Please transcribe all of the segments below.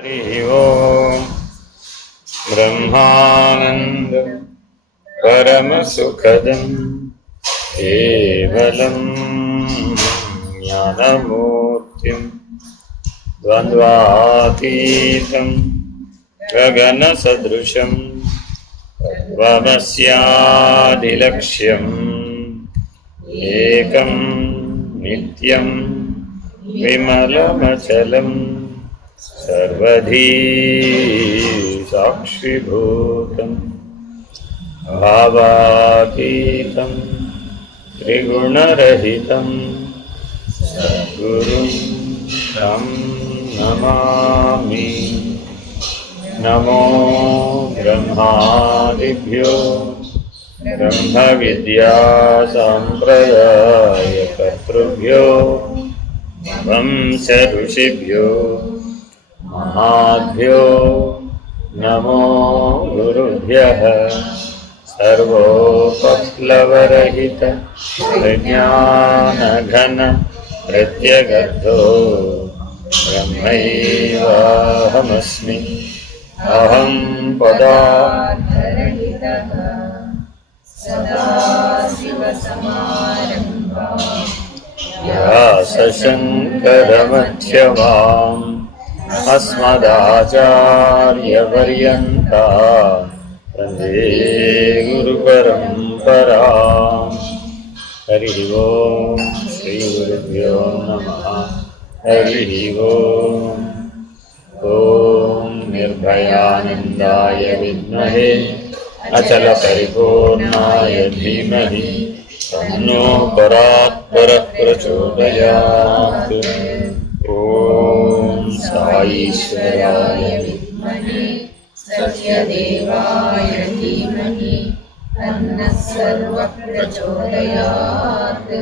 हरि ओम ब्रह्मानंद परम सुखदं केवलं ज्ञानमूर्तिं द्वन्द्वातीतं गगनसदृशं तत्त्वमस्यादिलक्ष्यम् एकं नित्यं विमलमचलम् सर्वधी साक्षिभूतं भावातीतं त्रिगुणरहितं सद्गुरुं तं नमामि। नमो ब्रह्मादिभ्यो ब्रह्मविद्यासम्प्रदायकर्तृभ्यो वंश ऋषिभ्यो महाभ्यो नमो गुरुभ्यः। सर्वोपप्लवरहित विज्ञानघन प्रत्यगर्थो ब्रह्मैवाहमस्मि। अहं पदार्थरहितः सदाशिवसमारम्भां व्यासशङ्करमध्यमाम् अस्मदाचार्यपर्यन्ता वन्दे गुरुपरम्पराम्। हरिः ओम श्रीगुरुभ्यो नमः। हरिः ओम। ओम निर्भयानन्दाय विद्महे अचलपरिपूर्णाय धीमहि तन्नो परात्परः प्रचोदयात्। ओम साईश्वराय विद्महे सत्यदेवाय धीमहि तन्नः सर्वः प्रचोदयात्।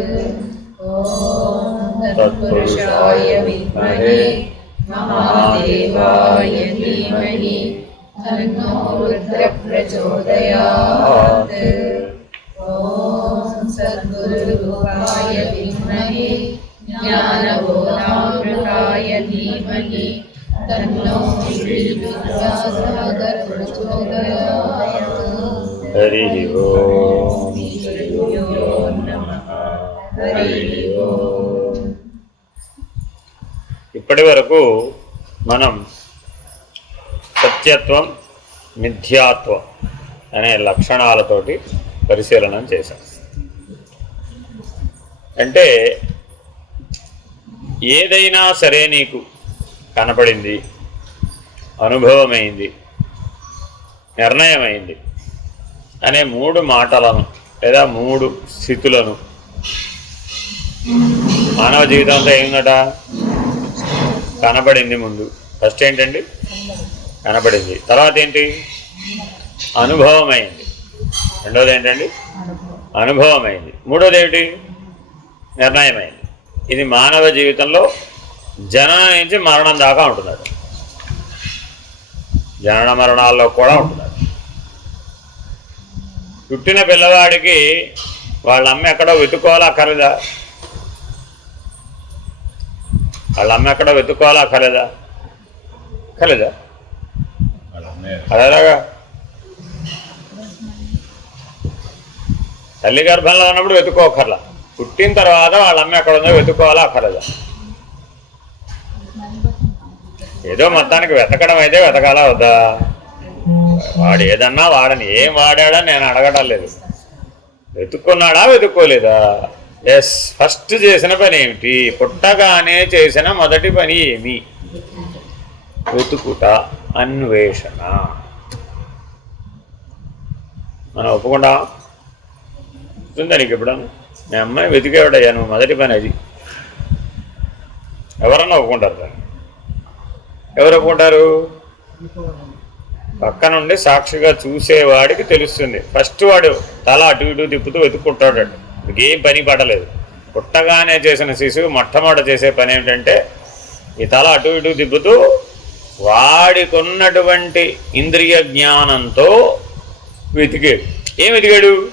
ओम तत्पुरुषाय विद्महे महादेवाय धीमहि तन्नो रुद्रः प्रचोदयात्। ओम सद्गुरुरूपाय विद्महे ज्ञानबोधामृताय धीमहि तन्नो श्रीविद्यासागर प्रचोदयात्। हरिः ओम। श्रीगुरुभ्यो नमः। हरिः ओम। ఇప్పటి వరకు మనం సత్యత్వం మిథ్యాత్వం అనే లక్షణాలతోటి పరిశీలన చేశాం. అంటే ఏదైనా సరే నీకు కనపడింది, అనుభవమైంది, నిర్ణయమైంది అనే మూడు మాటలను లేదా మూడు స్థితులను మానవ జీవితంలో ఏమిటట? కనబడింది ముందు. ఫస్ట్ ఏంటండి? కనబడింది. తర్వాత ఏంటి? అనుభవమైంది. రెండోది ఏంటండి? అనుభవమైంది. మూడోది ఏమిటి? నిర్ణయమైంది. ఇది మానవ జీవితంలో జననం నుంచి మరణం దాకా ఉంటున్నాడు. జనన మరణాల్లో కూడా ఉంటున్నాడు. పుట్టిన పిల్లవాడికి వాళ్ళ అమ్మ ఎక్కడో వెతుక్కోవాలా అక్కర్లేదా? వాళ్ళ అమ్మ ఎక్కడో వెతుక్కోవాలా అక్కర్లేదా? అక్కర్లేదా? అదేలాగా తల్లి గర్భంలో ఉన్నప్పుడు వెతుక్కోకర్లా, పుట్టిన తర్వాత వాళ్ళ అమ్మ ఎక్కడ ఉందో వెతుక్కోవాలా అక్కర్లేదా? ఏదో మొత్తానికి వెతకడం అయితే వెతకాలా వద్దా? వాడు ఏదన్నా వాడని, ఏం వాడాడని నేను అడగడం లేదు. వెతుక్కున్నాడా వెతుక్కోలేదా? ఎస్. ఫస్ట్ చేసిన పని ఏమిటి? పుట్టగానే చేసిన మొదటి పని ఏమి? వెతుకుట, అన్వేషణ. మనం ఒప్పుకుంటాం దానికి. ఎప్పుడన్నా మీ అమ్మాయి వెతికేవాడయ్యా, నువ్వు మొదటి పని అది. ఎవరన్నా ఒప్పుకుంటారు దాన్ని? ఎవరు ఒప్పుకుంటారు? పక్క నుండి సాక్షిగా చూసేవాడికి తెలుస్తుంది. ఫస్ట్ వాడు తల అటు ఇటు తిప్పుతూ వెతుక్కుంటాడు. ఇంకేం పని పడలేదు. పుట్టగానే చేసిన శిశువు మొట్టమొదట చేసే పని ఏమిటంటే ఈ తల అటు ఇటు తిప్పుతూ వాడికి ఉన్నటువంటి ఇంద్రియ జ్ఞానంతో వెతికాడు. ఏం వెతికాడు?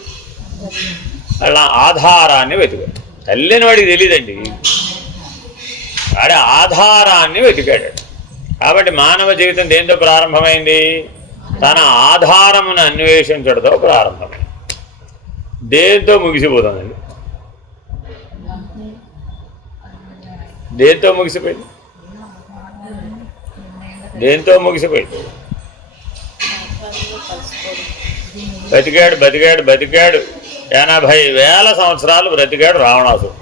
అలా ఆధారాన్ని వెతికాడు. తల్లిని వాడికి తెలియదండి. వాడి ఆధారాన్ని వెతికాడు. కాబట్టి మానవ జీవితం దేంతో ప్రారంభమైంది? తన ఆధారమును అన్వేషించడంతో ప్రారంభమైంది. దేంతో ముగిసిపోతుందండి? దేంతో ముగిసిపోయింది? దేంతో ముగిసిపోయింది? బతికాడు బతికాడు బతికాడు 80,000 సంవత్సరాలు బ్రతికాడు రావణాసుడు.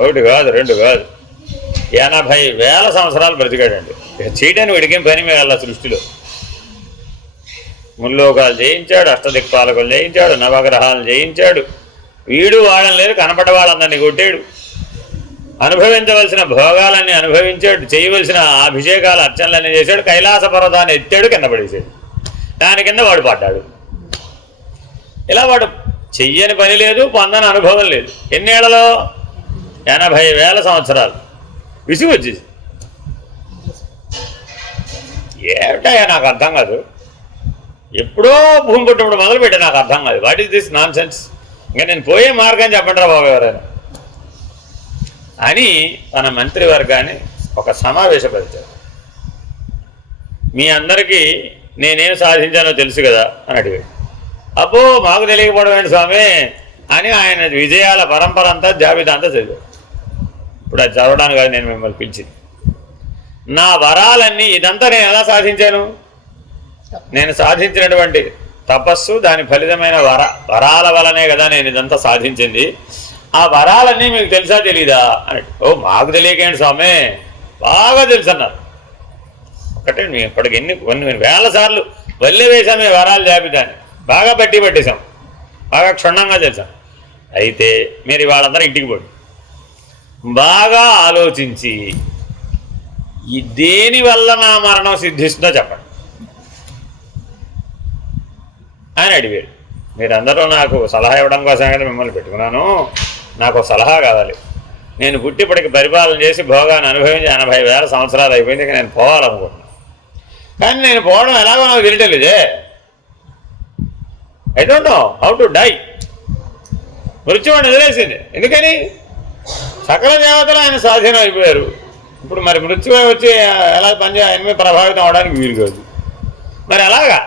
ఒకటి కాదు, రెండు కాదు, 80,000 సంవత్సరాలు బ్రతికాడండి. ఇక చేయడానికి వీడికేం పని మీద సృష్టిలో ముల్లోకాలు జయించాడు, అష్టదిక్పాలకులు జయించాడు, నవగ్రహాలు జయించాడు. వీడు వాళ్ళని లేదు, కనపడ్డ వాళ్ళందరినీ కొట్టాడు. అనుభవించవలసిన భోగాలన్నీ అనుభవించాడు, చేయవలసిన అభిషేకాలు అర్చనలన్నీ చేశాడు. కైలాస పర్వతాన్ని ఎత్తాడు, కింద పడేసాడు. దాని కింద వాడు పడ్డాడు. ఇలా వాడు చెయ్యని పని లేదు, పొందని అనుభవం లేదు. ఎన్నేళ్లలో? 80,000 సంవత్సరాలు. విసుగు వచ్చేసి ఏమిటాయా నాకు అర్థం కాదు. ఎప్పుడో భూమి పుట్టినప్పుడు మొదలుపెట్టి నాకు అర్థం కాదు. What is this non sense? ఇంకా నేను పోయే మార్గం చెప్పండి రా బాబు ఎవరైనా అని తన మంత్రివర్గాన్ని ఒక సమావేశపరిచారు. మీ అందరికీ నేనేం సాధించానో తెలుసు కదా అని అడిగాడు. అబ్బో మాకు తెలియకపోవడం ఏంటి స్వామి అని ఆయన విజయాల పరంపర అంతా జాబితా అంతా చదివాడు. ఇప్పుడు అది చదవడానికి కాదు నేను మిమ్మల్ని పిలిచింది. నా వరాలన్నీ ఇదంతా నేను ఎలా సాధించాను? నేను సాధించినటువంటి తపస్సు, దాని ఫలితమైన వరాల వలనే కదా నేను ఇదంతా సాధించింది. ఆ వరాలన్నీ మీకు తెలుసా తెలీదా అని. ఓ మాకు తెలియకేంటి స్వామి, బాగా తెలుసు అన్నారు. ఒకటే మేము ఇప్పటికి కొన్ని వేల సార్లు వల్లే వేసాం ఈ వరాలు జాబితాని, బాగా బట్టి పట్టేశాం, బాగా క్షుణ్ణంగా చేశాం. అయితే మీరు వాళ్ళందరూ ఇంటికి పోండి, బాగా ఆలోచించి దేనివల్ల నా మరణం సిద్ధిస్తుందో చెప్పండి అని అడిగాడు. మీరందరూ నాకు సలహా ఇవ్వడం కోసం కదా మిమ్మల్ని పెట్టుకున్నాను. నాకు సలహా కావాలి. నేను పుట్టిప్పటికి పరిపాలన చేసి భోగాన్ని అనుభవించి 80,000 సంవత్సరాలు అయిపోయింది. ఇక నేను పోవాలనుకుంటున్నాను. కానీ నేను పోవడం ఎలాగో నాకు తెలియటలేదే. I don't know how to die. మృత్యువాడిని వదిలేసింది. ఎందుకని? సకల దేవతలు ఆయన స్వాధీనం అయిపోయారు. ఇప్పుడు మరి మృత్యు వచ్చి ఎలా ఆయన మీద ప్రభావితం అవడానికి వీలు కాదు. మరి అలాగా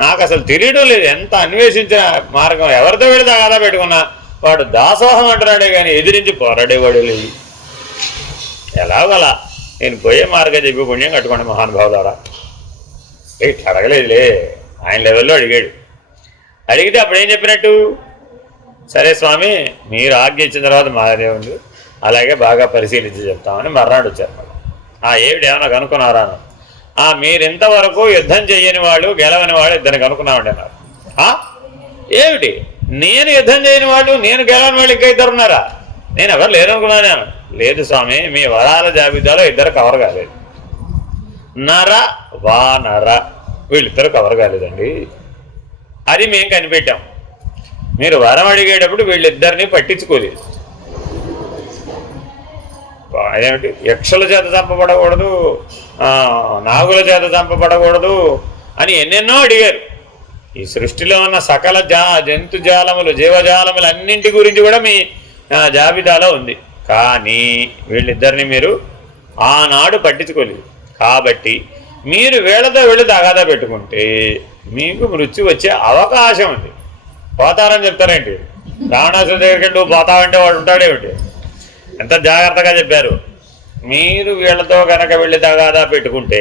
నాకు అసలు తెలియడం లేదు. ఎంత అన్వేషించిన మార్గం, ఎవరితో వెళితే కదా పెట్టుకున్నా వాడు దాసోహం అంటున్నాడే కానీ ఎదిరించి పోరాడేవాడు లేదు. ఎలాగలా నేను పోయే మార్గం చెప్పి పుణ్యం కట్టుకోండి మహానుభావులారా. ఇట్లా అడగలేదులే, ఆయన లెవెల్లో అడిగాడు. అడిగితే అప్పుడు ఏం చెప్పినట్టు? సరే స్వామి మీరు ఆజ్ఞ ఇచ్చిన తర్వాత మాదే ఉంది, అలాగే బాగా పరిశీలించి చెప్తామని మర్నాడు వచ్చారు. ఏమిటి ఏమన్నా కనుక్కున్నారా అన్నారు. మీరు ఇంతవరకు యుద్ధం చేయని వాళ్ళు గెలవని వాళ్ళు ఇద్దరిని కనుక్కున్నామండి అన్నారు. ఏమిటి నేను యుద్ధం చేయని వాళ్ళు నేను గెలవని వాళ్ళు ఇంకా ఇద్దరు ఉన్నారా? నేను ఎవరు లేరనుకున్నాను. లేదు స్వామి మీ వరాల జాబితాలో ఇద్దరు కవర్ కాలేదు. నర వానర వీళ్ళిద్దరు కవర్ కాలేదండి. అది మేము కనిపెట్టాం. మీరు వరం అడిగేటప్పుడు వీళ్ళిద్దరిని పట్టించుకోలేదు. అదేమిటి యక్షుల చేత చంపబడకూడదు, నాగుల చేత చంపబడకూడదు అని ఎన్నెన్నో అడిగారు. ఈ సృష్టిలో ఉన్న సకల జంతుజాలములు జీవజాలములు అన్నింటి గురించి కూడా మీ జాబితాలో ఉంది. కానీ వీళ్ళిద్దరిని మీరు ఆనాడు పట్టించుకోలేదు. కాబట్టి మీరు వీళ్ళతో వెళ్ళి తగాదా పెట్టుకుంటే మీకు మృత్యు వచ్చే అవకాశం ఉంది. పోతారని చెప్తారేంటి? రావణాసుడి దగ్గరికి నువ్వు పోతావంటే వాడు ఉంటాడేమిటి? ఎంత జాగ్రత్తగా చెప్పారు. మీరు వీళ్ళతో కనుక వెళ్ళి తగాదా పెట్టుకుంటే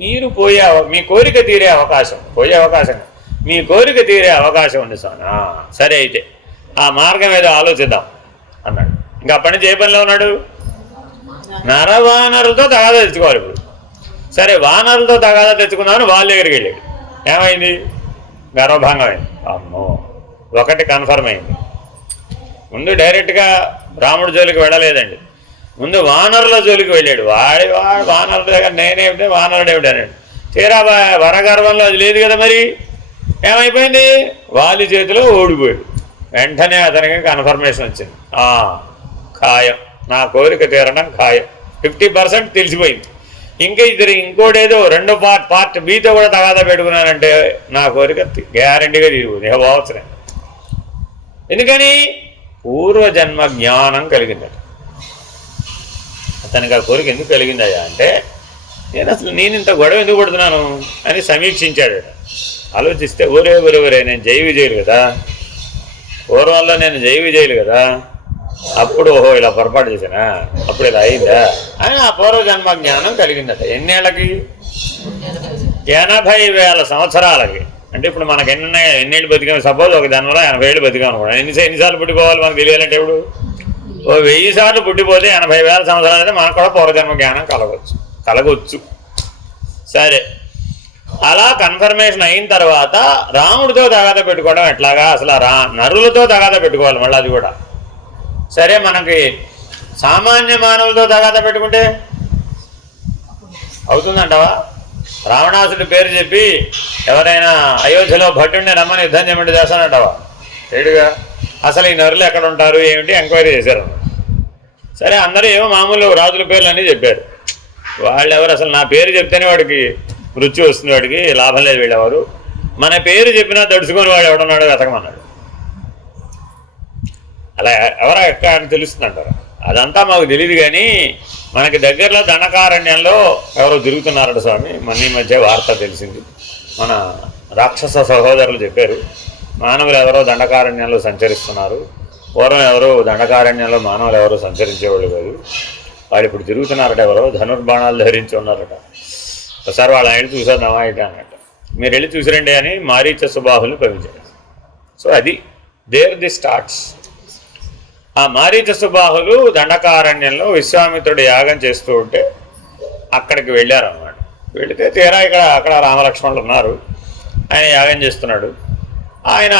మీరు మీ కోరిక తీరే అవకాశం, మీ కోరిక తీరే అవకాశం ఉంది సార్. సరే అయితే ఆ మార్గం ఏదో ఆలోచిద్దాం అన్నాడు. ఇంకా అప్పటి నుంచి ఏ పనిలో ఉన్నాడు? నరవానరులతో తగాదా తెచ్చుకోవాలి. ఇప్పుడు సరే వానరులతో తగాదా తెచ్చుకున్నామని వాళ్ళ దగ్గరికి వెళ్ళాడు. ఏమైంది? గర్వభంగం అయింది. అమ్మో ఒకటి కన్ఫర్మ్ అయింది. ముందు డైరెక్ట్గా రాముడి జోలికి వెళ్ళలేదండి, ముందు వానరుల జోలికి వెళ్ళాడు. వాడి వానరుల దగ్గర నేనేమిటే వానరుడు ఏమిటి అన్నాడు. తీరా వరగర్వంలో అది లేదు కదా. మరి ఏమైపోయింది? వాలి చేతిలో ఓడిపోయాడు. వెంటనే అతనికి కన్ఫర్మేషన్ వచ్చింది. ఖాయం, నా కోరిక తీరడం ఖాయం. 50% తెలిసిపోయింది. ఇంకా ఇంకోటేదో రెండో పార్ట్ బీతో కూడా తగాదా పెట్టుకున్నానంటే నా కోరిక గ్యారంటీగా తీరిపోయింది. ఇక పోవచ్చునే. ఎందుకని? పూర్వజన్మ జ్ఞానం కలిగిందట. అతనికి ఆ కోరిక ఎందుకు కలిగిందయ్యా అంటే నేను ఇంత గొడవ ఎందుకు పడుతున్నాను అని సమీక్షించాడు. ఆలోచిస్తే ఒరే నేను జై విజయులు కదా, పూర్వంలో నేను జై విజయులు కదా, అప్పుడు ఓహో ఇలా పొరపాటు చేశానా, అప్పుడు ఇలా అయిందా అని ఆ పూర్వజన్మ జ్ఞానం కలిగిందట. ఎన్నేళ్ళకి? 80,000 సంవత్సరాలకి. అంటే ఇప్పుడు మనకు ఎన్నేళ్ళు బతికాము, సపోజ్ ఒక జన్మలో 80 ఏళ్ళు బతికాం అనుకోండి. ఎన్నిసార్లు పుట్టిపోవాలి మనకు తెలియాలంటే ఇప్పుడు ఓ 1000 సార్లు పుట్టిపోతే 80,000 సంవత్సరాలు అయితే మనకు కూడా పూర్వజన్మ జ్ఞానం కలగొచ్చు. సరే, అలా కన్ఫర్మేషన్ అయిన తర్వాత రాముడితో తగాదా పెట్టుకోవడం ఎట్లాగా? అసలు నరులతో తగాదా పెట్టుకోవాలి మళ్ళీ, అది కూడా సరే. మనకి సామాన్య మానవులతో తగాదా పెట్టుకుంటే అవుతుందంటావా? రావణాసుడి పేరు చెప్పి ఎవరైనా అయోధ్యలో భట్టుడిని రమ్మని యుద్ధం చేయమంటే చేస్తానంటావా? ఏడుగా. అసలు ఈ నరులు ఎక్కడ ఉంటారు ఏమిటి ఎంక్వైరీ చేశారు. సరే, అందరూ ఏమో మామూలు రాజుల పేర్లు అన్నీ చెప్పారు. వాళ్ళు ఎవరు? అసలు నా పేరు చెప్తేనే వాడికి మృత్యు వస్తుంది, వాడికి లాభం లేదు. వీళ్ళెవరు? మన పేరు చెప్పినా తడుచుకొని వాడు ఎవడున్నాడో వెతకమన్నాడు. అలా ఎవరో ఎక్కడ అని తెలుస్తుంది అంటారు. అదంతా మాకు తెలియదు, కానీ మనకి దగ్గరలో దండకారణ్యంలో ఎవరో తిరుగుతున్నారట స్వామి. మన మధ్య వార్త తెలిసింది, మన రాక్షస సహోదరులు చెప్పారు, మానవులు ఎవరో దండకారణ్యంలో సంచరిస్తున్నారు. పూర్వం ఎవరో దండకారణ్యంలో మానవులు ఎవరో సంచరించేవాళ్ళు కాదు, వాళ్ళు ఇప్పుడు తిరుగుతున్నారట, ఎవరో ధనుర్బాణాలు ధరించి ఉన్నారట. ఒకసారి వాళ్ళ వెళ్ళి చూసేద్దామా అయితే అన్నట్టు. మీరు వెళ్ళి చూసిరండి అని మారీచ సుబాహుల్ని పంపించారు. సో అది దేర్ ది స్టార్ట్స్. ఆ మారీచ సుబాహులు దండకారణ్యంలో విశ్వామిత్రుడు యాగం చేస్తూ ఉంటే అక్కడికి వెళ్ళారన్నమాట. వెళితే తీరా అక్కడ రామలక్ష్మణులు ఉన్నారు, ఆయన యాగం చేస్తున్నాడు. ఆయన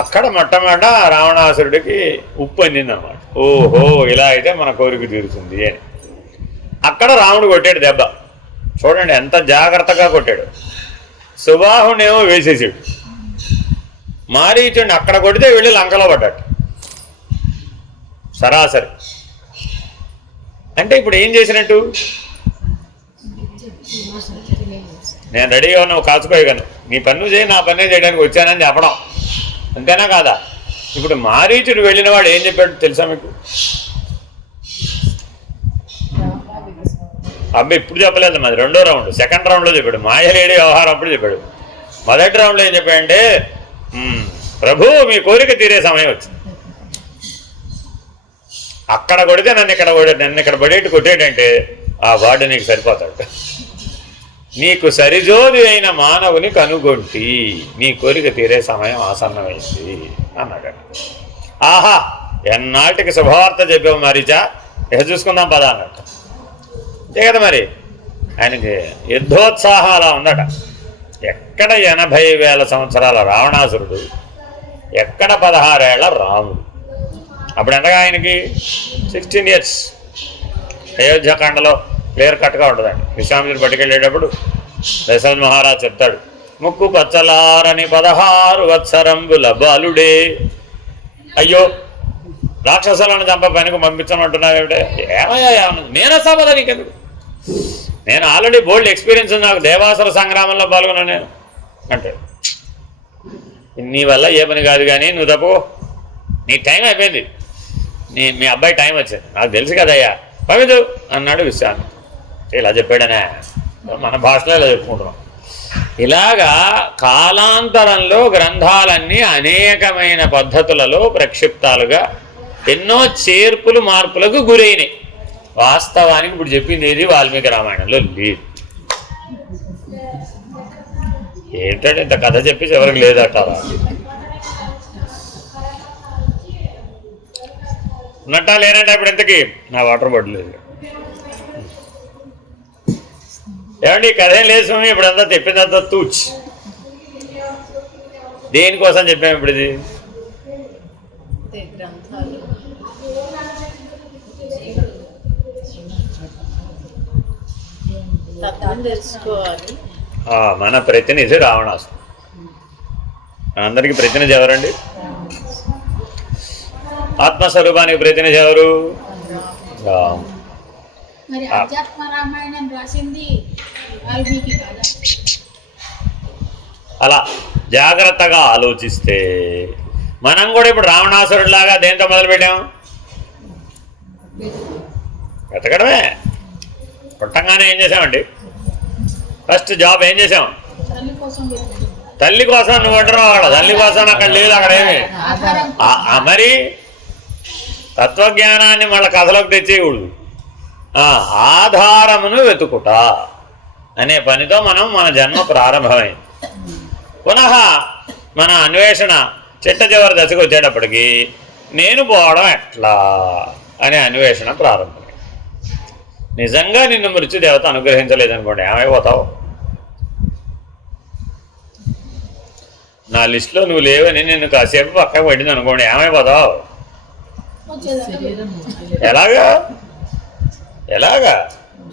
అక్కడ మొట్టమొదట రావణాసురుడికి ఉప్పు అందిందన్నమాట. ఓహో, ఇలా అయితే మన కోరిక తీరుతుంది అని. అక్కడ రాముడు కొట్టాడు దెబ్బ. చూడండి ఎంత జాగ్రత్తగా కొట్టాడు. సుబాహునేమో వేసేసాడు. మారీచుడిని అక్కడ కొడితే వెళ్ళి లంకలో పడ్డాడు సరాసరి. అంటే ఇప్పుడు ఏం చేసినట్టు? నేను రెడీగా నువ్వు కాచుకోగలను, నీ పన్ను చేయి, నా పన్నే చేయడానికి వచ్చానని చెప్పడం, అంతేనా కాదా? ఇప్పుడు మారీచుడు వెళ్ళిన వాడు ఏం చెప్పాడు తెలుసా మీకు? అబ్బాయి ఇప్పుడు చెప్పలేదు, మాది రెండో రౌండ్, సెకండ్ రౌండ్లో చెప్పాడు. మాయలేడి వ్యవహారం అప్పుడు చెప్పాడు. మొదటి రౌండ్లో ఏం చెప్పాడంటే, ప్రభు మీ కోరిక తీరే సమయం వచ్చింది. అక్కడ కొడితే నన్ను ఇక్కడ పడేట్టు కొట్టేటంటే ఆ వాడు నీకు సరిపోతాడు. నీకు సరిజోది అయిన మానవుని కనుగొంటి, నీ కోరిక తీరే సమయం ఆసన్నమైంది అన్నాడు. ఆహా, ఎన్నాటికి శుభవార్త చెప్పావు మరీచా, ఇక చూసుకుందాం పదా అన్నట్టు. అంతే కదా మరి. ఆయనకి యుద్ధోత్సాహం అలా ఉందట. ఎక్కడ 80,000 సంవత్సరాల రావణాసురుడు, ఎక్కడ 16 ఏళ్ల రాముడు. అప్పుడు ఎంతగా ఆయనకి 16 years. అయోధ్యకాండలో క్లియర్ కట్గా ఉంటుందండి. విశ్వామిత్రుడు పట్టుకెళ్ళేటప్పుడు దశరథ మహారాజు చెప్తాడు, ముక్కు పచ్చలారని 16 వత్సరంబుల బాలుడే. అయ్యో, రాక్షసులను చంప పనికి పంపించమంటున్నావు ఏమిటే? ఏమయ్యా, నేను సభద నీకెందుకు? నేను ఆల్రెడీ బోల్డ్ ఎక్స్పీరియన్స్ ఉంది నాకు, దేవాసుర సంగ్రామంలో పాల్గొన్నాను నేను అంటే. నీ వల్ల ఏ పని కాదు, కానీ నువ్వు తప్పు, నీ టైం అయిపోయింది, మీ అబ్బాయి టైం వచ్చింది, నాకు తెలుసు కదయ్యా, పంపించు అన్నాడు విశ్వామిత్రుడు. ఇలా చెప్పాడనే మన భాషలో ఇలా చెప్పుకుంటున్నాం. ఇలాగా కాలాంతరంలో గ్రంథాలన్నీ అనేకమైన పద్ధతులలో ప్రక్షిప్తాలుగా ఎన్నో చేర్పులు మార్పులకు గురైనాయి. వాస్తవానికి ఇప్పుడు చెప్పింది ఏది వాల్మీకి రామాయణంలో లేదు. ఏంటంటే ఇంత కథ చెప్పి ఎవరికి లేదట్టారా? ఉన్నట్టా లేనంటే ఇప్పుడు ఎంతకి నా వాటర్ బాటిల్ లేదు. ఏమండి కథ ఏం లేదు స్వామి, ఇప్పుడు అంతా చెప్పిందంతా తూచ్. దేనికోసం చెప్పాము ఇప్పుడు ఇది? మన ప్రతినిధి రావణాసురుడు. అందరికీ ప్రతినిధి ఎవరండి? ఆత్మస్వరూపానికి ప్రతినిధి ఎవరు? అలా జాగ్రత్తగా ఆలోచిస్తే మనం కూడా ఇప్పుడు రావణాసురుడిలాగా దేంతో మొదలుపెట్టాం? వెతకడమే. పుట్టంగానే ఏం చేసామండి? ఫస్ట్ జాబ్ ఏం చేసాం? తల్లి కోసం. నువ్వు అంటున్నావు అక్కడ తల్లి కోసం, అక్కడ లేదు అక్కడేమి. మరి తత్వజ్ఞానాన్ని మళ్ళీ కథలోకి తెచ్చేయకూడదు. ఆధారమును వెతుకుట అనే పనితో మన జన్మ ప్రారంభమైంది. పునః మన అన్వేషణ చిట్ట చివరి దశకు వచ్చేటప్పటికి నేను పోవడం ఎట్లా అనే అన్వేషణ ప్రారంభమైంది. నిజంగా నిన్ను మృత్యుదేవత అనుగ్రహించలేదనుకోండి, ఏమైపోతావు? నా లిస్టులో నువ్వు లేవని నిన్ను కాసేపు పక్కకు పడింది అనుకోండి, ఏమైపోతావు? ఎలాగా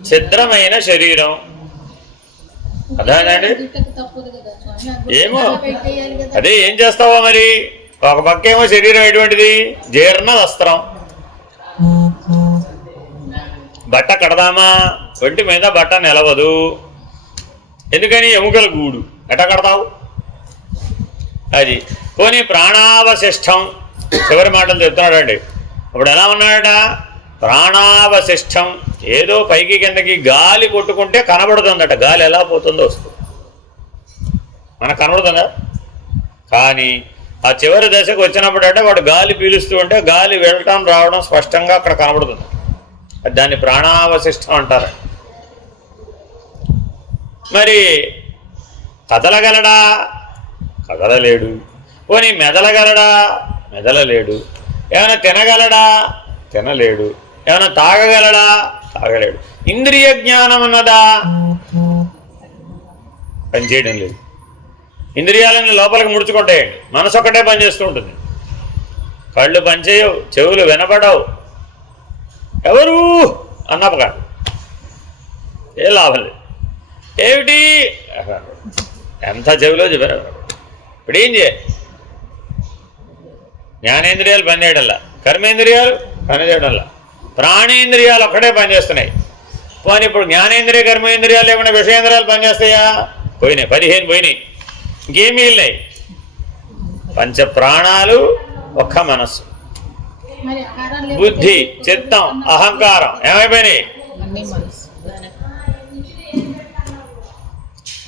ఛిద్రమైన శరీరం. అదేనండి, ఏమో అదే ఏం చేస్తావో మరి. ఒక పక్కేమో శరీరం ఎటువంటిది? జీర్ణ వస్త్రం. బట్ట కడదామా? ఒంటి మీద బట్ట నిలవదు. ఎందుకని? ఎముకల గూడు. ఎట్ట కడతావు? అది పోనీ ప్రాణావశిష్టం. చివరి మాటలు చెప్తున్నాడండి. అప్పుడు ఎలా ఉన్నాడట? ప్రాణావశిష్టం. ఏదో పైకి కిందకి గాలి కొట్టుకుంటే కనబడుతుందట. గాలి ఎలా పోతుందో వస్తుంది, మనకు కనబడుతుందా? కానీ ఆ చివరి దశకు వచ్చినప్పుడు అంటే వాడు గాలి పీలుస్తూ ఉంటే గాలి వెళ్ళటం రావడం స్పష్టంగా అక్కడ కనబడుతుంది. దాన్ని ప్రాణావశిష్టం అంటారు. మరి కదలగలడా? కదలలేడు. పోనీ మెదలగలడా? మెదలలేడు. ఏమైనా తినగలడా? తినలేడు. ఏమైనా తాగగలడా? తాగలేడు. ఇంద్రియ జ్ఞానం అన్నదా? పనిచేయడం లేదు. ఇంద్రియాలను లోపలికి ముడుచుకుంటాయండి. మనసు ఒక్కటే పనిచేస్తూ ఉంటుంది. కళ్ళు పనిచేయవు, చెవులు వినపడవు. ఎవరు అన్నప్పుడు ఏ లాభం లేదు. ఏమిటి ఎంత చెవిలో చెప్పారు. ఇప్పుడు ఏం చేయాలి? జ్ఞానేంద్రియాలు పనిచేయడంలా, కర్మేంద్రియాలు పనిచేయడంలా, ప్రాణేంద్రియాలు ఒక్కటే పనిచేస్తున్నాయి. పోనీ ఇప్పుడు జ్ఞానేంద్రియ కర్మేంద్రియాలు లేకుండా విషయేంద్రియాలు పనిచేస్తాయా? పోయినాయి. 15 పోయినాయి. ఇంకేం మిగిలినాయి? పంచ ప్రాణాలు, ఒక్క మనస్సు, బుద్ధి, చిత్తం, అహంకారం ఏమైపోయినాయి?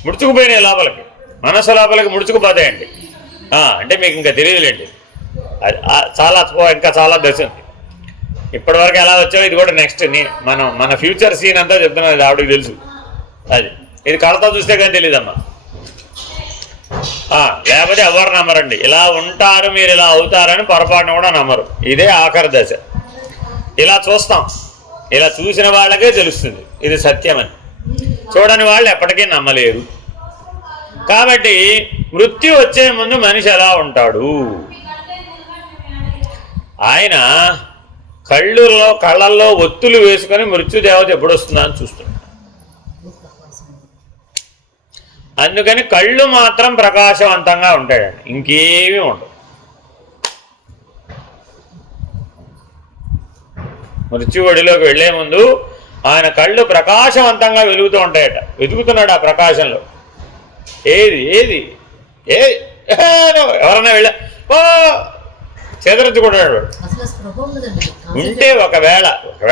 ముడుచుకుపోయినాయి లోపలికి. మనస్సు లోపలికి ముడుచుకుపోతాయండి. అంటే మీకు ఇంకా తెలియదులేండి. చాలా ఇంకా చాలా దశ ఉంది. ఇప్పటివరకు ఎలా వచ్చావు ఇది కూడా నెక్స్ట్ మన ఫ్యూచర్ సీన్ అంతా చెప్తున్నది. అది ఆవిడకి తెలుసు. అది ఇది కళ్ళతో చూస్తే కానీ తెలియదమ్మా. లేకపోతే ఎవరు నమ్మరండి. ఇలా ఉంటారు మీరు, ఇలా అవుతారని పొరపాటున కూడా నమ్మరు. ఇదే ఆఖరి దశ. ఇలా చూస్తాం. ఇలా చూసిన వాళ్ళకే తెలుస్తుంది ఇది సత్యమని. చూడని వాళ్ళు ఎప్పటికీ నమ్మలేరు. కాబట్టి మృత్యు వచ్చే ముందు మనిషి ఎలా ఉంటాడు? ఆయన కళ్ళల్లో ఒత్తులు వేసుకొని మృత్యుదేవత ఎప్పుడు వస్తుందా అని చూస్తున్నాడు. అందుకని కళ్ళు మాత్రం ప్రకాశవంతంగా ఉంటాయండి, ఇంకేమీ ఉండవు. మృత్యువడిలోకి వెళ్లే ముందు ఆయన కళ్ళు ప్రకాశవంతంగా వెలుగుతూ ఉంటాయట. వెతుకుతున్నాడు ఆ ప్రకాశంలో. ఏది ఏది ఏది ఎవరన్నా వెళ్ళా చేదరించుకుంటున్నాడు. ఉంటే ఒకవేళ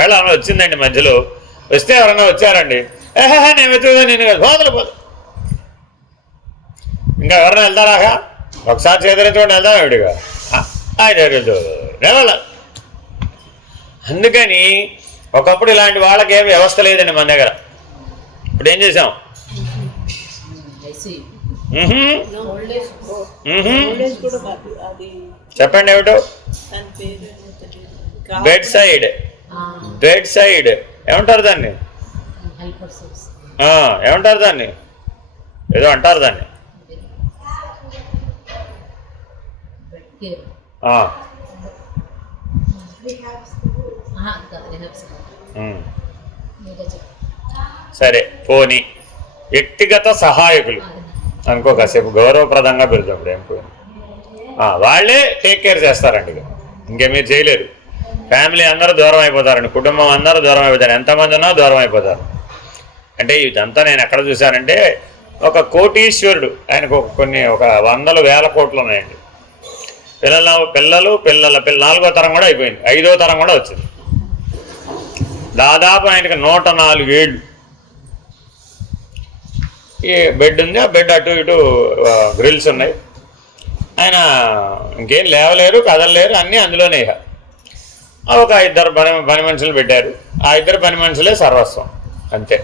అలా వచ్చిందండి, మధ్యలో వస్తే ఎవరన్నా వచ్చారండి, నేను వెతుకుదా నేను కాదు, పోదు ఇంకా ఎవరన్నా వెళ్తారాగా? ఒకసారి చేదరించుకుంటూ వెళ్తాం ఎవడిగా వెళ్ళాల. అందుకని ఒకప్పుడు ఇలాంటి వాళ్ళకి ఏం వ్యవస్థ లేదండి మన దగ్గర. ఇప్పుడు ఏం చేసాం? చెప్పండి ఏమిటో? బెడ్ సైడ్ ఏమంటారు దాన్ని? ఏమంటారు దాన్ని? ఏదో అంటారు దాన్ని. సరే పోనీ వ్యక్తిగత సహాయకులు అనుకో, కాసేపు గౌరవప్రదంగా పెడతాం. ఏం వాళ్ళే టేక్ కేర్ చేస్తారండి. ఇంకే మీరు చేయలేరు. ఫ్యామిలీ అందరూ దూరం అయిపోతారండి. కుటుంబం అందరూ దూరం అయిపోతారు. ఎంతమంది ఉన్నా దూరం అయిపోతారు. అంటే ఇదంతా నేను ఎక్కడ చూశానంటే, ఒక కోటీశ్వరుడు, ఆయనకు ఒక 100,000 కోట్లు ఉన్నాయండి. పిల్లల 4వ తరం కూడా అయిపోయింది. 5వ తరం కూడా వచ్చింది. దాదాపు ఆయనకి 104 ఏళ్ళు. ఈ బెడ్ ఉంది, ఆ బెడ్ అటు ఇటు గ్రిల్స్ ఉన్నాయి. ఆయన ఇంకేం లేవలేరు, కదలలేరు, అన్నీ అందులోనే. ఒక ఇద్దరు పని మనుషులు పెట్టారు. ఆ ఇద్దరు పని మనుషులే సర్వస్వం, అంతే.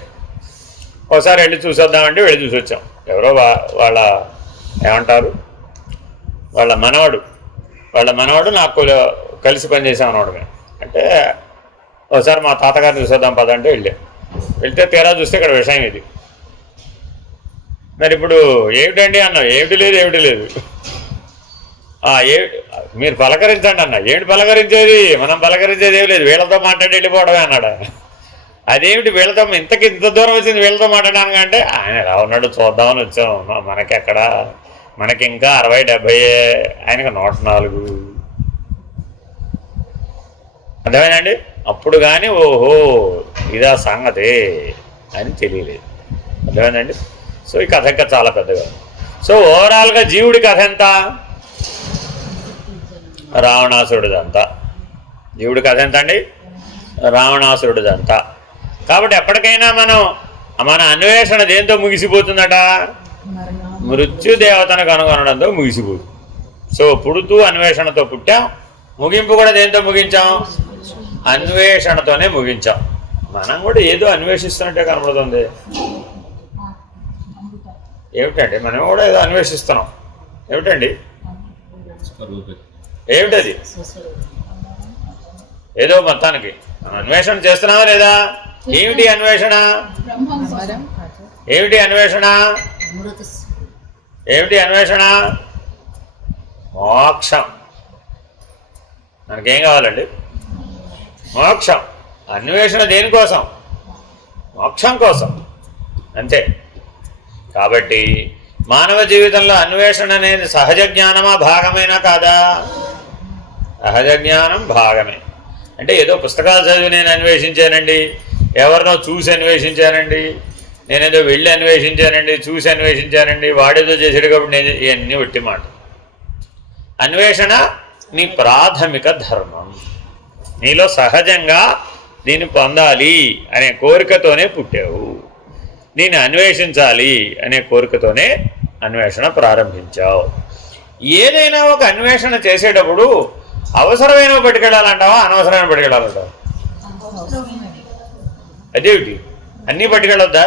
ఒకసారి వెళ్ళి చూసొద్దామంటే వెళ్ళి చూసి వచ్చాం. ఎవరో వాళ్ళ ఏమంటారు, వాళ్ళ మనవాడు నాకు కలిసి పనిచేసాం అన్నాడు. మేము అంటే ఒకసారి మా తాతగారిని చూసేద్దాం పదంటే వెళ్తే తీరా చూస్తే ఇక్కడ విషయం ఇది. మరి ఇప్పుడు ఏమిటండి అన్నా, ఏమిటి లేదు మీరు పలకరించండి అన్న. ఏమిటి పలకరించేది, మనం పలకరించేది ఏమి లేదు, వీళ్ళతో మాట్లాడి వెళ్ళిపోవడమే అన్నాడు. అదేమిటి వీళ్ళతో ఇంత దూరం వచ్చింది వీళ్ళతో మాట్లాడడానికి అంటే, ఆయన ఎలా ఉన్నాడు చూద్దామని వచ్చాం, మనకెక్కడ, మనకి ఇంకా 60-70, ఆయనకు 104. అర్థమైందండి. అప్పుడు కానీ ఓహో ఇదా సంగతి అని తెలియలేదు. అర్థమైందండి. సో ఈ కథ ఇంకా చాలా పెద్దగా. సో ఓవరాల్గా జీవుడి కథ ఎంత, రావణాసురుడిదంతా. జీవుడి కథ ఎంత అండి, రావణాసురుడిదంతా. కాబట్టి ఎప్పటికైనా మన అన్వేషణ దేంతో ముగిసిపోతుందట, మృత్యుదేవతను కనుగొనడంతో ముగిసిపోతుంది. సో పుడుతూ అన్వేషణతో పుట్టాం, ముగింపు కూడా దేంతో ముగించాం, అన్వేషణతోనే ముగించాం. మనం కూడా ఏదో అన్వేషిస్తున్నట్టే కనబడుతుంది. ఏమిటండి, మనం కూడా ఏదో అన్వేషిస్తున్నాం. ఏమిటండి, ఏమిటది, ఏదో మొత్తానికి మనం అన్వేషణ చేస్తున్నామా లేదా? ఏమిటి అన్వేషణ, ఏమిటి అన్వేషణ, ఏమిటి అన్వేషణ? మోక్షం. మనకేం కావాలండి, మోక్షం. అన్వేషణ దేనికోసం, మోక్షం కోసం, అంతే. కాబట్టి మానవ జీవితంలో అన్వేషణ అనేది సహజ జ్ఞానమా, భాగమేనా కాదా? సహజ జ్ఞానం భాగమే. అంటే ఏదో పుస్తకాలు చదివి నేను అన్వేషించానండి, ఎవరినో చూసి అన్వేషించానండి, నేనేదో వెళ్ళి అన్వేషించానండి, చూసి అన్వేషించానండి, వాడేదో చేసాడు కాబట్టి నేను, ఇవన్నీ ఒట్టి మాట. అన్వేషణ నీ ప్రాథమిక ధర్మం. నీలో సహజంగా దీన్ని పొందాలి అనే కోరికతోనే పుట్టావు, దీన్ని అన్వేషించాలి అనే కోరికతోనే అన్వేషణ ప్రారంభించావు. ఏదైనా ఒక అన్వేషణ చేసేటప్పుడు అవసరమైనవి పట్టుకెళ్ళాలంటావా, అనవసరమైన పట్టుకెళ్ళాలంటావా? అదేమిటి, అన్నీ పట్టుకెళ్ళొద్దా?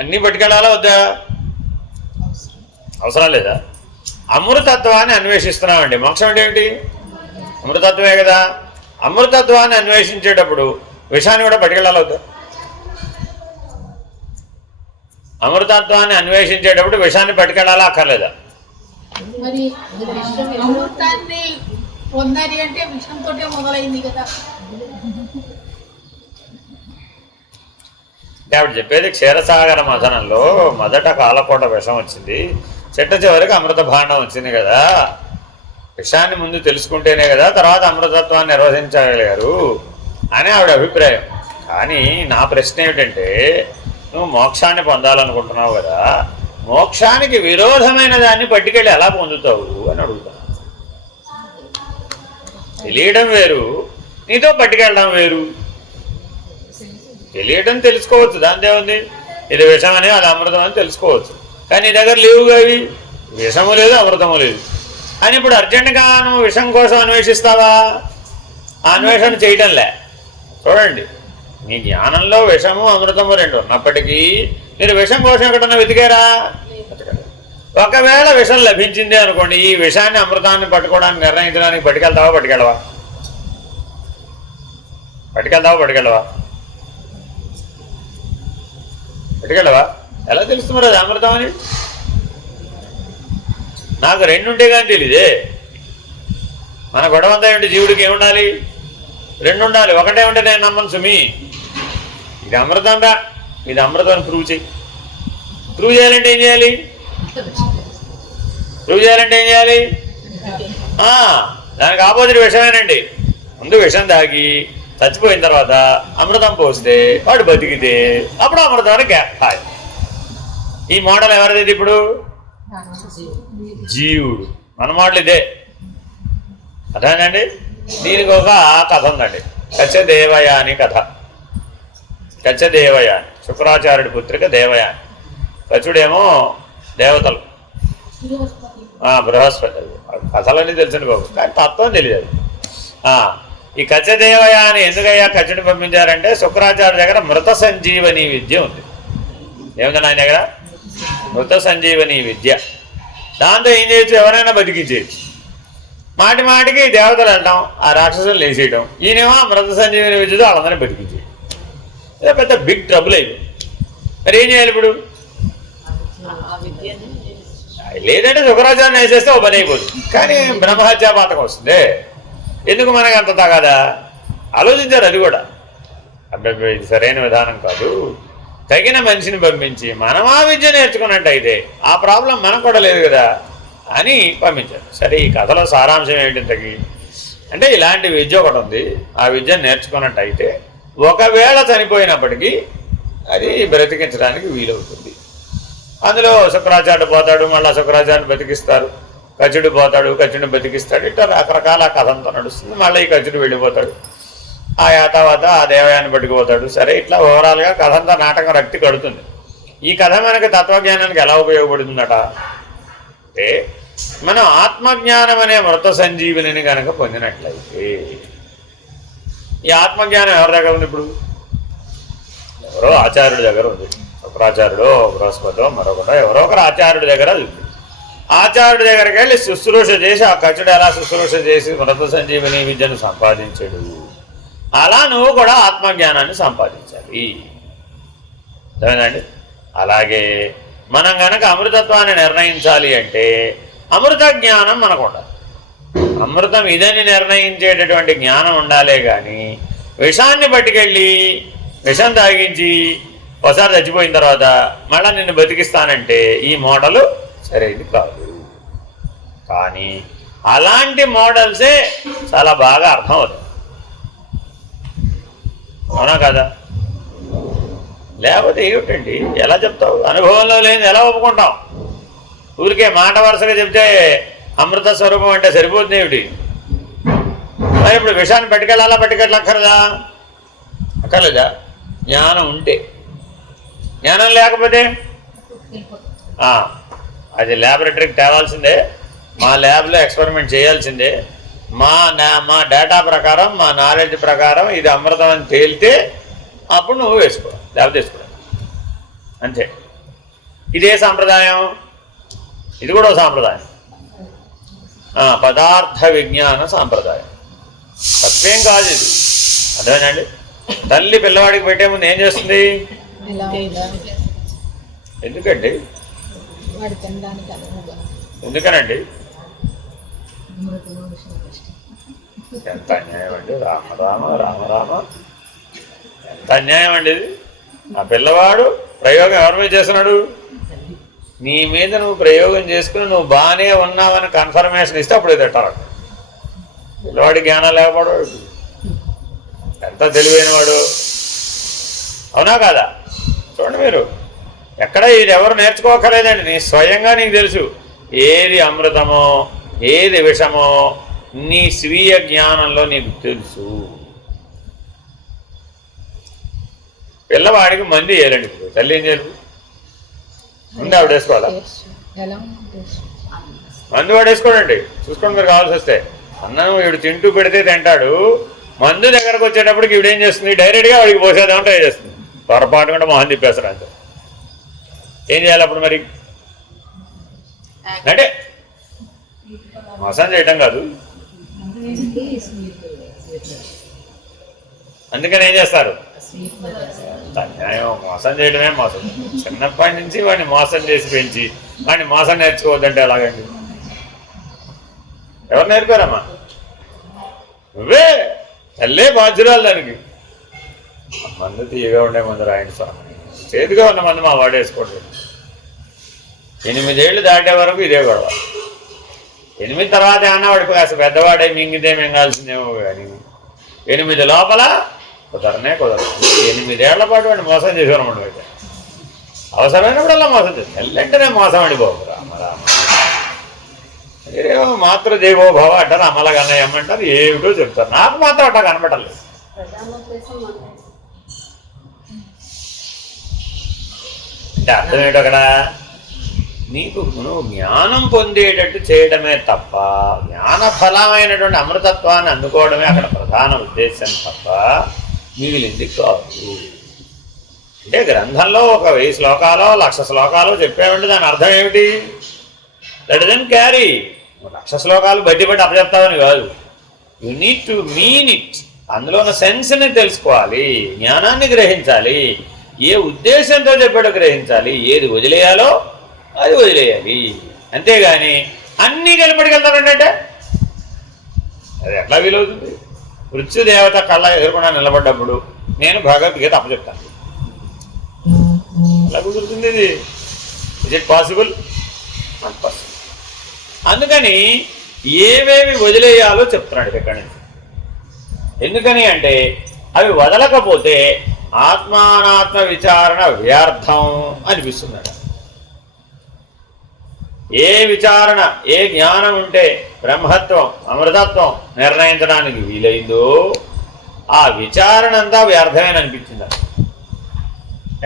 అన్నీ పట్టుకెళ్ళాలా వద్దా? అవసరం లేదా? అమృతత్వాన్ని అన్వేషిస్తున్నామండి. మోక్షం అంటే ఏమిటి, అమృతత్వమే కదా. అమృతత్వాన్ని అన్వేషించేటప్పుడు విషాన్ని కూడా పట్టుకెళ్ళాలా వద్దా? అమృతత్వాన్ని అన్వేషించేటప్పుడు విషాన్ని పట్టుకెళ్ళాలా అక్కర్లేదా? మరి అమృతాన్ని పొందాలి అంటే విషంతో మొదలైంది కదా. ఆవిడ చెప్పేది క్షీరసాగర మథనంలో మొదట కాలకోట విషం వచ్చింది, చిట్ట చివరికి అమృత భాండం వచ్చింది కదా. విషయాన్ని ముందు తెలుసుకుంటేనే కదా తర్వాత అమృతత్వాన్ని నిర్వహించగలిగారు అని ఆవిడ అభిప్రాయం. కానీ నా ప్రశ్న ఏమిటంటే, నువ్వు మోక్షాన్ని పొందాలనుకుంటున్నావు కదా, మోక్షానికి విరోధమైన దాన్ని పట్టుకెళ్ళి ఎలా పొందుతావు అని అడుగుతాను. తెలియడం వేరు, నీతో పట్టుకెళ్ళడం వేరు. తెలియడం తెలుసుకోవచ్చు, దాంతో ఉంది, ఇది విషం అని అది అమృతం అని తెలుసుకోవచ్చు. కానీ నీ దగ్గర లేవుగా అవి, విషము లేదు అమృతము లేదు అని. ఇప్పుడు అర్జెంటుగా నువ్వు విషం కోసం అన్వేషిస్తావా? ఆ అన్వేషణ చేయడంలే. చూడండి, మీ జ్ఞానంలో విషము అమృతము రెండు ఉన్నప్పటికీ మీరు విషం కోసం ఎక్కడన్నా వెతికారా? ఒకవేళ విషం లభించింది అనుకోండి, ఈ విషాన్ని అమృతాన్ని పట్టుకోవడానికి నిర్ణయించడానికి పట్టుకెళ్తావా పట్టుకెళ్ళవా? పట్టుకెళ్ళవా? ఎలా తెలుస్తున్నారు అది అమృతం అని? నాకు రెండుంటే కానీ తెలియదే. మన గొడవంతా ఏమిటి, జీవుడికి ఏముండాలి? రెండు ఉండాలి. ఒకటే ఉంటే నేను నమ్మను సుమి, ఇది అమృతం రా, ఇది అమృతం ప్రూవ్ చేయి. ప్రూవ్ చేయాలంటే ఏం చేయాలి? దానికి ఆపోజిట్ విషమేనండి. ముందు విషం తాగి చచ్చిపోయిన తర్వాత అమృతం పోస్తే వాడు బతికితే అప్పుడు అమృతానికి హాయ్. ఈ మోడల్ ఎవరిది ఇప్పుడు? జీవుడు. మన మోడల్ ఇదే. అదేనండి. దీనికి ఒక కథ ఉందండి, కచ్చదేవయాని కథ. కచ్చదేవయాని శుక్రాచార్యుడి పుత్రిక దేవయాని, కచుడేమో దేవతలు, బృహస్పతి. కథలన్నీ తెలిసిన బాబు, కానీ తత్వం తెలియదు. ఈ కచదేవయాని ఎందుకయ్యా కచుడిని పంపించారంటే శుక్రాచార్య దగ్గర మృత సంజీవని విద్య ఉంది. ఏముందని ఆయన దగ్గర? మృత సంజీవని విద్య. దాంతో ఏం చేయొచ్చు? ఎవరైనా బతికించేయచ్చు. మాటి మాటికి దేవతలు అంటాం, ఆ రాక్షసులు లేచేయటం. ఈయనేమో మృత సంజీవని విద్యతో వాళ్ళందరినీ బతికించేయడం. ఇదే పెద్ద బిగ్ ట్రబుల్ అయిపోయింది. మరి ఏం చేయాలి ఇప్పుడు? లేదంటే శుక్రాచార్యం వేసేస్తే ఓ పని అయిపోతుంది. కానీ బ్రహ్మహత్యాపాతకం వస్తుంది. ఎందుకు మనకి అంత తగాదా? ఆలోచించారు అది కూడా. అబ్బాయి ఇది సరైన విధానం కాదు, తగిన మనిషిని పంపించి మనం ఆ విద్య నేర్చుకున్నట్టయితే ఆ ప్రాబ్లం మనకు కూడా లేదు కదా అని పంపించారు. సరే, ఈ కథలో సారాంశం ఏంటి తగ్గి అంటే ఇలాంటి విద్య ఒకటి ఉంది, ఆ విద్యను నేర్చుకున్నట్టయితే ఒకవేళ చనిపోయినప్పటికీ అది బ్రతికించడానికి వీలవుతుంది. అందులో శుక్రాచార్యుడు పోతాడు, మళ్ళీ శుక్రాచార్యుని బతికిస్తారు. కచుడు పోతాడు, కచుడిని బతికిస్తాడు. ఇట్లా రకరకాల కథ అంతా నడుస్తుంది. మళ్ళీ ఈ కచుడు వెళ్ళిపోతాడు, ఆ తర్వాత ఆ దేవయాన్ని పట్టుకుపోతాడు. సరే, ఇట్లా ఓవరాల్గా కథ అంతా నాటకం రక్తి కడుతుంది. ఈ కథ మనకి తత్వజ్ఞానానికి ఎలా ఉపయోగపడుతుందట అంటే, మనం ఆత్మజ్ఞానం అనే మృత సంజీవిని కనుక పొందినట్లయితే, ఈ ఆత్మజ్ఞానం ఎవరి దగ్గర ఉంది? ఇప్పుడు ఎవరో ఆచార్యుడి దగ్గర ఉంది. శుక్రాచార్యుడో బృహస్పతో మరొకటో ఎవరో ఒకరు ఆచార్యుడి దగ్గర ఉంది. ఆచార్యుడి దగ్గరికి వెళ్ళి శుశ్రూష చేసి, ఆ కచుడు ఎలా శుశ్రూష చేసి మృత సంజీవిని విద్యను సంపాదించాడు, అలా నువ్వు కూడా ఆత్మజ్ఞానాన్ని సంపాదించాలి. అర్థమైందండి? అలాగే మనం కనుక అమృతత్వాన్ని నిర్ణయించాలి అంటే అమృత జ్ఞానం మనకు ఉండాలి. అమృతం ఇదని నిర్ణయించేటటువంటి జ్ఞానం ఉండాలే కానీ విషాన్ని పట్టుకెళ్ళి విషం తాగించి ఒకసారి చచ్చిపోయిన తర్వాత మళ్ళీ నిన్ను బతికిస్తానంటే ఈ మోడలు సరైనది కాదు. కానీ అలాంటి మోడల్సే చాలా బాగా అర్థమవుతాయి. అవునా కదా? లేకపోతే ఏమిటండి, ఎలా చెప్తావు? అనుభవంలో లేని ఎలా ఒప్పుకుంటాం? ఊరికే మాట వరుసగా చెప్తే అమృత స్వరూపం అంటే సరిపోతుంది ఏమిటి? మరి ఇప్పుడు విషయాన్ని పట్టుకెళ్ళక్కర్లేదా? అక్కర్లేదా? జ్ఞానం ఉంటే. జ్ఞానం లేకపోతే అది ల్యాబొరేటరీకి తేవాల్సిందే, మా ల్యాబ్లో ఎక్స్పెరిమెంట్ చేయాల్సిందే. మా డేటా ప్రకారం, మా నాలెడ్జ్ ప్రకారం ఇది అమృతం అని తేలితే అప్పుడు నువ్వు వేసుకో, లేకపోతే వేసుకో. అంతే. ఇదే సాంప్రదాయం. ఇది కూడా సాంప్రదాయం, పదార్థ విజ్ఞాన సాంప్రదాయం. తప్పేం కాదు ఇది. అర్థమేనండి? తల్లి పిల్లవాడికి పెట్టే ముందు ఏం చేస్తుంది? ఎందుకండి? ఎందుకనండి? ఎంత అన్యాయం అండి! రామ రామ రామ రామ, ఎంత అన్యాయం అండి ఇది. ఆ పిల్లవాడు ప్రయోగం ఎవరి మీద చేస్తున్నాడు? నీ మీద నువ్వు ప్రయోగం చేసుకుని నువ్వు బాగానే ఉన్నావని కన్ఫర్మేషన్ ఇస్తే అప్పుడు తిట్టాలి. పిల్లవాడి జ్ఞానం లేకపోవడం, ఎంత తెలివైన వాడు. అవునా కాదా? చూడండి మీరు, ఎక్కడ ఇది ఎవరు నేర్చుకోకలేదండి. నీ స్వయంగా నీకు తెలుసు ఏది అమృతమో ఏది విషమో, నీ స్వీయ జ్ఞానంలో నీకు తెలుసు. పిల్లవాడికి మంది వేయాలండి. ఇప్పుడు తల్లి ఏం చేయాలి? ముందు ఆవిడ వేసుకోవాలా? మందు వాడు వేసుకోడండి. చూసుకోండి మీరు కావాల్సి వస్తే. అన్నం వీడు తింటూ పెడితే తింటాడు. మందు దగ్గరకు వచ్చేటప్పటికి ఈవిడేం చేస్తుంది? డైరెక్ట్గా వాడికి పోసేదాం ట్రై చేస్తుంది. పొరపాటు కూడా మొహం తిప్పేస్తారు. అంతే. ఏం చేయాలి అప్పుడు మరి? అంటే మోసం చేయటం కాదు. అందుకని ఏం చేస్తారు? అన్యాయం. మోసం చేయడమే మోసం. చిన్నప్పటి నుంచి వాడిని మోసం చేసి పెంచి వాడిని మోసం నేర్చుకోవద్దంటే ఎలాగండి? ఎవరు నేర్పారమ్మా? నువ్వే. తల్లే బాధ్యురాలు దానికి. మందు తీయగా ఉండే మందు రాయండి స్వామి. చేతిగా ఉన్న మందు మా వాడు వేసుకోవట్లేదు. 8 ఏళ్ళు దాటే వరకు ఇదే గొడవ. 8 తర్వాత ఏమన్నా వాడికి కాస్త పెద్దవాడే మింగితే మింగాల్సిందేమో కానీ 8 లోపల కుదరనే కుదరదు. 8 ఏళ్ల పాటు వాడిని మోసం చేసేవారన్నమాట. అయితే అవసరమైనప్పుడల్లా మోసం చేస్తాను. వెంటనే మోసం అండి బాబు. రామ రామ. మీరేమో మాతృదేవో భవ అంటారు, అమలగన్నయ్య అమ్మంటారు, ఏమిటో చెప్తారు. నాకు మాత్రం అట్లా కనబడలేదు. అంటే అర్థం ఏంటో అక్కడ నువ్వు జ్ఞానం పొందేటట్టు చేయడమే తప్ప జ్ఞానఫలమైనటువంటి అమృతత్వాన్ని అందుకోవడమే అక్కడ ప్రధాన ఉద్దేశం తప్ప మిగిలింది కాదు. అంటే గ్రంథంలో ఒక 1000 శ్లోకాలో 1,00,000 శ్లోకాలు చెప్పామంటే దాని అర్థం ఏమిటి? That doesn't carry. 1,00,000 శ్లోకాలు బట్టి అప్పచెప్తావని కాదు. You need to mean it. అందులో ఉన్న సెన్స్ని తెలుసుకోవాలి, జ్ఞానాన్ని గ్రహించాలి, ఏ ఉద్దేశంతో చెప్పాడో గ్రహించాలి, ఏది వదిలేయాలో అది వదిలేయాలి. అంతేగాని అన్నీ కలిపడికెళ్తానంటే అది ఎట్లా వీలవుతుంది? మృత్యుదేవత కళ్ళ ఎదుర్కొన్నా నిలబడ్డప్పుడు నేను భగవద్గీత అప్పచెప్తాను, ఎలా కుదురుతుంది? ఇది is it possible? Not possible. అందుకని ఏవేవి వదిలేయాలో చెప్తున్నాడు ఇక్కడి నుంచి. ఎందుకని అంటే అవి వదలకపోతే ఆత్మానాత్మ విచారణ వ్యర్థం అనిపిస్తున్నాడు. ఏ విచారణ, ఏ జ్ఞానం ఉంటే బ్రహ్మత్వం అమృతత్వం నిర్ణయించడానికి వీలైందో ఆ విచారణ అంతా వ్యర్థమేని అనిపించింది.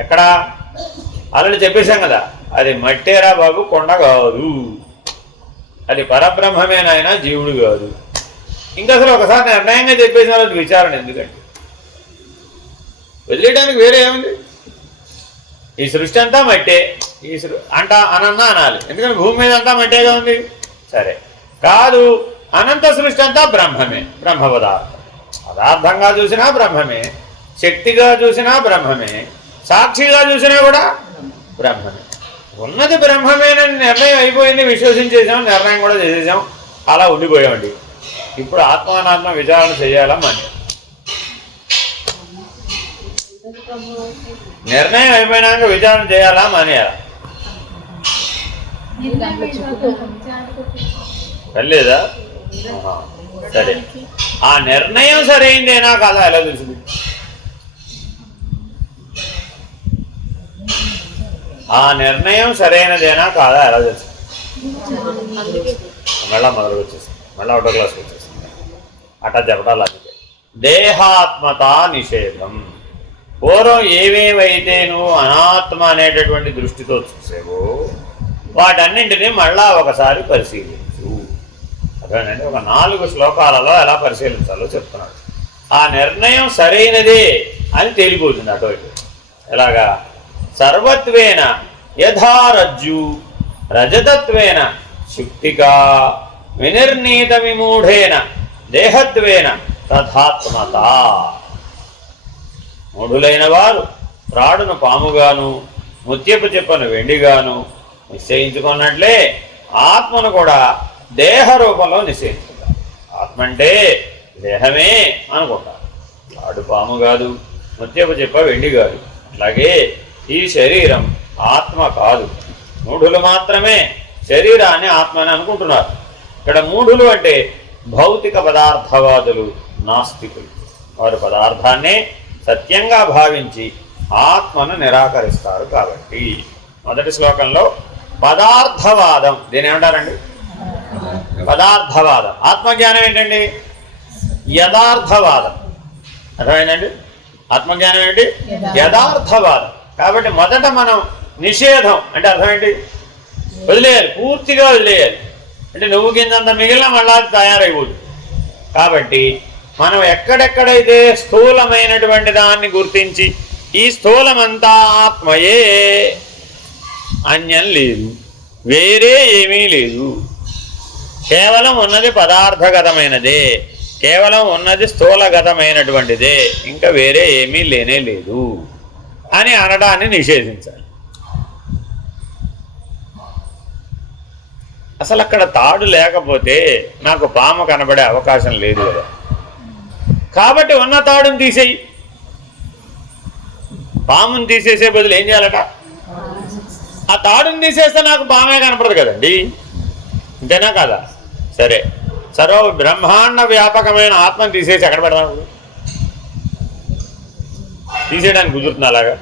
ఎక్కడ ఆల్రెడీ చెప్పేశాం కదా, అది మట్టేరా బాబు, కొండ కాదు, అది పరబ్రహ్మమేనాయన, జీవుడు కాదు. ఇంకా అసలు ఒకసారి నిర్ణయంగా చెప్పేసిన అది విచారణ ఎందుకంటే వదిలేయడానికి వేరే ఏముంది? ఈ సృష్టి అంతా మట్టే, ఈ అనన్నా అనాలి, ఎందుకంటే భూమి మీద అంతా మట్టేగా ఉంది. సరే కాదు, అనంత సృష్టి అంతా బ్రహ్మమే, బ్రహ్మ పదార్థం. పదార్థంగా చూసినా బ్రహ్మమే, శక్తిగా చూసినా బ్రహ్మమే, సాక్షిగా చూసినా కూడా బ్రహ్మమే. ఉన్నది బ్రహ్మమేనని నిర్ణయం అయిపోయింది, విశ్వసించేసాం, నిర్ణయం కూడా చేసేసాం, అలా ఉండిపోయామండి. ఇప్పుడు ఆత్మానాత్మ విచారణ చేయాలా మరి? నిర్ణయం అయిపోయినాక విచారణ చేయాలా మానేయాలా? వెళ్ళలేదా? సరే, ఆ నిర్ణయం సరైందేనా కాదా ఎలా తెలిసింది? ఆ నిర్ణయం సరైనదేనా కాదా ఎలా తెలుసు? మళ్ళా మొదలుకు వచ్చేస్తుంది, మళ్ళీ ఒకటో క్లాస్కి వచ్చేస్తుంది. అట్టా చెప్పడాలి. అందుకే దేహాత్మత నిషేధం. పూర్వం ఏవేవైతే నువ్వు అనాత్మ అనేటటువంటి దృష్టితో చూసేవో వాటన్నింటినీ మళ్ళా ఒకసారి పరిశీలించు. అదేనండి, ఒక 4 శ్లోకాలలో ఎలా పరిశీలించాలో చెప్తున్నాడు. ఆ నిర్ణయం సరైనదే అని తేలిపోతుంది అటు ఇటు. ఎలాగా? సర్వత్వేన యథారజ్జు రజతత్వేన శుక్తికా వినిర్ణీత విమూఢేన దేహత్వేన తథాత్మత. మూఢులైన వారు త్రాడును పాముగాను ముత్యపు చెప్పను వెండిగాను నిశ్చయించుకున్నట్లే ఆత్మను కూడా దేహ రూపంలో నిశ్చయించుకుంటారు. ఆత్మ అంటే దేహమే అనుకుంటారు. త్రాడు పాము కాదు, ముత్యపు చెప్ప వెండి కాదు. అట్లాగే ఈ శరీరం ఆత్మ కాదు. మూఢులు మాత్రమే శరీరాన్ని ఆత్మని అనుకుంటున్నారు. ఇక్కడ మూఢులు అంటే భౌతిక పదార్థవాదులు, నాస్తికులు. వారు పదార్థాన్నే సత్యంగా భావించి ఆత్మను నిరాకరిస్తారు. కాబట్టి మొదటి శ్లోకంలో పదార్థవాదం, దీని ఏమంటారండి? పదార్థవాదం. ఆత్మజ్ఞానం ఏంటండి? యథార్థవాదం. అర్థమైందండి? ఆత్మజ్ఞానం ఏంటి? యథార్థవాదం. కాబట్టి మొదట మనం నిషేధం అంటే అర్థం ఏంటి? వదిలేయాలి, పూర్తిగా వదిలేయాలి. అంటే నువ్వు కిందంత మిగిలిన మళ్ళా తయారైపోతుంది. కాబట్టి మనం ఎక్కడెక్కడైతే స్థూలమైనటువంటి దాన్ని గుర్తించి ఈ స్థూలమంతా ఆత్మయే, అన్యం లేదు, వేరే ఏమీ లేదు, కేవలం ఉన్నది పదార్థగతమైనదే, కేవలం ఉన్నది స్థూలగతమైనటువంటిదే, ఇంకా వేరే ఏమీ లేనే లేదు అని అనడాన్ని నిషేధించాలి. అసలు అక్కడ తాడు లేకపోతే నాకు పాము కనబడే అవకాశం లేదు కదా. కాబట్టి ఉన్న తాడుని తీసేయి. పాముని తీసేసే బదులు ఏం చేయాలట? ఆ తాడుని తీసేస్తే నాకు పామే కనపడదు కదండి, అంతేనా కాదా? సరే, సర్వ బ్రహ్మాండ వ్యాపకమైన ఆత్మను తీసేసి ఎక్కడ పెడతాను? తీసేయడానికి కుదురుతుంది అలాగా?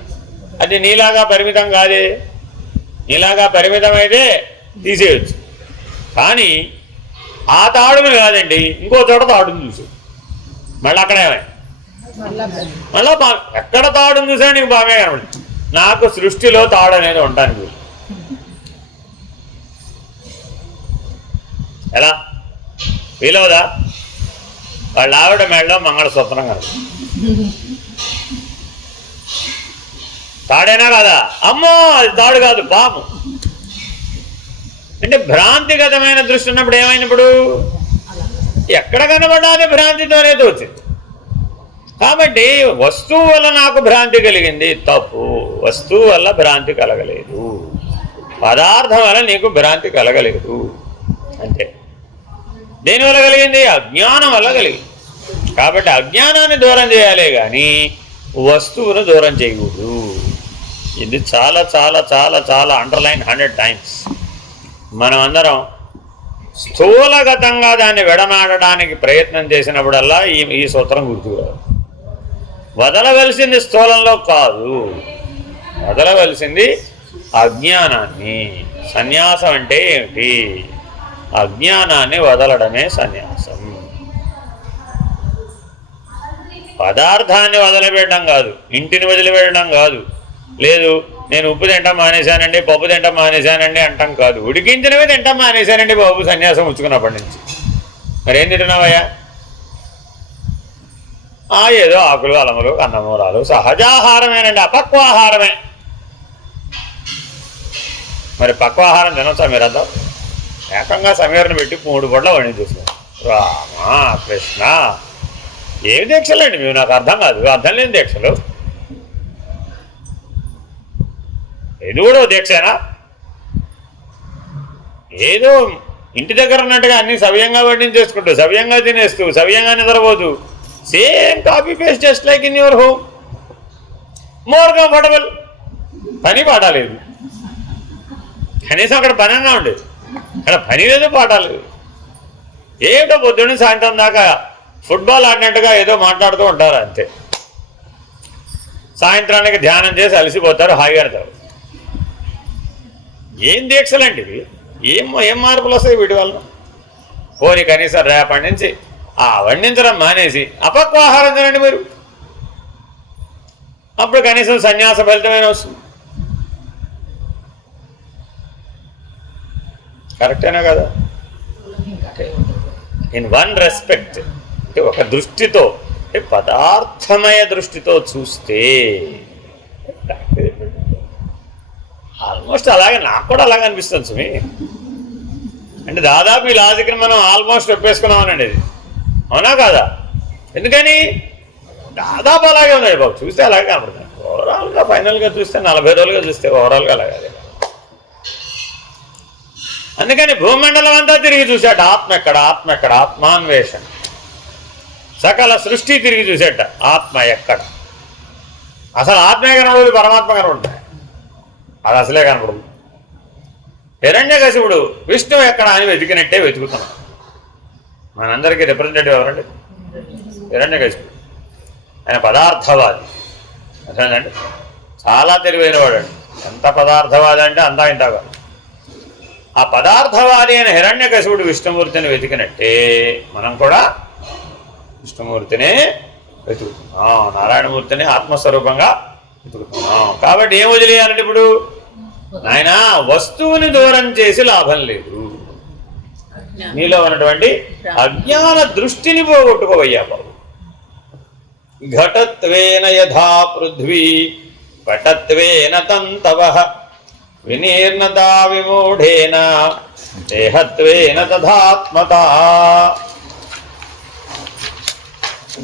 అది నీలాగా పరిమితం కాదే. నీలాగా పరిమితం అయితే తీసేయచ్చు, కానీ ఆ తాడుని కాదండి, ఇంకో చోట తాడుని చూసి మళ్ళీ అక్కడే మళ్ళా ఎక్కడ తాడుని చూసా నీకు బామే కనబడి నాకు సృష్టిలో తాడు అనేది ఉండడానికి వీలు. ఎలా వీలవుదా? వాళ్ళ ఆవిడ మెడలో మంగళసూత్రం కాదు, తాడేనా కాదా? అమ్మో అది తాడు కాదు, పాము. అంటే భ్రాంతిగతమైన దృష్టి ఉన్నప్పుడు ఏమైనప్పుడు ఎక్కడ కనబడాలి? భ్రాంతితోనే తోచింది. కాబట్టి వస్తువు వల్ల నాకు భ్రాంతి కలిగింది, తప్పు. వస్తువు వల్ల భ్రాంతి కలగలేదు, పదార్థం వల్ల నీకు భ్రాంతి కలగలేదు. అంతే. దేనివల్ల కలిగింది? అజ్ఞానం వల్ల కలిగింది. కాబట్టి అజ్ఞానాన్ని దూరం చేయాలి కానీ వస్తువును దూరం చేయకూడదు. ఇది చాలా చాలా చాలా చాలా అండర్లైన్ 100 times. మనం అందరం స్థూలగతంగా దాన్ని విడనాడడానికి ప్రయత్నం చేసినప్పుడల్లా ఈ సూత్రం గుర్తుకురాదు. వదలవలసింది స్థూలంలో కాదు, వదలవలసింది అజ్ఞానాన్ని. సన్యాసం అంటే ఏమిటి? అజ్ఞానాన్ని వదలడమే సన్యాసం. పదార్థాన్ని వదిలిపెట్టడం కాదు, ఇంటిని వదిలిపెట్టడం కాదు, లేదు నేను ఉప్పు తింటాం మానేశానండి, పప్పు తింటాం మానేశానండి అంటాం కాదు. ఉడికించినవి తింటాం మానేశానండి బాబు సన్యాసం ఉంచుకున్నప్పటి నుంచి. మరేం తింటున్నావయ్యా? ఏదో ఆకులు, అలములు, కన్నమూలాలు, సహజాహారమేనండి, అపక్వాహారమే. మరి పక్వాహారం తినొచ్చా మీరంతా? ఏకంగా సమీరణ పెట్టి 3 పూటల వండించేస్తున్నారు. రామా కృష్ణ, ఏమి దీక్షలండి మేము? నాకు అర్థం కాదు, అర్థం లేని దీక్షలు. ఇది కూడా దీక్షనా? ఏదో ఇంటి దగ్గర ఉన్నట్టుగా అన్ని సవ్యంగా వడ్డించేసుకుంటూ, సవ్యంగా తినేస్తూ, సవ్యంగా నిద్రపోతూ, same copy paste just like in your home, more comfortable. పని పాఠాలేదు, కనీసం అక్కడ పని అన్నా ఉండేది. అక్కడ పని లేదు, పాఠాలేదు. ఏమిటో పొద్దున్న సాయంత్రం దాకా ఫుట్బాల్ ఆడినట్టుగా ఏదో మాట్లాడుతూ ఉంటారు అంతే. సాయంత్రానికి ధ్యానం చేసి అలసిపోతారు, హాయిగా ఆడతారు. ఏం దీక్షలండి ఇవి? ఏం మార్పులు వస్తాయి వీటి వలన? పోనీ కనీసం రేపటి నుంచి వండించడం మానేసి అపక్వాహారం తినండి మీరు, అప్పుడు కనీసం సన్యాస ఫలితమైన వస్తుంది. కరెక్టేనా కదా? ఇన్ వన్ రెస్పెక్ట్, అంటే ఒక దృష్టితో, అంటే పదార్థమయ దృష్టితో చూస్తే ఆల్మోస్ట్ అలాగే నాకు కూడా అలాగే అనిపిస్తుంది సుమి. అంటే దాదాపు ఈ లాజిక్ని మనం ఆల్మోస్ట్ ఒప్పేసుకున్నామనండి. ఇది అవునా కాదా? ఎందుకని దాదాపు అలాగే ఉన్నాడు బాబు, చూస్తే అలాగే కనపడుతుంది. ఓవరాల్గా ఫైనల్గా చూస్తే 40 రోజులుగా చూస్తే ఓవరాల్గా అలాగే. అందుకని భూమండలం అంతా తిరిగి చూశాట, ఆత్మ ఎక్కడ, ఆత్మ ఎక్కడ, ఆత్మాన్వేషణ. సకల సృష్టి తిరిగి చూసేట, ఆత్మ ఎక్కడ. అసలు ఆత్మే కనబడదు, పరమాత్మ కనబడుతుంది. అది అసలే కనపడదు. హిరణ్యకశిపుడు విష్ణువు ఎక్కడ అని వెతికినట్టే వెతుకుతున్నాడు. మనందరికీ రిప్రజెంటేటివ్ ఎవరండి? హిరణ్యకశిపుడు. ఆయన పదార్థవాది. అర్థమైందండి? చాలా తెలివైన వాడు అండి. ఎంత పదార్థవాది అంటే అంతా ఇంత కాదు. ఆ పదార్థవాది అయిన హిరణ్యకశిపుడు విష్ణుమూర్తిని వెతికినట్టే మనం కూడా విష్ణుమూర్తినే వెతుకుతున్నాం, నారాయణమూర్తిని ఆత్మస్వరూపంగా వెతుకుతున్నాం. కాబట్టి ఏం వదిలేయాలంటే ఇప్పుడు ఆయన వస్తువుని దూరం చేసి లాభం లేదు. నీలో ఉన్నటువంటి అజ్ఞాన దృష్టిని పోగొట్టుకోవయ్యా బాబు. ఘటత్వేన యథా పృథ్వీ పటత్వేన తంతవః వినీర్ణతా విమూఢేన దేహత్వేన తథాత్మతా.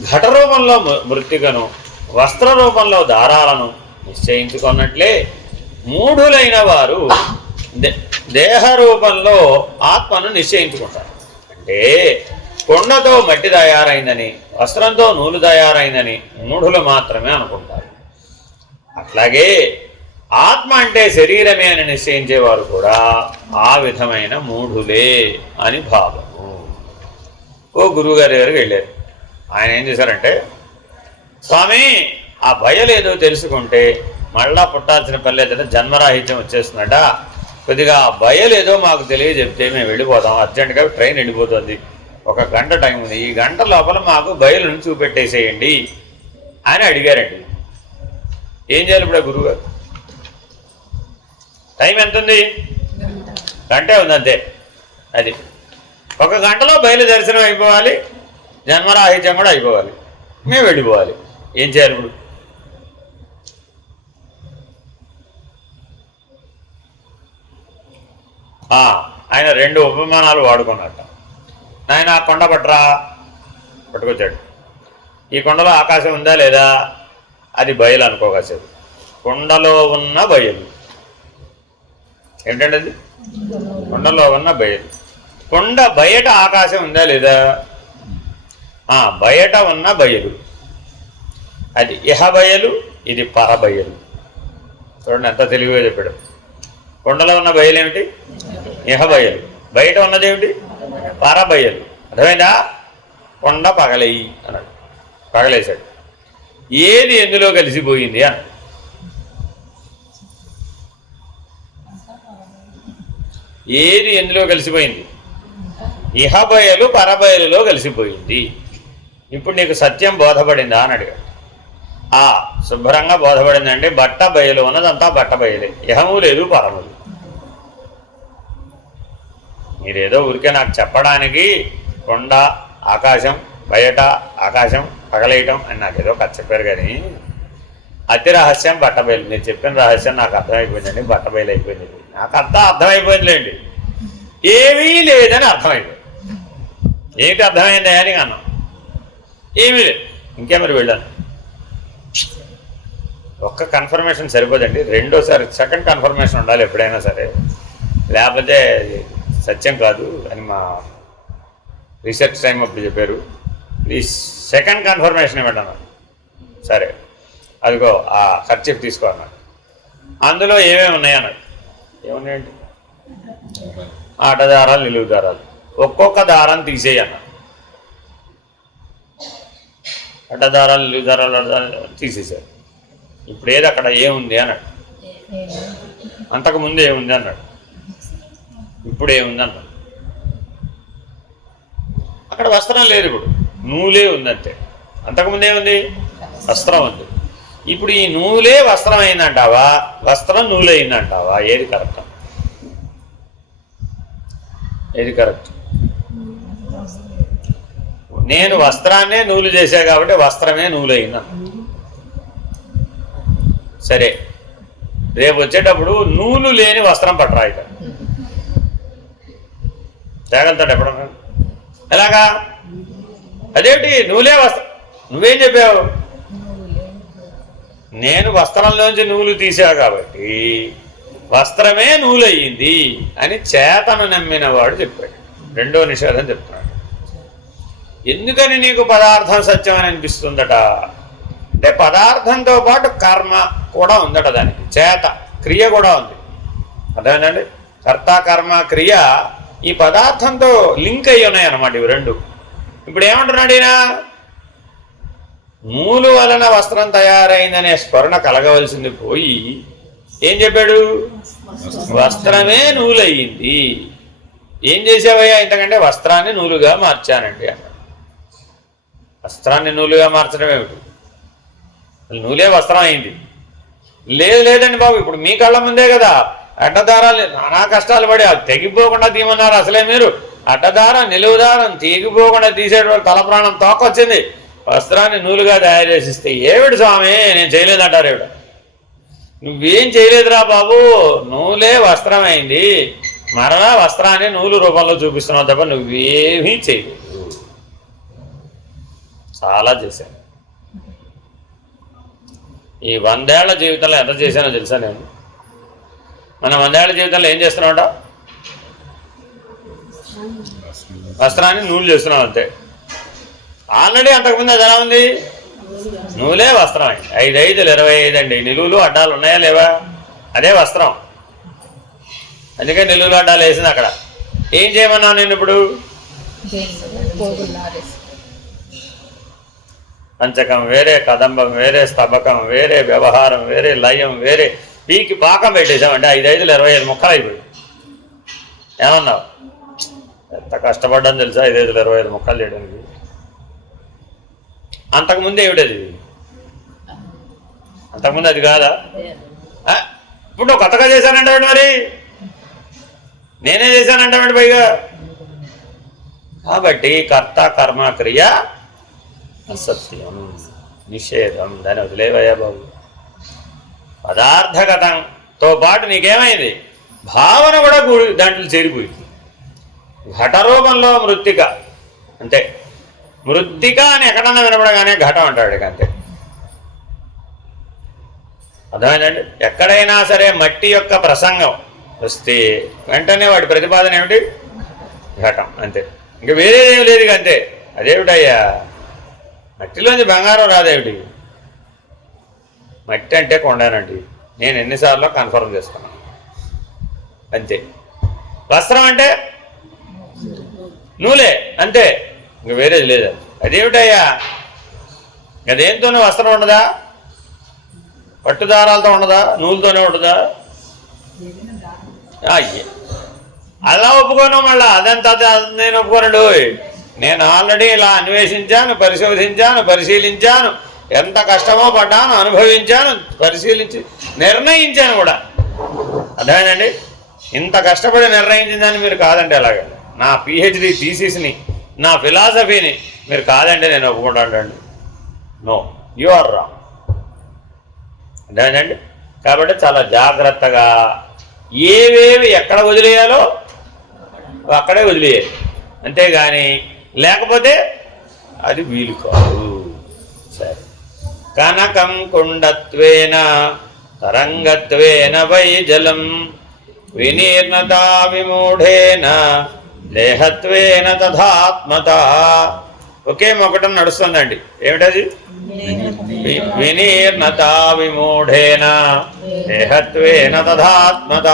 ఘట రూపంలో మృత్తికను, వస్త్ర రూపంలో దారాలను నిశ్చయించుకున్నట్లే మూఢులైన వారు దేహ రూపంలో ఆత్మను నిశ్చయించుకుంటారు. అంటే కొండతో మట్టి తయారైందని, వస్త్రంతో నూలు తయారైందని మూఢులు మాత్రమే అనుకుంటారు. అట్లాగే ఆత్మ అంటే శరీరమే అని నిశ్చయించేవారు కూడా ఆ విధమైన మూఢులే అని భావము. ఓ గురువుగారి దగ్గరికి వెళ్ళారు. ఆయన ఏం చేశారంటే, స్వామి ఆ భయలేదో తెలుసుకుంటే మళ్ళా పుట్టాల్సిన పని లేదంటే జన్మరాహిత్యం వచ్చేస్తుందట. కొద్దిగా ఆ భయలేదో మాకు తెలియజెప్తే మేము వెళ్ళిపోతాం, అర్జెంటుగా ట్రైన్ వెళ్ళిపోతుంది, 1 గంట టైం ఉంది, ఈ గంట లోపల మాకు బయలుని చూపెట్టేసేయండి అని అడిగారండి. ఏం చేయాలి ఇప్పుడు గురువుగారు? టైం ఎంత ఉంది? గంటే ఉంది అంతే. అది 1 గంటలో బయలు దర్శనం అయిపోవాలి, జన్మరాహిత్యం కూడా అయిపోవాలి, మేము వెళ్ళిపోవాలి. ఏం చేయాలి ఇప్పుడు? ఆయన 2 ఉపమానాలు వాడుకున్నట్ట. ఆయన ఆ కొండ పట్టరా, పట్టుకొచ్చాడు. ఈ కొండలో ఆకాశం ఉందా లేదా? అది బయలు అనుకోకాసేపు. కొండలో ఉన్న బయలు ఏంటంటే అది కొండలో ఉన్న బయలు. కొండ బయట ఆకాశం ఉందా లేదా? బయట ఉన్న బయలు అది ఇహ బయలు, ఇది పరబయలు. చూడండి ఎంత తెలివిగా చెప్పాడు. కొండలో ఉన్న బయలు ఏమిటి? ఇహ బయలు. బయట ఉన్నదేమిటి? పరబయలు. అర్థమైందా? కొండ పగలేయి అన్నాడు. పగలేశాడు. ఏది ఎందులో కలిసిపోయింది అన్నాడు. ఏది ఎందులో కలిసిపోయింది? ఇహబయలు పరబయలులో కలిసిపోయింది. ఇప్పుడు నీకు సత్యం బోధపడిందా అని అడిగాడు. శుభ్రంగా బోధపడిందండి. బట్ట బయలు ఉన్నదంతా బట్ట బయలే, ఇహము లేదు పరము లేదు. మీరేదో ఊరికే నాకు చెప్పడానికి కొండ ఆకాశం బయట ఆకాశం పగలేయటం అని నాకేదో కథ చెప్పారు, కానీ అతి రహస్యం బట్టబయలు. నేను చెప్పిన రహస్యం నాకు అర్థమైపోయిందండి, బట్టబయలు అయిపోయింది. నాకు అర్థమైపోయిందిలేండి. ఏమీ లేదని అర్థమైపోయింది. ఏంటి అర్థమైందా అని అన్నాం. ఏమీ లేదు. ఇంకేమరి వెళ్ళాను. ఒక్క కన్ఫర్మేషన్ సరిపోదండి, రెండోసారి సెకండ్ కన్ఫర్మేషన్ ఉండాలి ఎప్పుడైనా సరే, లేకపోతే సత్యం కాదు అని మా రీసెర్చ్ టైం అప్పుడు చెప్పారు. ఈ సెకండ్ కన్ఫర్మేషన్ ఇవ్వండి. సరే అదిగో ఆ ఖర్చు తీసుకో అన్నాడు. అందులో ఏమేమి ఉన్నాయి అన్నాడు. ఏమున్నాయండి? అడ్డదారాలు నిలువు దారాలు. ఒక్కొక్క దారాన్ని తీసేయి అన్నాడు. అడ్డదారాలు నిలువు దారాలు తీసేశారు. ఇప్పుడు ఏది అక్కడ ఏముంది అన్నాడు. అంతకుముందు ఏముంది అన్నాడు. ఇప్పుడు ఏముంది అన్నాడు. అక్కడ వస్త్రం లేదు, ఇప్పుడు నూలే ఉందంతే. అంతకుముందు ఏముంది? వస్త్రం ఉంది. ఇప్పుడు ఈ నూలే వస్త్రం అయిందంటావా, వస్త్రం నూలు అయిందంటావా? ఏది కరెక్ట్? ఏది కరెక్ట్? నేను వస్త్రాన్నే నూలు చేశా కాబట్టి వస్త్రమే నూలు అయిందన్న. సరే, రేపు వచ్చేటప్పుడు నూలు లేని వస్త్రం పట్టరా ఇక. తేగలుగుతాడు ఎప్పుడన్నా? ఎలాగా? అదేంటి నూలే వస్త్రం? నువ్వేం చెప్పావు? నేను వస్త్రంలోంచి నూలు తీసా కాబట్టి వస్త్రమే నూలయ్యింది అని చేతను నమ్మినవాడు చెప్పాడు. రెండో నిషేధం చెప్తున్నాడు. ఎందుకని నీకు పదార్థం సత్యం అని అనిపిస్తుందట అంటే, పదార్థంతో పాటు కర్మ కూడా ఉందట, దానికి చేత క్రియ కూడా ఉంది. అర్థమైందండి? కర్త కర్మ క్రియ ఈ పదార్థంతో లింక్ అయ్యి ఉన్నాయి అన్నమాట ఇవి రెండు. ఇప్పుడు ఏమంటున్నాడు ఈయన? నూలు వలన వస్త్రం తయారైందనే స్మరణ కలగవలసింది పోయి ఏం చెప్పాడు? వస్త్రమే నూలయ్యింది. ఏం చేసావయ్యా ఇంతకంటే? వస్త్రాన్ని నూలుగా మార్చానండి అన్నాడు. వస్త్రాన్ని నూలుగా మార్చడం ఏమిటి? నూలే వస్త్రం అయింది. లేదండి బాబు, ఇప్పుడు మీ కళ్ళ ముందే కదా అడ్డదారాలు నానా కష్టాలు పడి అది తెగిపోకుండా తీయమన్నారు. అసలే మీరు అడ్డదారం నిలువుదారం తెగిపోకుండా తీసేటువంటి తల ప్రాణం తోకొచ్చింది. వస్త్రాన్ని నూలుగా తయారు చేసిస్తే ఏమిటి స్వామి నేను చేయలేదంటారు. ఏమిట? నువ్వేం చేయలేదురా బాబు, నూలే వస్త్రమైంది, మరలా వస్త్రాన్ని నూలు రూపంలో చూపిస్తున్నావు తప్ప నువ్వేమీ చేయలేదు. చాలా చేశాను. ఈ 100 ఏళ్ల జీవితంలో ఎంత చేశానో తెలుసా నేను? మన 100 ఏళ్ల జీవితంలో ఏం చేస్తున్నావుట? వస్త్రాన్ని నూలు చేస్తున్నావు అంతే. ఆల్రెడీ అంతకుముందు అది ఎలా ఉంది? నూలే వస్త్రం అయింది. 5 5 25 అండి. నిలువులు అడ్డాలు ఉన్నాయా లేవా? అదే వస్త్రం. అందుకే నిలువులు అడ్డాలు వేసింది అక్కడ. ఏం చేయమన్నావు నేను ఇప్పుడు? పంచకం వేరే, కదంబం వేరే, స్తబకం వేరే, వ్యవహారం వేరే, లయం వేరే, పీకి పాకం పెట్టేశామంటే 5 5 25 ముక్కలు అయిపోయి. ఏమన్నావు? ఎంత కష్టపడ్డాను తెలుసా 5 5 25 ముక్కలు చేయడానికి. అంతకుముందు ఏమిటది? అంతకుముందు అది కాదా? ఇప్పుడు నువ్వు కొత్తగా చేశానంటాడు, మరి నేనే చేశానంటాడు పైగా. కాబట్టి కర్త కర్మ క్రియ అసత్యం, నిషేధం, దాన్ని వదిలేవయ్యా బాబు. పదార్థగతంతో పాటు నీకేమైంది, భావన కూడా దాంట్లో చేరిపోయింది. ఘట రూపంలో మృత్తిక, అంతే. మృత్తిక అని ఎక్కడన్నా వినపడగానే ఘటం అంటాడు, అంతే. అర్థమైందండి. ఎక్కడైనా సరే మట్టి యొక్క ప్రసంగం వస్తే వెంటనే వాడి ప్రతిపాదన ఏమిటి, ఘటం, అంతే. ఇంక వేరేదేమి లేదు, అంతే. అదేమిటయ్యా, మట్టిలోంచి బంగారం రాదేమిటి? మట్టి అంటే కొండానండి, నేను ఎన్నిసార్లు కన్ఫర్మ్ చేసుకున్నాను, అంతే. వస్త్రం అంటే నూలే, అంతే. ఇంక వేరేది లేదా. అదేమిటయ్యా, అదేంతోనే వస్త్రం ఉండదా, పట్టుదారాలతో ఉండదా, నూలుతోనే ఉండదా? అలా ఒప్పుకోను, మళ్ళా అదంతా నేను ఒప్పుకోనండు. నేను ఆల్రెడీ ఇలా అన్వేషించాను, పరిశోధించాను, పరిశీలించాను, ఎంత కష్టమో పడ్డాను, అనుభవించాను, పరిశీలించి నిర్ణయించాను కూడా. అర్థమైందండి. ఇంత కష్టపడి నిర్ణయించిన దాన్ని మీరు కాదండి అలాగే. నా పిహెచ్డి థీసిస్ని, నా ఫిలాసఫీని మీరు కాదంటే నేను ఒప్పుకుంటానండి. No, you are wrong. అర్థమైందండి. కాబట్టి చాలా జాగ్రత్తగా ఏవేవి ఎక్కడ వదిలేయాలో అక్కడే వదిలేయాలి, అంతేగాని లేకపోతే అది వీలు కాదు. సరే. కనకం కుండత్వేన తరంగత్వేన వై జలం వినీర్ణతా విమూఢేన దేహత్వేన తథాత్మత. ఒకే మొకటం నడుస్తుందండి. ఏమిటది? వినీర్ణతా విమూఢేన దేహత్వేన తథాత్మత.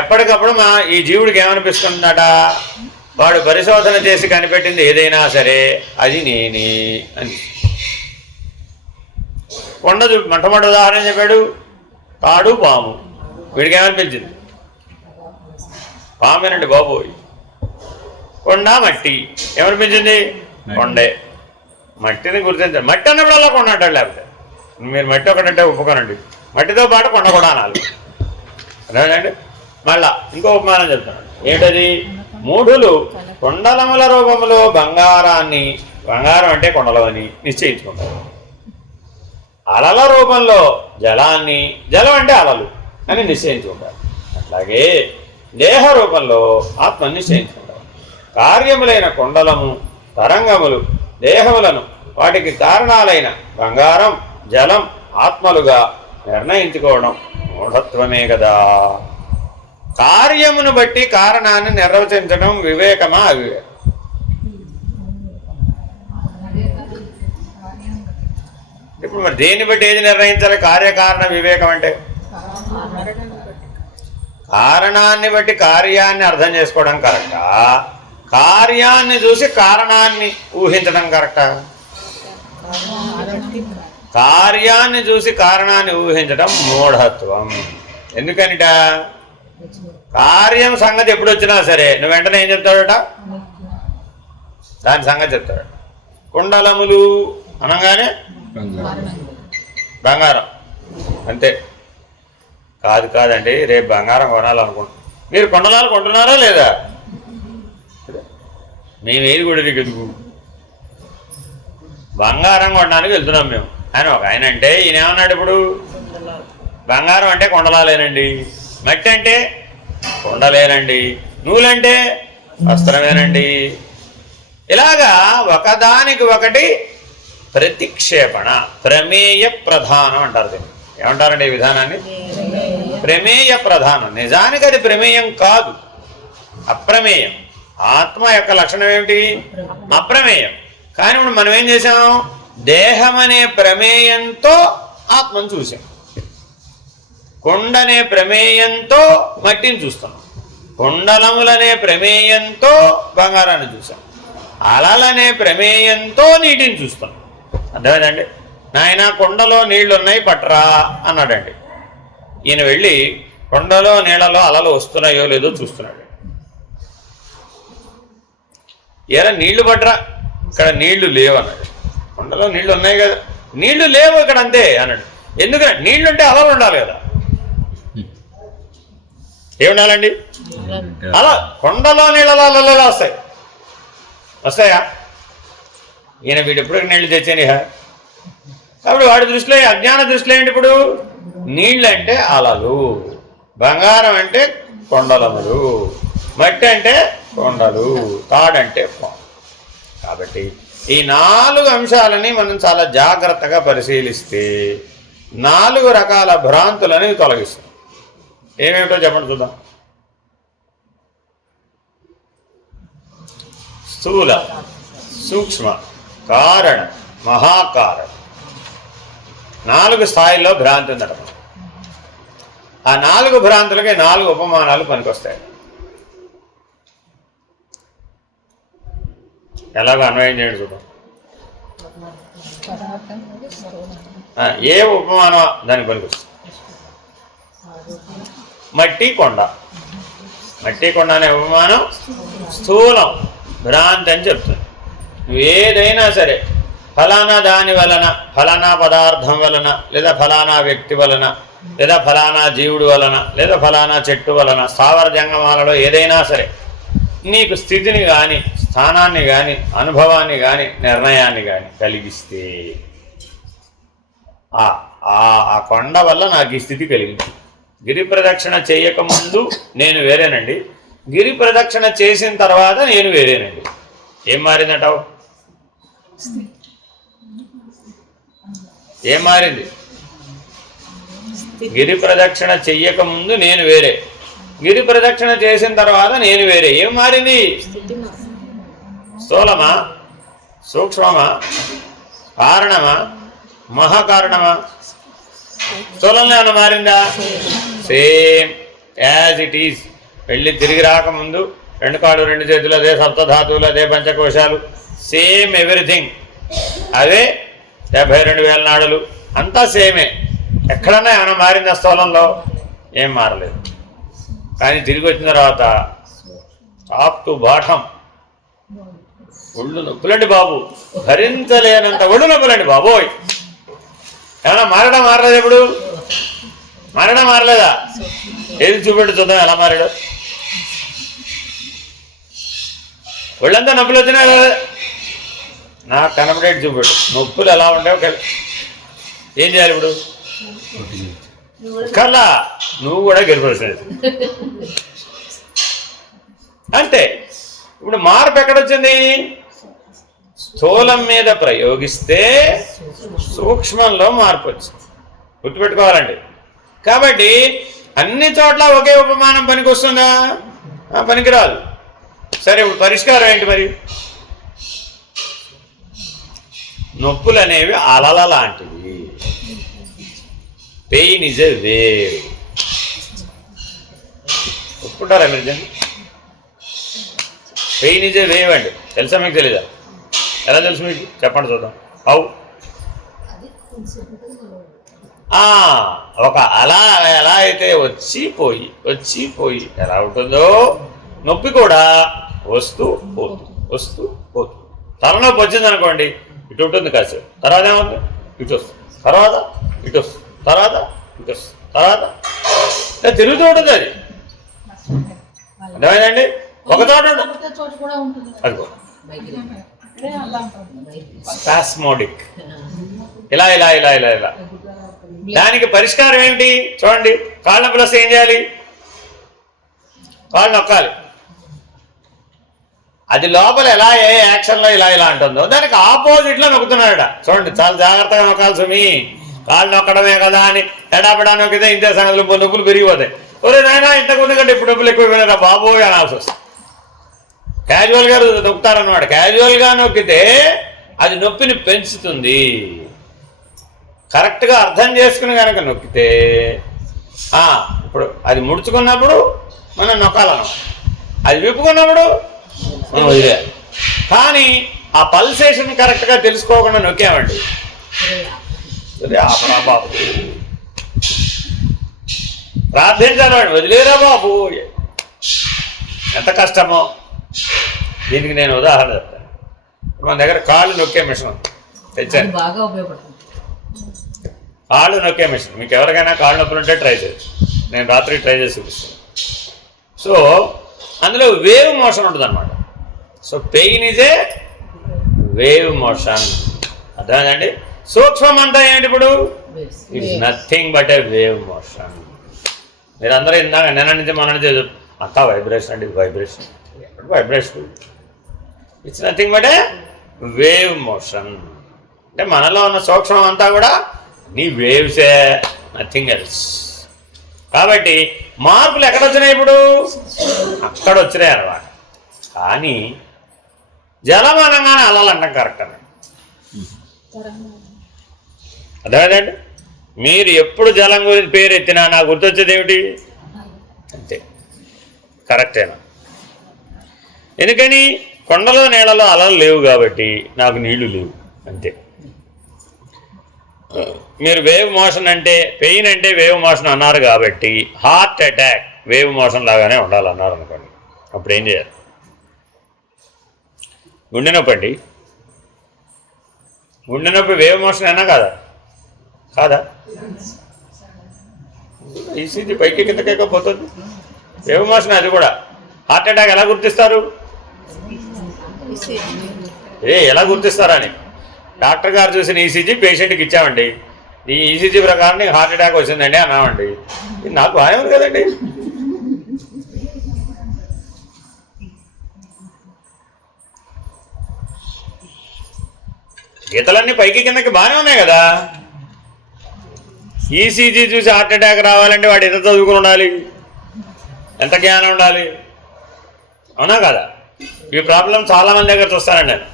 ఎప్పటికప్పుడు ఈ జీవుడికి ఏమనిపిస్తుందట, వాడు పరిశోధన చేసి కనిపెట్టింది ఏదైనా సరే అది నేనే అని. కొండ మొట్టమొదటి ఉదాహరణ చెప్పాడు, తాడు పాము. వీడికి ఏమనిపించింది, పామేనండి బాబోయ్. కొండ మట్టి, ఏమనిపించింది, కొండే. మట్టిని గుర్తించండి. మట్టి అన్నప్పుడు అలా కొండ అంటాడు, లేకపోతే మీరు మట్టి ఒకటంటే ఒప్పుకోనండి, మట్టితో పాటు కొండ కూడా అనాలి. అదేనండి. మళ్ళా ఇంకో ఉపమానం చెప్తున్నాడు. ఏంటది? మూఢులు కొండలముల రూపంలో బంగారాన్ని, బంగారం అంటే కొండలు అని నిశ్చయించుకుంటారు. అలల రూపంలో జలాన్ని, జలం అంటే అలలు అని నిశ్చయించుకుంటారు. అట్లాగే దేహ రూపంలో ఆత్మని నిశ్చయించుకుంటారు. కార్యములైన కొండలము, తరంగములు, దేహములను వాటికి కారణాలైన బంగారం, జలం ఆత్మలుగా నిర్ణయించుకోవడం మూఢత్వమే కదా. కార్యమును బట్టి కారణాన్ని నిర్వచించడం వివేకమా అవివేకం? ఇప్పుడు మరి దేన్ని బట్టి ఏది నిర్ణయించాలి? కార్యకారణ వివేకం అంటే కారణాన్ని బట్టి కార్యాన్ని అర్థం చేసుకోవడం కరెక్టా, కార్యాన్ని చూసి కారణాన్ని ఊహించడం కరెక్టా? కార్యాన్ని చూసి కారణాన్ని ఊహించడం మూఢత్వం. ఎందుకనిట? కార్యం సంగతి ఎప్పుడు వచ్చినా సరే నువ్వు వెంటనే ఏం చెప్తాడట, దాని సంగతి చెప్తాడు. కుండలములు అనగానే బంగారం, అంతే. కాదండి, రేపు బంగారం కొనాలనుకుంటున్నాం. మీరు కొండలాలు కొంటున్నారా లేదా? మేమేది కూడా నీకు ఎందుకు, బంగారం కొనడానికి వెళ్తున్నాం మేము అని ఒక ఆయన అంటే, ఈయన ఏమన్నాడు ఇప్పుడు, బంగారం అంటే కొండలాలేనండి, మట్టి అంటే కొండలేనండి, నూలంటే వస్త్రమేనండి. ఇలాగా ఒకదానికి ఒకటి ప్రతిక్షేపణ, ప్రమేయ ప్రధానం అంటారు. దీన్ని ఏమంటారండి? ఈ విధానాన్ని ప్రమేయ ప్రధానం. నిజానికి అది ప్రమేయం కాదు, అప్రమేయం. ఆత్మ యొక్క లక్షణం ఏమిటి? అప్రమేయం. కానీ ఇప్పుడు మనం ఏం చేసాం, దేహం అనే ప్రమేయంతో ఆత్మను చూసాం, కొండనే ప్రమేయంతో మట్టిని చూస్తున్నాం, కుండలములనే ప్రమేయంతో బంగారాన్ని చూసాం, అలలనే ప్రమేయంతో నీటిని చూస్తున్నాం. అర్థమైందండి? నాయన కొండలో నీళ్లున్నాయి పట్రా అన్నాడండి. ఈయన వెళ్ళి కొండలో నీళ్ళలో అలలు వస్తున్నాయో లేదో చూస్తున్నాడు. ఎరా నీళ్లు పట్రా, ఇక్కడ నీళ్లు లేవు అన్నాడు. కొండలో నీళ్లు ఉన్నాయి కదా, నీళ్లు లేవు ఇక్కడ, అంతే అన్నాడు. ఎందుకంటే నీళ్లుంటే అలలు ఉండాలి కదా. ఏముండాలండి? అలా కొండలో నీళ్ళలో అలా వస్తాయా? ఈయన వీడు ఎప్పుడు నీళ్ళు తెచ్చాను. కాబట్టి వాడి దృష్టిలో, అజ్ఞాన దృష్టిలో ఏంటి? ఇప్పుడు నీళ్ళు అంటే అలలు, బంగారం అంటే కొండలములు, మట్టి అంటే కొండలు, తాడంటే పాము. కాబట్టి ఈ 4 అంశాలని మనం చాలా జాగ్రత్తగా పరిశీలిస్తే 4 రకాల భ్రాంతులని తొలగిస్తాం. ఏమేమిటో చెప్పండి చూద్దాం. స్థూల, సూక్ష్మ, కారణ, మహాకారణ 4 స్థాయిల్లో భ్రాంతి ఉందట. ఆ 4 భ్రాంతులకి 4 ఉపమానాలు పనికొస్తాయి. ఎలాగో అన్వయం చేయండి చూద్దాం. ఏ ఉపమానం దానికి పనికొస్తుంది? మట్టి కొండ. మట్టి కొండ అనే ఉపమానం స్థూలం, భ్రాంతి అని చెప్తుంది. నువ్వు ఏదైనా సరే ఫలానా దాని వలన, ఫలానా పదార్థం వలన, లేదా ఫలానా వ్యక్తి వలన, లేదా ఫలానా జీవుడు వలన, లేదా ఫలానా చెట్టు వలన, స్థావర జంగమాలలో ఏదైనా సరే నీకు స్థితిని కానీ, స్థానాన్ని కానీ, అనుభవాన్ని కానీ, నిర్ణయాన్ని కానీ కలిగిస్తే ఆ కొండ వల్ల నాకు ఈ స్థితి కలిగింది. గిరి ప్రదక్షిణ చేయకముందు నేను వేరేనండి, గిరి ప్రదక్షిణ చేసిన తర్వాత నేను వేరేనండి. ఏం మారిందటావు? ఏం మారింది? గిరి ప్రదక్షిణ చెయ్యకముందు నేను వేరే, గిరి ప్రదక్షిణ చేసిన తర్వాత నేను వేరే. ఏం మారింది? స్థూలమా, సూక్ష్మమా, కారణమా, మహాకారణమా? స్థూలంలో ఏమన్నా మారిందా? Same as it is. వెళ్ళి తిరిగి రాకముందు 2 కాళ్ళు 2 చేతులు, అదే సప్తధాతువులు, అదే పంచకోశాలు, సేమ్ ఎవ్రీథింగ్. అదే 72,000 నాడులు, అంతా సేమే. ఎక్కడన్నా ఏమైనా మారిందా? స్థూలంలో ఏం మారలేదు. కానీ తిరిగి వచ్చిన తర్వాత టాప్ టు బాటం ఒళ్ళు నొప్పులండి బాబు, భరించలేనంత ఒళ్ళు నొప్పులండి బాబోయ్. ఏమన్నా మారలేదు? ఎప్పుడు మారలేదా? ఏది చూపెట్టు చూద్దాం ఎలా మారాడు. ఒళ్ళంతా నొప్పులు వచ్చినాయి కదా, నాకు కనపడేది చూపెట్టు. నొప్పులు ఎలా ఉంటాయో ఏం చేయాలి ఇప్పుడు? కల్లా నువ్వు కూడా గెలిపడుతుంది అంతే. ఇప్పుడు మార్పు ఎక్కడొచ్చింది? స్థూలం మీద ప్రయోగిస్తే సూక్ష్మంలో మార్పు వచ్చింది. గుర్తుపెట్టుకోవాలండి. కాబట్టి అన్ని చోట్ల ఒకే ఉపమానం పనికొస్తుందా? పనికిరాదు. సరే, ఇప్పుడు పరిష్కారం ఏంటి మరి? నొప్పులు అనేవి అలల లాంటివి. Pain is a wave. ఒప్పుకుంటారా మీరు? పెయిన్ ఇజ్ ఎ వేవ్ అండి. తెలుసా మీకు? తెలీదా? ఎలా తెలుసు మీకు? చెప్పండి చూద్దాం. హౌ? ఒక అలా ఎలా అయితే వచ్చి పోయి ఎలా ఉంటుందో నొప్పి కూడా వస్తూ పోతూ. తలనొప్పి వచ్చింది అనుకోండి, ఇటు ఉంటుంది కాసేపు, తర్వాత ఏమవుతుంది? ఇటు వస్తుంది, తర్వాత ఇటు వస్తుంది, తర్వాత ఇటు వస్తుంది, తర్వాత తిరుగుతూ ఉంటుంది. అది అర్థమైందండి? ఒక చోట అదిగో స్పాస్మోడిక్, ఇలా ఇలా ఇలా ఇలా ఇలా. దానికి పరిష్కారం ఏమిటి? చూడండి, కాళ్ళ నొప్పులు వస్తే ఏం చేయాలి? కాళ్ళు నొక్కాలి. అది లోపల ఎలా ఏ యాక్షన్లో ఇలా ఇలా అంటుందో దానికి ఆపోజిట్లో నొక్కుతున్నాడట. చూడండి, చాలా జాగ్రత్తగా నొక్కాలి సుమి. కాళ్ళు నొక్కడమే కదా అని ఎడాపెడా నొక్కితే ఇంతే సంగతులు, నొప్పులు పెరిగిపోతాయి. ఒరే నాయన, ఇంతకుముందు కంటే ఇప్పుడు నొప్పులు ఎక్కువ వెళ్ళరా బాబోయ్ అనాల్సి వస్తుంది. క్యాజువల్గా నొక్కుతారన్నమాట. క్యాజువల్గా నొక్కితే అది నొప్పిని పెంచుతుంది. కరెక్ట్గా అర్థం చేసుకుని కనుక నొక్కితే ఇప్పుడు అది ముడుచుకున్నప్పుడు మనం నొక్కాలను, అది విప్పుకున్నప్పుడు మనం వదిలేయాలి. కానీ ఆ పల్సేషన్ కరెక్ట్గా తెలుసుకోకుండా నొక్కామండి, ఆపరా బాబు, ప్రార్థించాలి వాడు, వదిలేరా బాబు. ఎంత కష్టమో. దీనికి నేను ఉదాహరణ చెప్తాను. మన దగ్గర కాళ్ళు నొక్కే మిషన్ తెచ్చాను. బాగా ఉపయోగపడుతుంది. కాళ్ళు నొక్కే మిషన్. మీకు ఎవరికైనా కాళ్ళు నొప్పులు ఉంటే ట్రై చేయొచ్చు. నేను రాత్రి ట్రై చేసి చూపిస్తాను. సో అందులో వేవ్ మోషన్ ఉంటుంది అనమాట. So pain is a wave motion. అర్థమైందండి? సూక్ష్మం అంతా ఏంటి ఇప్పుడు? It's nothing but A wave motion. మీరందరూ ఇందాక నిన్న నుంచి మన నుంచి అంతా వైబ్రేషన్ అండి, vibration vibration. It's nothing but A wave motion. అంటే మనలో ఉన్న సూక్ష్మం అంతా కూడా నీ వేవ్సే, నథింగ్ ఎల్స్. కాబట్టి మార్పులు ఎక్కడ వచ్చినాయి ఇప్పుడు? అక్కడ వచ్చినాయి అన్నమాట. కానీ జలమానంగానే అలలు అంటాం కరెక్ట్ అని. అర్థమైందండి? మీరు ఎప్పుడు జలం గురించి పేరు ఎత్తినా నాకు గుర్తొచ్చేది ఏమిటి? అంతే, కరెక్టేనా? ఎందుకని? కొండలో నీళ్ళలో అలలు లేవు కాబట్టి నాకు నీళ్లు లేవు, అంతే. మీరు వేవ్ మోషన్ అంటే, పెయిన్ అంటే వేవ్ మోషన్ అన్నారు కాబట్టి హార్ట్ అటాక్ వేవ్ మోషన్ లాగానే ఉండాలన్నారు అనుకోండి. అప్పుడు ఏం చేయాలి? గుండె నొప్పి అండి, గుండె నొప్పి వేవ్ మోషన్ అయినా కాదా? కాదా? ఈసీజీ పైకి కిందకెక్కకపోతుంది, వేవ్ మోషన్ అది కూడా. హార్ట్ అటాక్ ఎలా గుర్తిస్తారు? ఎలా గుర్తిస్తారా అని డాక్టర్ గారు చూసిన ఈసీజీ పేషెంట్కి ఇచ్చామండి. ఈ ఈసీజీ ప్రకారం నీకు హార్ట్ అటాక్ వచ్చిందండి అన్నామండి. ఇది నాకు బాగా ఉంది కదండి. గీతలన్నీ పైకి కిందకి బాగానే ఉన్నాయి కదా. ఈసీజీ చూసి హార్ట్ అటాక్ రావాలంటే వాడు ఎంత చదువుకుని ఉండాలి, ఎంత జ్ఞానం ఉండాలి, అవునా కదా? ఈ ప్రాబ్లం చాలామంది దగ్గర చూస్తానండి నేను.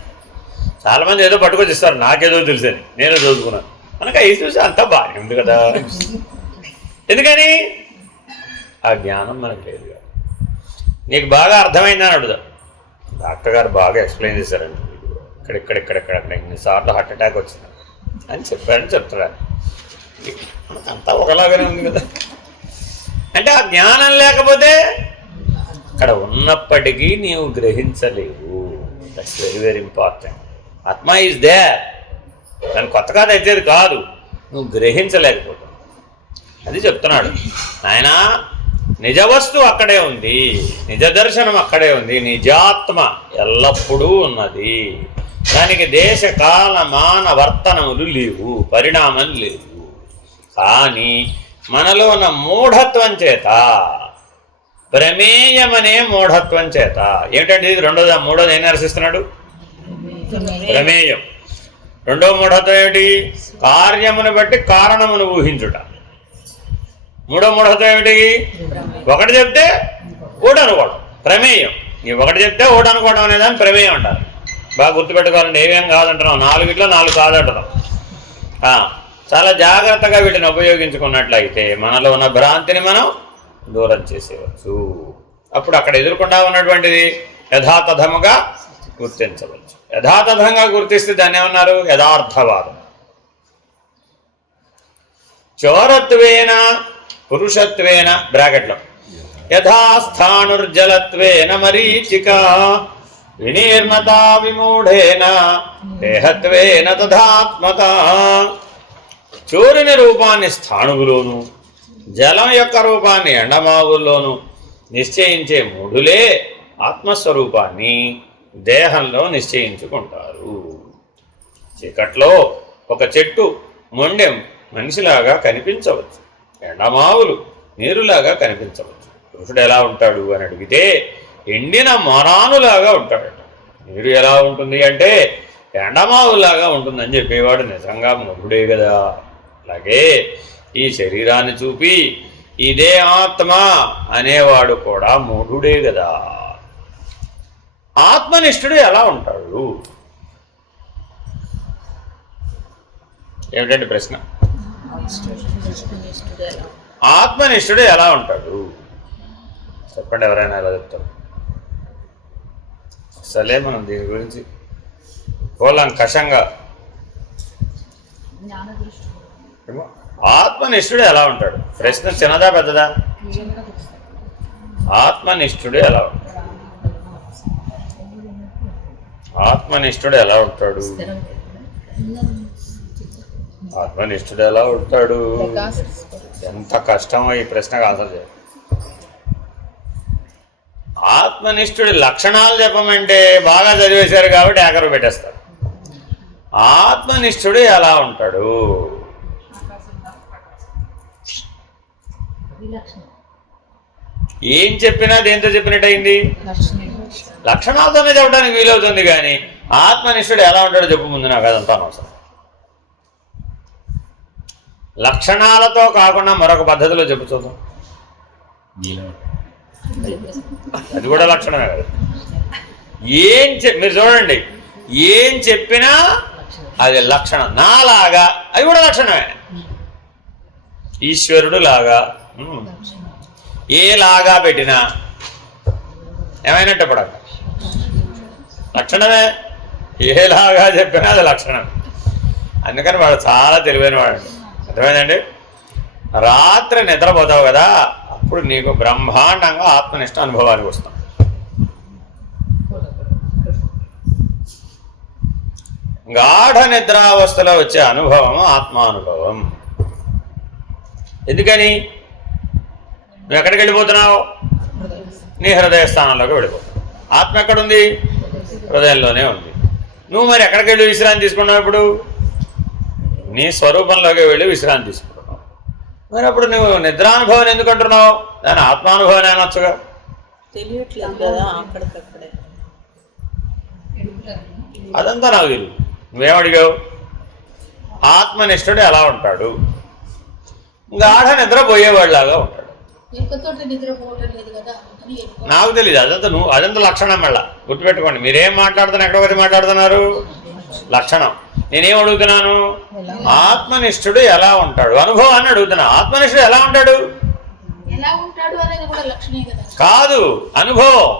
చాలామంది ఏదో పట్టుకొచ్చి ఇస్తారు, నాకేదో తెలుసని, నేనే చదువుకున్నాను కనుక ఈ చూసి అంతా బాగానే ఉంది కదా. ఎందుకని? ఆ జ్ఞానం మనకు లేదు. నీకు బాగా అర్థమైందని అడుగుదా? డాక్టర్ గారు బాగా ఎక్స్ప్లెయిన్ చేశారండి, ఇక్కడెక్కడ ఇన్నిసార్లు హార్ట్ అటాక్ వచ్చింది అని చెప్పారని చెప్తారు. అంతా ఒకలాగానే ఉంది కదా. అంటే ఆ జ్ఞానం లేకపోతే అక్కడ ఉన్నప్పటికీ నీవు గ్రహించలేవు. That's very very important. ఆత్మ ఈజ్ దేర్, దాని కొత్తగా తెచ్చేది కాదు, నువ్వు గ్రహించలేకపోతావు. అది చెప్తున్నాడు నాయనా. నిజ వస్తువు అక్కడే ఉంది, నిజ దర్శనం అక్కడే ఉంది, నిజాత్మ ఎల్లప్పుడూ ఉన్నది. దానికి దేశ కాల మాన వర్తనములు లేవు, పరిణామం లేవు. కానీ మనలో ఉన్న మూఢత్వం చేత, ప్రమేయమనే మూఢత్వం చేత, ఏమిటంటే ఇది రెండోది. మూడోది ఏం నిరసిస్తున్నాడు? ప్రమేయం. రెండో మూఢత్వం ఏమిటి? కార్యమును బట్టి కారణమును ఊహించుట. మూడో మూఢత్వం ఏమిటి? ఒకటి చెప్తే ఒకటి అనుకోవడం, ప్రమేయం. ఈ ఒకటి చెప్తే ఒకటి అనుకోవడం అనేదాన్ని ప్రమేయం అంటారు. బాగా గుర్తుపెట్టుకోవాలండి. ఏమేం కాదంటున్నాం, 4 4 కాదంటున్నాం. చాలా జాగ్రత్తగా వీటిని ఉపయోగించుకున్నట్లయితే మనలో ఉన్న భ్రాంతిని మనం దూరం చేసేవచ్చు. అప్పుడు అక్కడ ఎదుర్కొండా ఉన్నటువంటిది యథాతథముగా గుర్తించవచ్చు. యథాతథంగా గుర్తిస్తే దాన్ని ఏమన్నారు? యథార్థవాదం. చోరత్వేన పురుషత్వేన బ్రాకెట్లో యథాస్థానుర్జలత్వేన మరీచిక వినీర్ణత విమూఢేన దేహత్వేన తథాత్మత. చోరుని రూపాన్ని స్థాణువులోను, జలం యొక్క రూపాన్ని ఎండమావుల్లోనూ నిశ్చయించే మూఢులే ఆత్మస్వరూపాన్ని దేహంలో నిశ్చయించుకుంటారు. చీకట్లో ఒక చెట్టు మొండెం మనిషిలాగా కనిపించవచ్చు, ఎండమావులు నీరులాగా కనిపించవచ్చు. పురుషుడు ఎలా ఉంటాడు అని అడిగితే ఎండిన మరానులాగా ఉంటాడట. నీరు ఎలా ఉంటుంది అంటే ఎండమావులాగా ఉంటుందని చెప్పేవాడు నిజంగా మూఢుడే కదా. అలాగే ఈ శరీరాన్ని చూపి ఇదే ఆత్మ అనేవాడు కూడా మూఢుడే కదా. ఆత్మనిష్ఠుడు ఎలా ఉంటాడు? ఏమిటంటే ప్రశ్న. ఆత్మనిష్ఠుడు ఎలా ఉంటాడు చెప్పండి. ఎవరైనా ఎలా చెప్తారు? అసలే మనం దీని గురించి కూలంకషంగా ఆత్మనిష్ఠుడు ఎలా ఉంటాడు? ప్రశ్న చిన్నదా పెద్దదా? ఆత్మనిష్ఠుడు ఎలా ఉంటాడు? ఆత్మనిష్ఠుడు ఎలా ఉంటాడు? ఆత్మనిష్ఠుడు ఎలా ఉంటాడు? ఎంత కష్టమో ఈ ప్రశ్నకు ఆన్సర్ చేయాలి. ఆత్మనిష్ఠుడి లక్షణాలు చెప్పమంటే బాగా చదివేశారు కాబట్టి ఏకరు పెట్టేస్తారు. ఆత్మనిష్ఠుడు ఎలా ఉంటాడు? ఏం చెప్పినా దేంతో చెప్పినట్టయింది? లక్షణాలతోనే చెప్పడానికి వీలవుతుంది. కానీ ఆత్మనిష్ఠుడు ఎలా ఉంటాడో చెప్పు ముందు, నాకు అదంతా అవసరం. లక్షణాలతో కాకుండా మరొక పద్ధతిలో చెప్పు చూద్దాం. అది కూడా లక్షణమే కదా. మీరు చూడండి, ఏం చెప్పినా అది లక్షణం. నాలాగా అది కూడా లక్షణమే. ఈశ్వరుడు లాగా ఏలాగా పెట్టినా ఏమైనట్టు పడక లక్షణమే. ఏలాగా చెప్పినా అది లక్షణం. అందుకని వాడు చాలా తెలివైన వాడు. అర్థమైందండి? రాత్రి నిద్రపోతావు కదా, అప్పుడు నీకు బ్రహ్మాండంగా ఆత్మనిష్ట అనుభవానికి వస్తాం. గాఢ నిద్రావస్థలో వచ్చే అనుభవం ఆత్మానుభవం. ఎందుకని? నువ్వు ఎక్కడికి వెళ్ళిపోతున్నావు? నీ హృదయ స్థానంలోకి వెళ్ళిపోతున్నావు. ఆత్మ ఎక్కడుంది? హృదయంలోనే ఉంది. నువ్వు మరి ఎక్కడికి వెళ్ళి విశ్రాంతి తీసుకున్నావు? ఇప్పుడు నీ స్వరూపంలోకి వెళ్ళి విశ్రాంతి తీసుకుంటున్నావు. మరి అప్పుడు నువ్వు నిద్రానుభవం ఎందుకు అంటున్నావు? దాని ఆత్మానుభవం అనొచ్చుగా. తెలియట్లేదు కదా అక్కడికక్కడే. అదంతా నాకు తెలియదు. నువ్వేమడిగావు? ఆత్మనిష్ఠుడు ఎలా ఉంటాడు? గాఢ నిద్రపోయేవాడిలాగా ఉంటాడు. నాకు తెలియదు. అదంతా లక్షణం. మళ్ళా గుర్తుపెట్టుకోండి. మీరేం మాట్లాడుతున్నారు? ఎక్కడ ఒకటి మాట్లాడుతున్నారు? లక్షణం. నేనేం అడుగుతున్నాను? ఆత్మనిష్ఠుడు ఎలా ఉంటాడు అనుభవాన్ని అడుగుతున్నా. ఆత్మనిష్ఠుడు ఎలా ఉంటాడు కాదు, అనుభవం.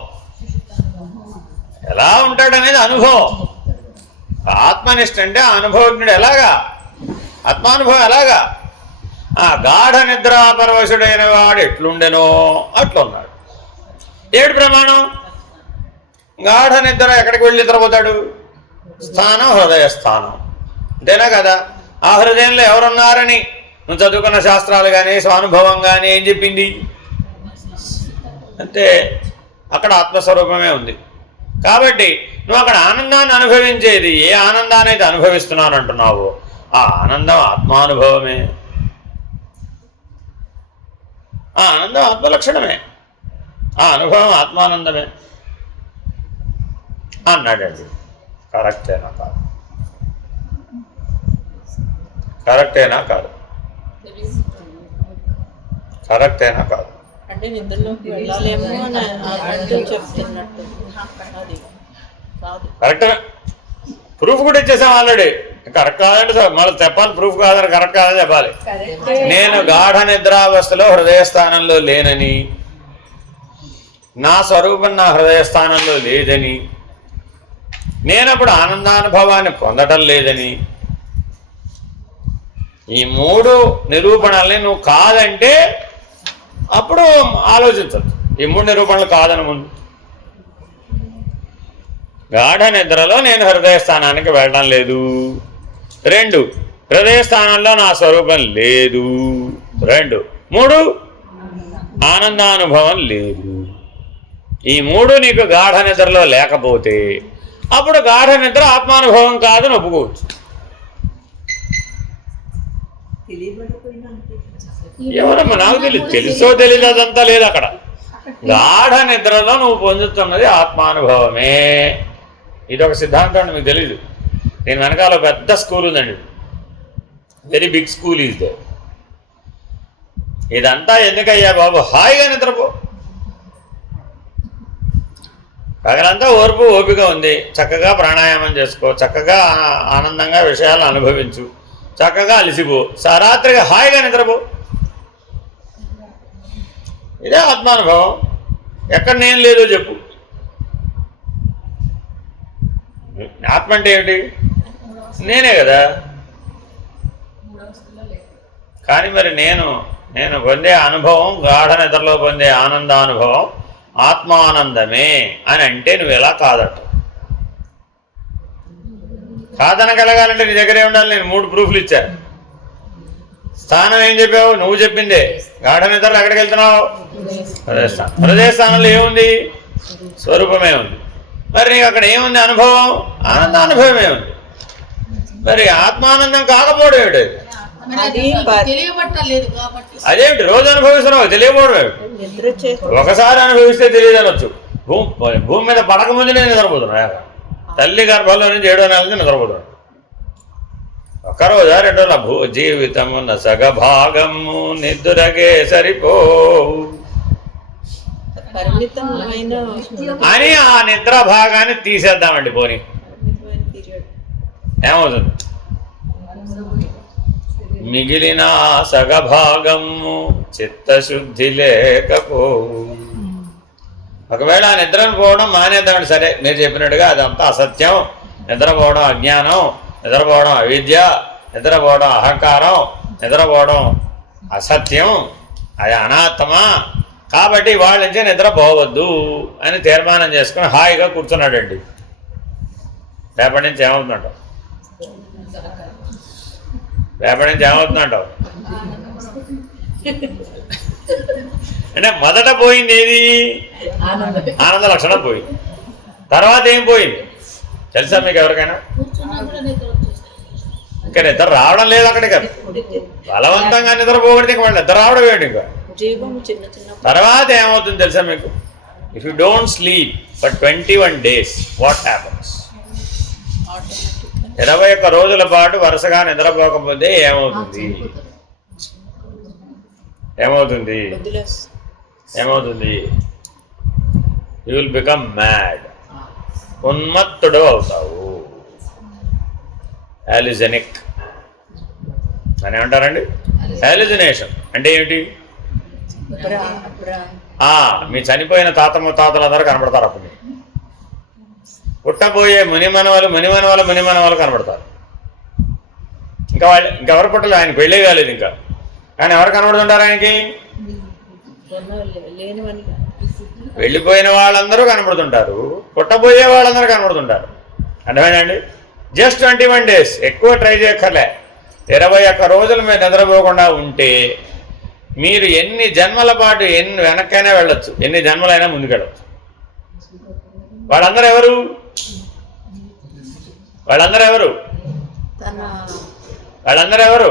ఎలా ఉంటాడు అనేది అనుభవం. ఆత్మనిష్ఠ అంటే అనుభవజ్ఞుడు ఎలాగా? ఆత్మానుభవం ఎలాగా? గాఢ నిద్రాపరవశుడైన వాడు ఎట్లుండెనో అట్లున్నాడు. ఏడు ప్రమాణం? గాఢ నిద్ర ఎక్కడికి వెళ్ళి నిద్రపోతాడు? స్థానం హృదయ స్థానం. అంతేనా కదా? ఆ హృదయంలో ఎవరున్నారని నువ్వు చదువుకున్న శాస్త్రాలు కానీ స్వానుభవం కానీ ఏం చెప్పింది? అంటే అక్కడ ఆత్మస్వరూపమే ఉంది. కాబట్టి నువ్వు అక్కడ ఆనందాన్ని అనుభవించేది ఏ ఆనందాన్ని అయితే అనుభవిస్తున్నాను అంటున్నావో ఆ ఆనందం ఆత్మానుభవమే. ఆ ఆనందం ఆత్మలక్షణమే. ఆ అనుభవం ఆత్మానందమే అన్నాడండి. కరెక్టేనా కాదు? కరెక్టేనా కాదు? కరెక్టేనా కాదు? అంటే నిద్రలోకి వెళ్ళాలేమో అని చెప్తున్నట్టు. అది కాదు. కరెక్టే. ప్రూఫ్ కూడా ఇచ్చేసాం ఆల్రెడీ. కరెక్ట్ కాదంటే మళ్ళీ చెప్పాలి. ప్రూఫ్ కాదని కరెక్ట్ కాదని చెప్పాలి. నేను గాఢ నిద్రావస్థలో హృదయస్థానంలో లేనని, నా స్వరూపం నా హృదయస్థానంలో లేదని, నేనప్పుడు ఆనందానుభవాన్ని పొందటం లేదని, ఈ మూడు నిరూపణల్ని నువ్వు కాదంటే అప్పుడు ఆలోచించచ్చు. ఈ మూడు నిరూపణలు కాదని ముందు. గాఢ నిద్రలో నేను హృదయస్థానానికి వెళ్ళడం లేదు. 2 హృదయస్థానంలో నా స్వరూపం లేదు. 2 3 ఆనందానుభవం లేదు. ఈ 3 నీకు గాఢ నిద్రలో లేకపోతే అప్పుడు గాఢ నిద్ర ఆత్మానుభవం కాదని ఒప్పుకోవచ్చు. ఎవరమ్మా? నాకు తెలియదు. తెలుసో తెలీదు అదంతా లేదు అక్కడ. గాఢ నిద్రలో నువ్వు పొందుతున్నది ఆత్మానుభవమే. ఇదొక సిద్ధాంతం మీకు తెలీదు. నేను వెనకాల పెద్ద స్కూల్ ఉందండి. Very big school is there. ఇదంతా ఎందుకయ్యా బాబు? హాయిగా నిద్రపో. పగలంతా ఓర్పు ఓపిక ఉంది, చక్కగా ప్రాణాయామం చేసుకో, చక్కగా ఆనందంగా విషయాలను అనుభవించు, చక్కగా అలసిపో, రాత్రిగా హాయిగా నిద్రపో. ఇదే ఆత్మానుభవం. ఎక్కడ నేను లేదో చెప్పు. ఆత్మ అంటే ఏమిటి? నేనే కదా. కానీ మరి నేను పొందే అనుభవం, గాఢ నిద్రలో పొందే ఆనందానుభవం ఆత్మానందమే అని అంటే నువ్వు ఎలా కాదట? కాదనగలగాలంటే నీ దగ్గరే ఉండాలి. నేను 3 ప్రూఫ్లు ఇచ్చాను. స్థానం ఏం చెప్పావు? నువ్వు చెప్పిందే. గాఢ నిద్రలో ఎక్కడికి వెళ్తున్నావు? హృదయస్థానం. హృదయస్థానంలో ఏముంది? స్వరూపమే ఉంది. మరి నీకు అక్కడ ఏముంది అనుభవం? ఆనందానుభవమే ఉంది. మరి ఆత్మానందం కాకపోవడం ఏమిటి? తెలియబట్టలేదు కాబట్టి అదేమిటి రోజు అనుభవిస్తున్నావు తెలియకపోవడం ఏమిటి? ఒకసారి అనుభవిస్తే తెలియదు అనొచ్చు. భూమి మీద పడక ముందునే నిద్రపోతున్నా, తల్లి గర్భంలో నుంచి 7వ నెల నుంచి నిద్రపోతున్నాడు. ఒక్కరోజా 2 రోజుల జీవితమున్న సగభాగము నిద్రకే సరిపోవు అని ఆ నిద్ర భాగాన్ని తీసేద్దామండి. పోనీ ఏమవుతుంది? మిగిలిన సగభాగము చిత్తశుద్ధి లేకపోవు. ఒకవేళ ఆ నిద్రను పోవడం మానేద్దామండి. సరే మీరు చెప్పినట్టుగా అదంతా అసత్యం, నిద్రపోవడం అజ్ఞానం, నిద్రపోవడం అవిద్య, నిద్రపోవడం అహంకారం, నిద్రపోవడం అసత్యం, అది అనాత్మ, కాబట్టి వాళ్ళ నుంచి నిద్రపోవద్దు అని తీర్మానం చేసుకుని హాయిగా కూర్చున్నాడండి. రేపటి నుంచి ఏమవుతుందంటావు? రేపటి నుంచి ఏమవుతుందంటావు? అంటే మొదట పోయింది ఏది? ఆనంద లక్షణం పోయింది. తర్వాత ఏం పోయింది తెలుసా మీకు ఎవరికైనా? ఇంకా నిద్ర రావడం లేదు అక్కడికి. బలవంతంగా నిద్రపోకూడదు, ఇంకా వాళ్ళు నిద్ర రావడం ఏంటి? ఇంకా తర్వాత ఏమవుతుంది తెలుసా మీకు? If you don't sleep for 21 days what happens? 21 రోజుల పాటు వరుసగా నిద్రపోకపోతే ఏమవుతుంది? ఏమవుతుంది? ఏమవుతుంది? యూ విల్ బికమ్ మ్యాడ్, ఉన్మత్తుడు అవుతావు. హాలిజనిక్ అని ఏమంటారండి? హాలిజినేషన్ అంటే ఏమిటి? మీ చనిపోయిన తాతలందరూ కనబడతారు. అప్పుడు పుట్టబోయే మునిమనవాళ్ళు కనబడతారు. ఇంకెవరు పుట్టలేదు, ఆయన పెళ్ళే కాలేదు ఇంకా, కానీ ఎవరు కనబడుతుంటారు ఆయనకి? వెళ్ళిపోయిన వాళ్ళందరూ కనబడుతుంటారు, పుట్టబోయే వాళ్ళందరూ కనబడుతుంటారు. అర్థమైందండి? జస్ట్ 21 days, ఎక్కువ ట్రై చేయక్కర్లే. 21 రోజులు మీరు నిద్రపోకుండా ఉంటే మీరు ఎన్ని జన్మల పాటు వెనక్కైనా వెళ్ళొచ్చు, ఎన్ని జన్మలైనా ముందుకెళ్ళచ్చు. వాళ్ళందరూ ఎవరు? వాళ్ళందరూ ఎవరు? వాళ్ళందరూ ఎవరు?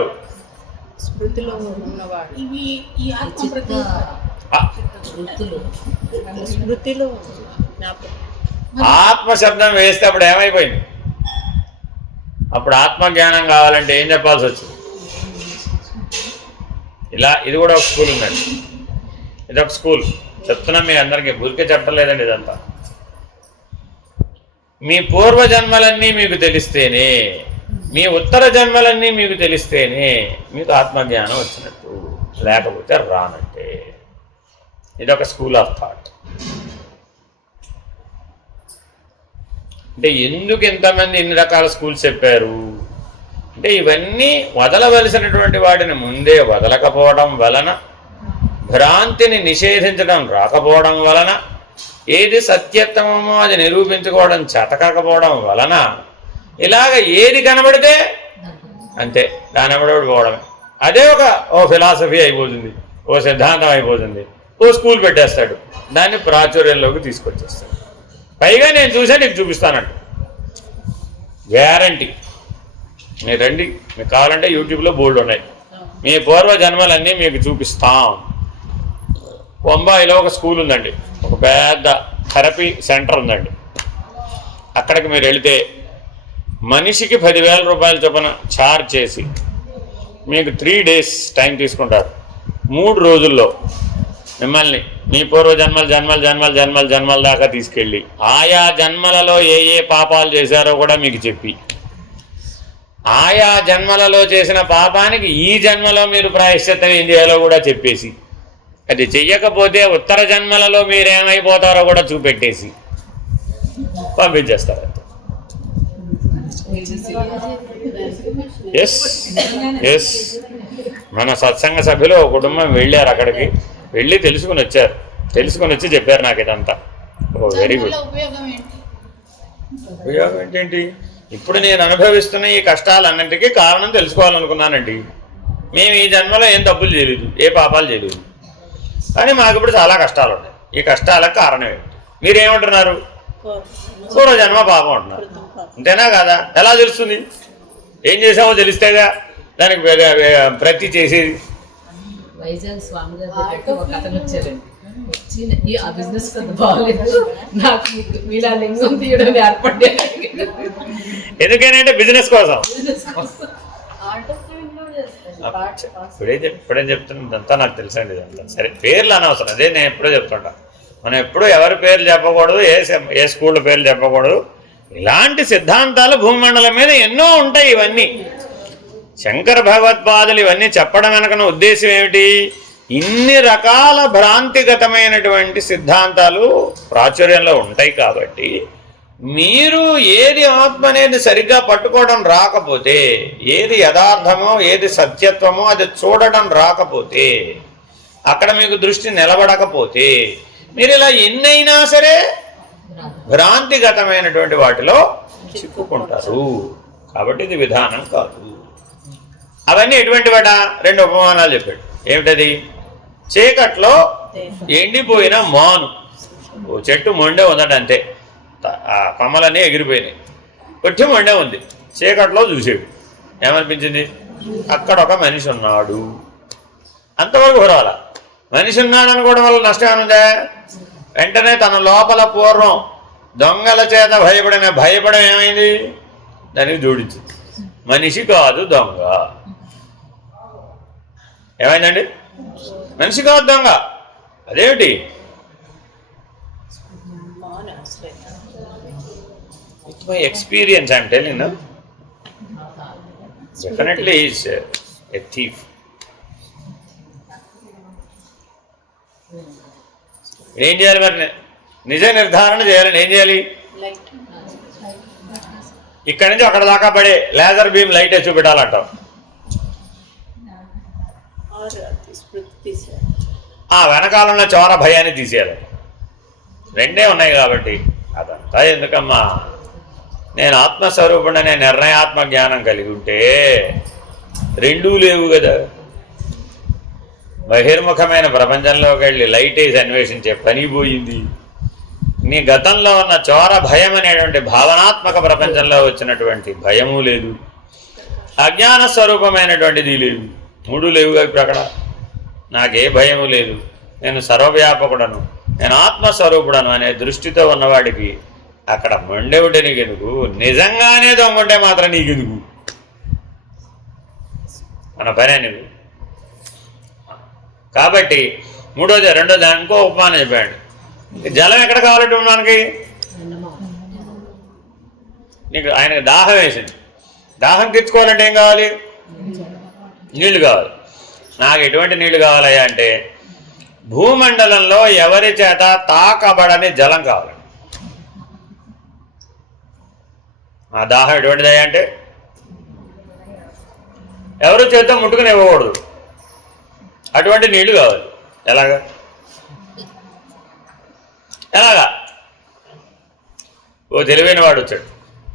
ఆత్మ శబ్దం వేస్తే అప్పుడు ఏమైపోయింది? అప్పుడు ఆత్మజ్ఞానం కావాలంటే ఏం చెప్పాల్సి వచ్చింది? ఇలా ఇది కూడా ఒక స్కూల్ ఉందండి. ఇదొక స్కూల్ చెప్తున్నా మీ అందరికీ, ఊరికే చెప్పలేదండి. ఇదంతా మీ పూర్వజన్మలన్నీ మీకు తెలిస్తేనే, మీ ఉత్తర జన్మలన్నీ మీకు తెలిస్తేనే మీకు ఆత్మజ్ఞానం వచ్చినట్టు, లేకపోతే రానట్టే. ఇదొక స్కూల్ ఆఫ్ థాట్. అంటే ఎందుకు ఇంతమంది ఇన్ని రకాల స్కూల్స్ చెప్పారు అంటే, ఇవన్నీ వదలవలసినటువంటి వాటిని ముందే వదలకపోవడం వలన, భ్రాంతిని నిషేధించడం రాకపోవడం వలన, ఏది సత్యత్వమో అది నిరూపించుకోవడం చేతకాకపోవడం వలన, ఇలాగ ఏది కనబడితే అంతే దాని పోవడమే. అదే ఓ ఫిలాసఫీ అయిపోతుంది, ఓ సిద్ధాంతం అయిపోతుంది, ఓ స్కూల్ పెట్టేస్తాడు, దాన్ని ప్రాచుర్యంలోకి తీసుకొచ్చేస్తాడు. పైగా నేను చూసా నీకు చూపిస్తానంట, గ్యారంటీ. మీరు రండి, మీకు కావాలంటే యూట్యూబ్లో బోర్డు ఉన్నాయి, మీ పూర్వ జన్మలన్నీ మీకు చూపిస్తాం. బొంబాయిలో ఒక స్కూల్ ఉందండి, ఒక పెద్ద థెరపీ సెంటర్ ఉందండి. అక్కడికి మీరు వెళితే మనిషికి 10,000 రూపాయల చొప్పున ఛార్జ్ చేసి మీకు 3 days టైం తీసుకుంటారు. 3 రోజుల్లో మిమ్మల్ని మీ పూర్వజన్మల దాకా తీసుకెళ్ళి ఆయా జన్మలలో ఏ పాపాలు చేశారో కూడా మీకు చెప్పి, ఆయా జన్మలలో చేసిన పాపానికి ఈ జన్మలో మీరు ప్రాయశ్చిత్తం ఏం చేయాలో కూడా చెప్పేసి, అది చెయ్యకపోతే ఉత్తర జన్మలలో మీరేమైపోతారో కూడా చూపెట్టేసి పంపించేస్తారు. ఎస్ మన సత్సంగ సభ్యులు ఒక కుటుంబం వెళ్ళారు, అక్కడికి వెళ్ళి తెలుసుకుని వచ్చి చెప్పారు నాకు ఇదంతా. Very good. ఉపయోగం ఏంటంటి? ఇప్పుడు నేను అనుభవిస్తున్న ఈ కష్టాలన్నింటికీ కారణం తెలుసుకోవాలనుకున్నానండి. మేము ఈ జన్మలో ఏం తప్పులు చేయలేదు, ఏ పాపాలు చేయలేదు, కానీ మాకు ఇప్పుడు చాలా కష్టాలు ఉన్నాయి. ఈ కష్టాలకు కారణం ఏంటి? మీరేమంటున్నారు? పూర్వజన్మ పాపం అంటున్నారు. అంతేనా కాదా? ఎలా తెలుస్తుంది? ఏం చేసామో తెలిస్తేగా దానికి ప్రతి చేసేది. వైజాగ్ స్వామి గారు ఒక అతను వచ్చారండి. వచ్చి ఆ బిజినెస్ పెద్ద బాగాలేదు, నాకు మీలా లింగం తీయడం ఏర్పడ్డా. ఎందుకనంటే బిజినెస్ కోసం. ఇప్పుడేం చెప్తున్నాను ఇదంతా నాకు తెలుసండి. ఇదంతా సరే, పేర్లు అనవసరం, అదే నేను ఎప్పుడో చెప్తుంటా. మనం ఎప్పుడూ ఎవరి పేర్లు చెప్పకూడదు, ఏ స్కూళ్ళ పేర్లు చెప్పకూడదు. ఇలాంటి సిద్ధాంతాలు భూమండలం మీద ఎన్నో ఉంటాయి. ఇవన్నీ శంకర భగవత్పాదులు ఇవన్నీ చెప్పడం వెనకన ఉద్దేశం ఏమిటి? ఇన్ని రకాల భ్రాంతిగతమైనటువంటి సిద్ధాంతాలు ప్రాచుర్యంలో ఉంటాయి కాబట్టి మీరు ఏది ఆత్మ అనేది సరిగ్గా పట్టుకోవడం రాకపోతే, ఏది యథార్థమో ఏది సత్యత్వమో అది చూడడం రాకపోతే, అక్కడ మీకు దృష్టి నిలబడకపోతే మీరు ఇలా ఎన్నైనా సరే భ్రాంతిగతమైనటువంటి వాటిలో చిక్కుకుంటారు. కాబట్టి ఇది విధానం కాదు. అవన్నీ ఎటువంటి వాట? రెండు ఉపమానాలు చెప్పాడు. ఏమిటది? చీకట్లో ఎండిపోయిన మాను, ఓ చెట్టు మొండే ఉందట, అంతే, ఆ కొమ్మలన్నీ ఎగిరిపోయినాయి, కొట్టి మొండే ఉంది. చీకట్లో చూసేవి ఏమనిపించింది? అక్కడ ఒక మనిషి ఉన్నాడు. అంతవరకు రావాల. మనిషి ఉన్నాడు అనుకోవడం వల్ల నష్టం ఉందా? వెంటనే తన లోపల పూర్వం దొంగల చేత భయపడం ఏమైంది? దానికి జోడించింది. మనిషి కాదు దొంగ. ఏమైందండి? మనిషి కాదు దొంగ. అదేమిటి? With my experience, I am telling you, definitely he is a thief. ఏం చేయాలి మరి? నిజ నిర్ధారణ చేయాలని ఏం చేయాలి? ఇక్కడి నుంచి అక్కడ దాకా పడే లేజర్ బీమ్ లైట్ వేసి చూపెట్టాలంటాం. ఆ వెనకాలన్న చోర భయాన్ని తీసేయాలి. రెండే ఉన్నాయి కాబట్టి అదంతా ఎందుకమ్మా? నేను ఆత్మస్వరూపుడనే నిర్ణయాత్మ జ్ఞానం కలిగి ఉంటే రెండూ లేవు కదా. బహిర్ముఖమైన ప్రపంచంలోకి వెళ్ళి లైట్ వేసి అన్వేషించే పని పోయింది. నీ గతంలో ఉన్న చోర భయం అనేటువంటి భావనాత్మక ప్రపంచంలో వచ్చినటువంటి భయము లేదు. అజ్ఞాన స్వరూపమైనటువంటిది లేదు. మూడు లేవుగా ఇప్పుడు అక్కడ. నాకే భయము లేదు, నేను సర్వవ్యాపకుడను, నేను ఆత్మస్వరూపుడను అనే దృష్టితో ఉన్నవాడికి అక్కడ మొండేవుంటే నీకెందుకు? నిజంగానే దొంగంటే మాత్రం నీకెందుకు? మన పనే నువ్వు. కాబట్టి రెండోది ఇంకో ఉపమానం చెప్పాడు. జలం ఎక్కడ కావాలంటే మనకి? నీకు ఆయనకి దాహం వేసింది. దాహం తీర్చుకోవాలంటే ఏం కావాలి? నీళ్లు కావాలి. నాకు ఎటువంటి నీళ్లు కావాలయ్యా అంటే భూమండలంలో ఎవరి చేత తాకబడని జలం కావాలి. ఆ దాహం ఎటువంటిదయ్యా అంటే ఎవరు చేత ముట్టుకుని ఇవ్వకూడదు, అటువంటి నీళ్లు కావాలి. ఎలాగా? ఓ తెలివైన వాడు వచ్చాడు,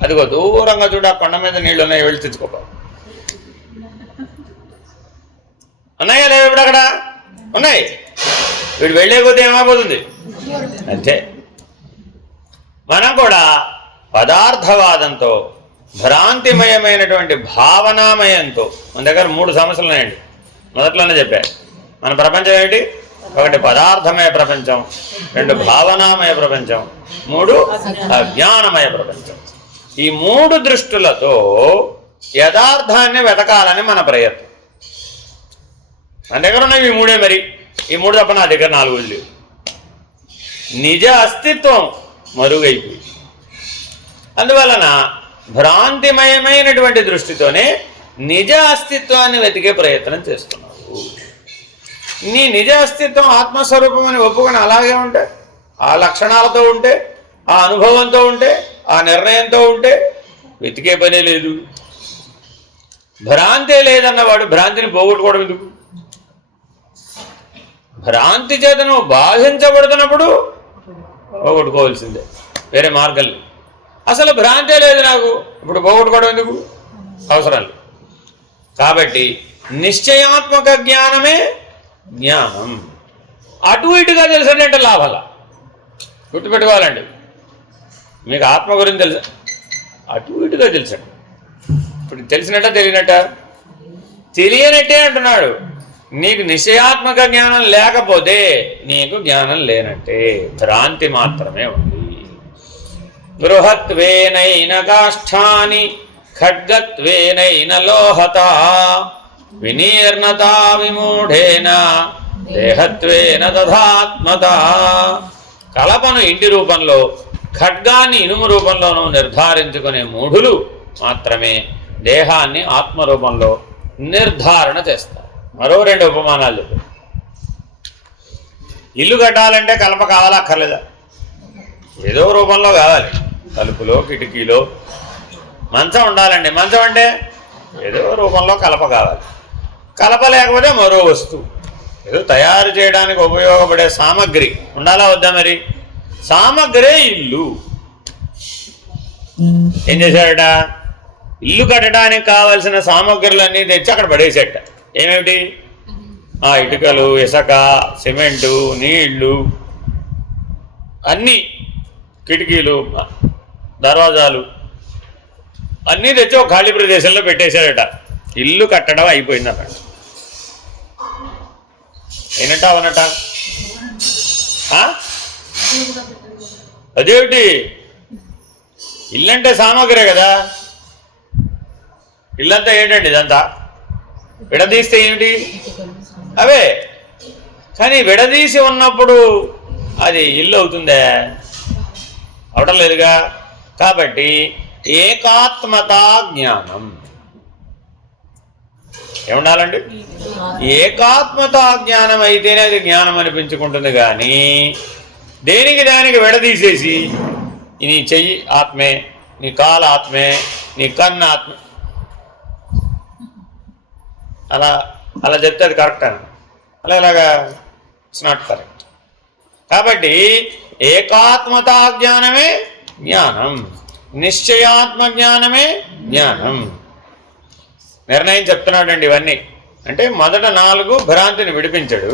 అదిగో దూరంగా చూడ ఆ కొండ మీద నీళ్లు ఉన్నాయి, వెళ్ళి తెచ్చుకోపా. ఉన్నాయా లేవు? ఇప్పుడు అక్కడ ఉన్నాయి. వీడు వెళ్ళే కొద్దీ ఏమైపోతుంది? అంతే. మనం కూడా పదార్థవాదంతో భ్రాంతిమయమైనటువంటి భావనామయంతో, మన దగ్గర 3 సమస్యలు ఉన్నాయండి. మొదట్లోనే చెప్పాను. మన ప్రపంచం ఏమిటి? 1 పదార్థమయ ప్రపంచం, 2 భావనామయ ప్రపంచం, 3 అజ్ఞానమయ ప్రపంచం. ఈ 3 దృష్టులతో యథార్థాన్ని వెతకాలని మన ప్రయత్నం. మన దగ్గర ఉన్నవి ఈ 3 మరి. ఈ 3 తప్ప నా దగ్గర 4 లేవు. నిజ అస్తిత్వం మరుగైపోయి, అందువలన భ్రాంతిమయమైనటువంటి దృష్టితోనే నిజ అస్తిత్వాన్ని వెతికే ప్రయత్నం చేస్తున్నావు. నీ నిజ అస్తిత్వం ఆత్మస్వరూపం అని ఒప్పుకొని అలాగే ఉంటే, ఆ లక్షణాలతో ఉంటే, ఆ అనుభవంతో ఉంటే, ఆ నిర్ణయంతో ఉంటే వెతికే పనే లేదు. భ్రాంతే లేదన్నవాడు భ్రాంతిని పోగొట్టుకోవడం ఎందుకు? భ్రాంతి చేత నువ్వు బాధించబడుతున్నప్పుడు పోగొట్టుకోవాల్సిందే, వేరే మార్గం లేదు. అసలు భ్రాంతే లేదు నాకు, ఇప్పుడు పోగొట్టుకోవడం ఎందుకు? అవసరం లేదు. కాబట్టి నిశ్చయాత్మక జ్ఞానమే జ్ఞానం. అటు ఇటుగా తెలిసిందంటే లాభాల. గుర్తుపెట్టుకోవాలండి. మీకు ఆత్మ గురించి తెలుసు, అటు ఇటుగా తెలుసండి. ఇప్పుడు తెలిసినట్ట తెలియనట్ట? తెలియనట్టే అంటున్నాడు. నీకు నిశ్చయాత్మక జ్ఞానం లేకపోతే నీకు జ్ఞానం లేనట్టే, భ్రాంతి మాత్రమే ఉంది. బృహత్వేనైన కాష్ఠాని ఖడ్గత్వేనైన లోహత వినీర్ణతా విమూఢేన దేహత్వేన తథాత్మత. కలపను ఇంటి రూపంలో, ఖడ్గాన్ని ఇనుము రూపంలోనూ నిర్ధారించుకునే మూఢులు మాత్రమే దేహాన్ని ఆత్మరూపంలో నిర్ధారణ చేస్తారు. మరో 2 ఉపమానాలు చెప్పారు. ఇల్లు కట్టాలంటే కలప కావాలా అక్కర్లేదా? ఏదో రూపంలో కావాలి. తలుపులో, కిటికీలో. మంచం ఉండాలండి, మంచం అంటే ఏదో రూపంలో కలప కావాలి. కలప లేకపోతే మరో వస్తువు, ఏదో తయారు చేయడానికి ఉపయోగపడే సామగ్రి ఉండాలా వద్దా? మరి సామగ్రే ఇల్లు. ఏం చేశాడట? ఇల్లు కట్టడానికి కావలసిన సామగ్రులన్నీ తెచ్చి అక్కడ పడేసేట. ఏమేమిటి? ఇటుకలు, ఇసుక, సిమెంటు, నీళ్లు, అన్నీ, కిటికీలు, దర్వాజాలు అన్నీ తెచ్చి ఒక ఖాళీ ప్రదేశంలో పెట్టేశాడట. ఇల్లు కట్టడం అయిపోయింది అన్నట్టు. ఏనట అవనట? అదేమిటి? ఇల్లంటే సామగ్రే కదా. ఇల్లంతా ఏంటండి? ఇదంతా విడదీస్తే ఏమిటి? అవే. కానీ విడదీసి ఉన్నప్పుడు అది ఇల్లు అవుతుందే? అవటం లేదుగా. కాబట్టి ఏకాత్మతా జ్ఞానం ఏముండాలండి? ఏకాత్మతా జ్ఞానం అయితేనే అది జ్ఞానం అనిపించుకుంటుంది. కానీ దేనికి దానికి విడదీసేసి నీ చెయ్యి ఆత్మే, నీ కాలు ఆత్మే, నీ కన్ను ఆత్మే, అలా అలా చెప్తే అది కరెక్ట్ అని. అలాగా ఇట్స్ నాట్ కరెక్ట్. కాబట్టి ఏకాత్మతా జ్ఞానమే జ్ఞానం, నిశ్చయాత్మ జ్ఞానమే జ్ఞానం. నిర్ణయం చెప్తున్నాడండి ఇవన్నీ. అంటే మొదట 4 భ్రాంతిని విడిపించాడు.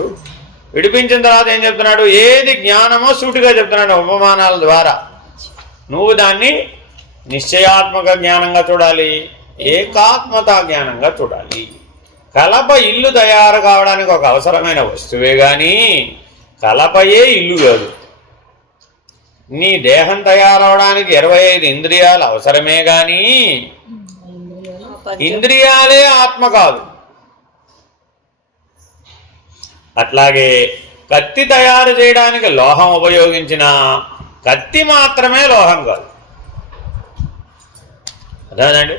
విడిపించిన తర్వాత ఏం చెప్తున్నాడు? ఏది జ్ఞానమో సూటిగా చెప్తున్నాడు ఉపమానాల ద్వారా. నువ్వు దాన్ని నిశ్చయాత్మక జ్ఞానంగా చూడాలి, ఏకాత్మతా జ్ఞానంగా చూడాలి. కలప ఇల్లు తయారు కావడానికి ఒక అవసరమైన వస్తువే కానీ కలపయే ఇల్లు కాదు. నీ దేహం తయారవడానికి 25 ఇంద్రియాలు అవసరమే కానీ ఇంద్రియాలే ఆత్మ కాదు. అట్లాగే కత్తి తయారు చేయడానికి లోహం ఉపయోగించిన కత్తి మాత్రమే లోహం కాదు. అదేనండి,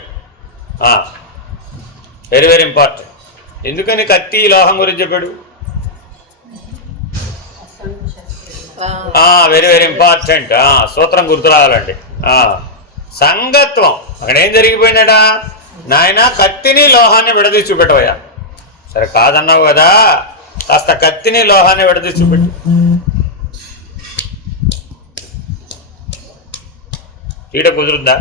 వెరీ వెరీ ఇంపార్టెంట్. ఎందుకని కత్తి లోహం గురించి చెప్పాడు? Very very important. సూత్రం గుర్తు రావాలండి. సంగత్వం. అక్కడ ఏం జరిగిపోయిందట? నాయన కత్తిని లోహాన్ని విడదీసి చూపెట్టవయ్యా. సరే కాదన్నావు కదా, కాస్త కత్తిని లోహాన్ని విడదీసి చూపెట్టు. ఈట కుదురుద్దా?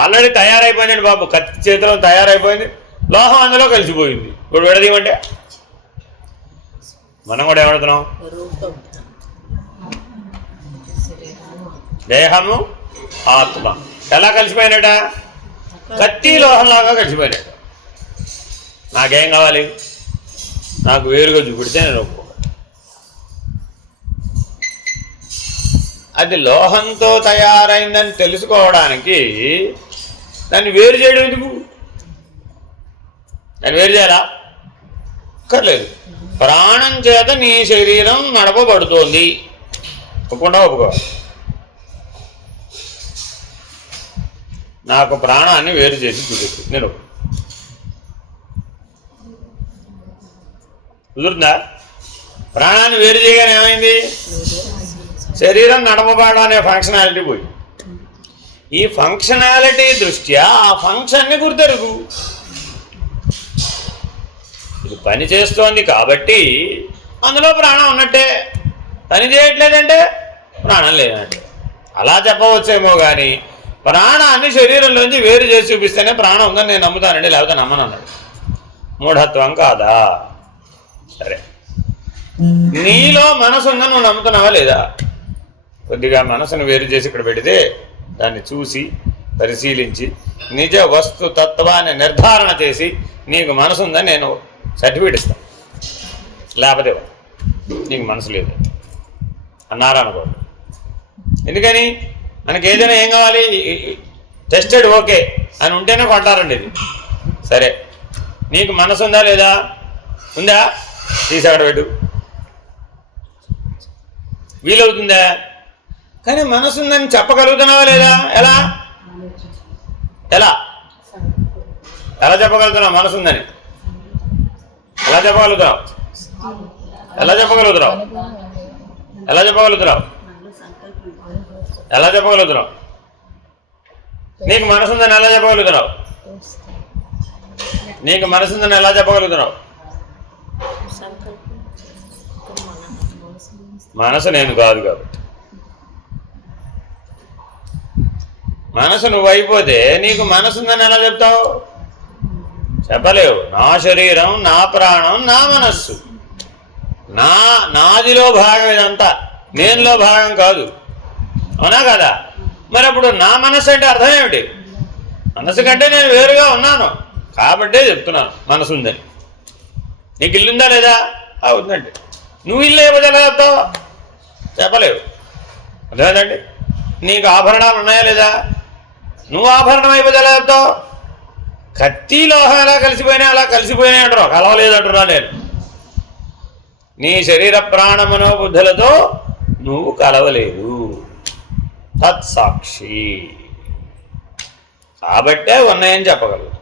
ఆల్రెడీ తయారైపోయిందండి బాబు, కత్తి చేతిలో తయారైపోయింది, లోహం అందులో కలిసిపోయింది. ఇప్పుడు విడదీయమంటే మనం కూడా ఏమడుతున్నాం? దేహము ఆత్మ ఎలా కలిసిపోయినట? కత్తి లోహంలాగా కలిసిపోయినాడు. నాకేం కావాలి? నాకు వేరుగా చూపెడితే నేను ఒప్పుకో. అది లోహంతో తయారైందని తెలుసుకోవడానికి దాన్ని వేరు చేయడం ఎందుకు? దాన్ని వేరు చేయాలా? అక్కర్లేదు. ప్రాణం చేత నీ శరీరం నడపబడుతోంది, ఒప్పుకుండా ఒప్పుకోవాలి. నాకు ప్రాణాన్ని వేరు చేసి చూపించు, నేను కుదురుతుందా? ప్రాణాన్ని వేరు చేయగానే ఏమైంది? శరీరం నడపబడ అనే ఫంక్షనాలిటీ పోయి, ఈ ఫంక్షనాలిటీ దృష్ట్యా ఆ ఫంక్షన్ని గుర్తెరుగు. ఇది పని చేస్తోంది కాబట్టి అందులో ప్రాణం ఉన్నట్టే, పని చేయట్లేదంటే ప్రాణం లేదంటే. అలా చెప్పవచ్చేమో కానీ ప్రాణాన్ని శరీరంలోంచి వేరు చేసి చూపిస్తేనే ప్రాణం ఉందని నేను నమ్ముతానండి, లేకపోతే నమ్మను అన్నాడు. మూఢత్వం కాదా? సరే, నీలో మనసు ఉందని నువ్వు నమ్ముతున్నావా లేదా? కొద్దిగా మనసును వేరు చేసి ఇక్కడ పెడితే దాన్ని చూసి పరిశీలించి నిజ వస్తు తత్వాన్ని నిర్ధారణ చేసి నీకు మనసు ఉందని నేను సర్టిఫికేట్ ఇస్తాను. లేకపోతే నీకు మనసు లేదు అన్నారనుకోండి. ఎందుకని మనకి ఏదైనా ఏం కావాలి, టెస్టెడ్ ఓకే అని ఉంటేనే కొంటారండి. ఇది సరే, నీకు మనసు ఉందా లేదా? ఉందా? తీసి అక్కడ పెట్టు. వీలవుతుందా? కానీ మనసు ఉందని చెప్పగలుగుతున్నావా లేదా? ఎలా ఎలా ఎలా చెప్పగలుగుతున్నావు మనసు ఉందని? ఎలా చెప్పగలుగుతున్నావు? ఎలా చెప్పగలుగుతున్నావు? ఎలా చెప్పగలుగుతున్నావు? ఎలా చెప్పగలుగుతున్నావు? నీకు మనసు ఉందని ఎలా చెప్పగలుగుతున్నావు? నీకు మనసు ఉందని ఎలా చెప్పగలుగుతున్నావు? మనసు నేను కాదు కాబట్టి. మనసు నువ్వు అయిపోతే నీకు మనసు ఉందని ఎలా చెప్తావు? చెప్పలేవు. నా శరీరం, నా ప్రాణం, నా మనస్సు, నాదిలో భాగం ఇదంతా, నేనులో భాగం కాదు. అవునా కదా? మరి అప్పుడు నా మనస్సు అంటే అర్థం ఏమిటి? మనసు కంటే నేను వేరుగా ఉన్నాను కాబట్టే చెప్తున్నాను మనసు ఉందని. నీకు ఇల్లు ఉందా లేదా? ఉందండి. నువ్వు ఇల్లు అయిపోతే ఎలా చెప్తావు? చెప్పలేవు. అర్థమైందండి? నీకు ఆభరణాలు ఉన్నాయా లేదా? నువ్వు ఆభరణం అయిపోతే ఎలా చెప్తావు? కత్తి లోహం ఎలా కలిసిపోయినా అలా కలిసిపోయినా అంటారు, కలవలేదు అంటున్నా నేను. నీ శరీర ప్రాణ మనోబుద్ధులతో నువ్వు కలవలేదు, తత్సాక్షి కాబట్టే ఉన్నాయని చెప్పగలవు.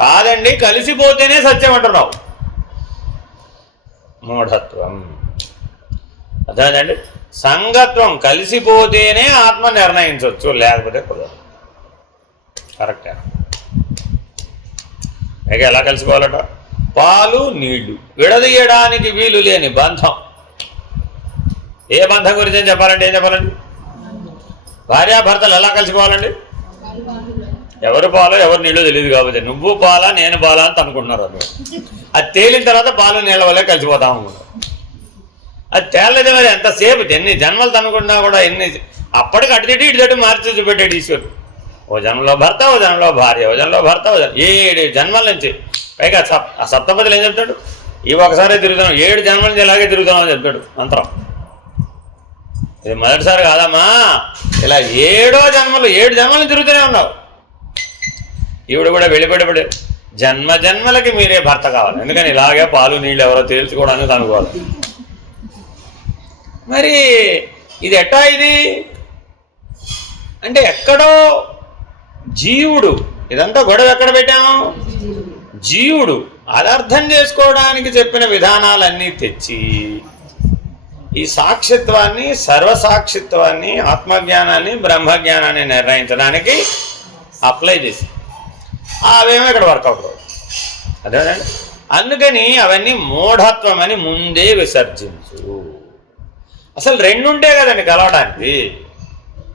కాదండి కలిసిపోతేనే సత్యం అంటున్నావు, మూఢత్వం. అర్థమైందండి? సంగత్వం కలిసిపోతేనే ఆత్మ నిర్ణయించవచ్చు, లేకపోతే కుదరదు. కరెక్టే. ఇక ఎలా కలిసిపోవాలట? పాలు నీళ్లు విడదీయడానికి వీలు లేని బంధం. ఏ బంధం గురించి ఏం చెప్పాలండి? ఏం చెప్పాలండి? భార్యాభర్తలు ఎలా కలిసిపోవాలండి? ఎవరు పాలో ఎవరు నీళ్ళు తెలియదు కాబట్టి నువ్వు పాలా నేను పాలా అని అనుకుంటున్నారు. అది తేలిన తర్వాత పాలు నీళ్ళ వల్లే కలిసిపోతాము. అది తేలలేదు మరి ఎంతసేపు ఎన్ని జన్మలు తనుకున్నా కూడా అప్పటికి అటు ఇటు తట్టు మార్చి చూపెట్టాడు ఈశ్వరుడు. ఓ జన్మలో భర్త, ఓ జన్మలో భార్య, ఓ జన్మలో భర్త, 7 జన్మల నుంచి. పైగా ఆ సప్తపదిలో ఏం చెప్తాడు? ఇవి ఒకసారి తిరుగుతున్నాం, 7 జన్మల నుంచి ఇలాగే తిరుగుతున్నాం అని చెప్తాడు మంత్రం. ఇది మొదటిసారి కాదమ్మా, ఇలా 7 జన్మలు తిరుగుతూనే ఉన్నావు. ఈవిడ కూడా వెళ్ళిపడి జన్మలకి మీరే భర్త కావాలి. ఎందుకని ఇలాగే పాలు నీళ్ళు ఎవరో తేల్చుకోవడానికి కనుక్కోవాలి. మరి ఇది ఎట్టా? ఇది అంటే ఎక్కడో జీవుడు, ఇదంతా గొడవ ఎక్కడ పెట్టాము? జీవుడు అది అర్థం చేసుకోవడానికి చెప్పిన విధానాలన్నీ తెచ్చి ఈ సాక్షిత్వాన్ని, సర్వసాక్షిత్వాన్ని, ఆత్మజ్ఞానాన్ని, బ్రహ్మజ్ఞానాన్ని నిర్ణయించడానికి అప్లై చేసి అవేమో ఇక్కడ వర్కౌట్ అవుతుంది. అదేనండి. అందుకని అవన్నీ మూఢత్వం అని ముందే విసర్జించు. అసలు 2 ఉంటే కదండి కలవడానికి.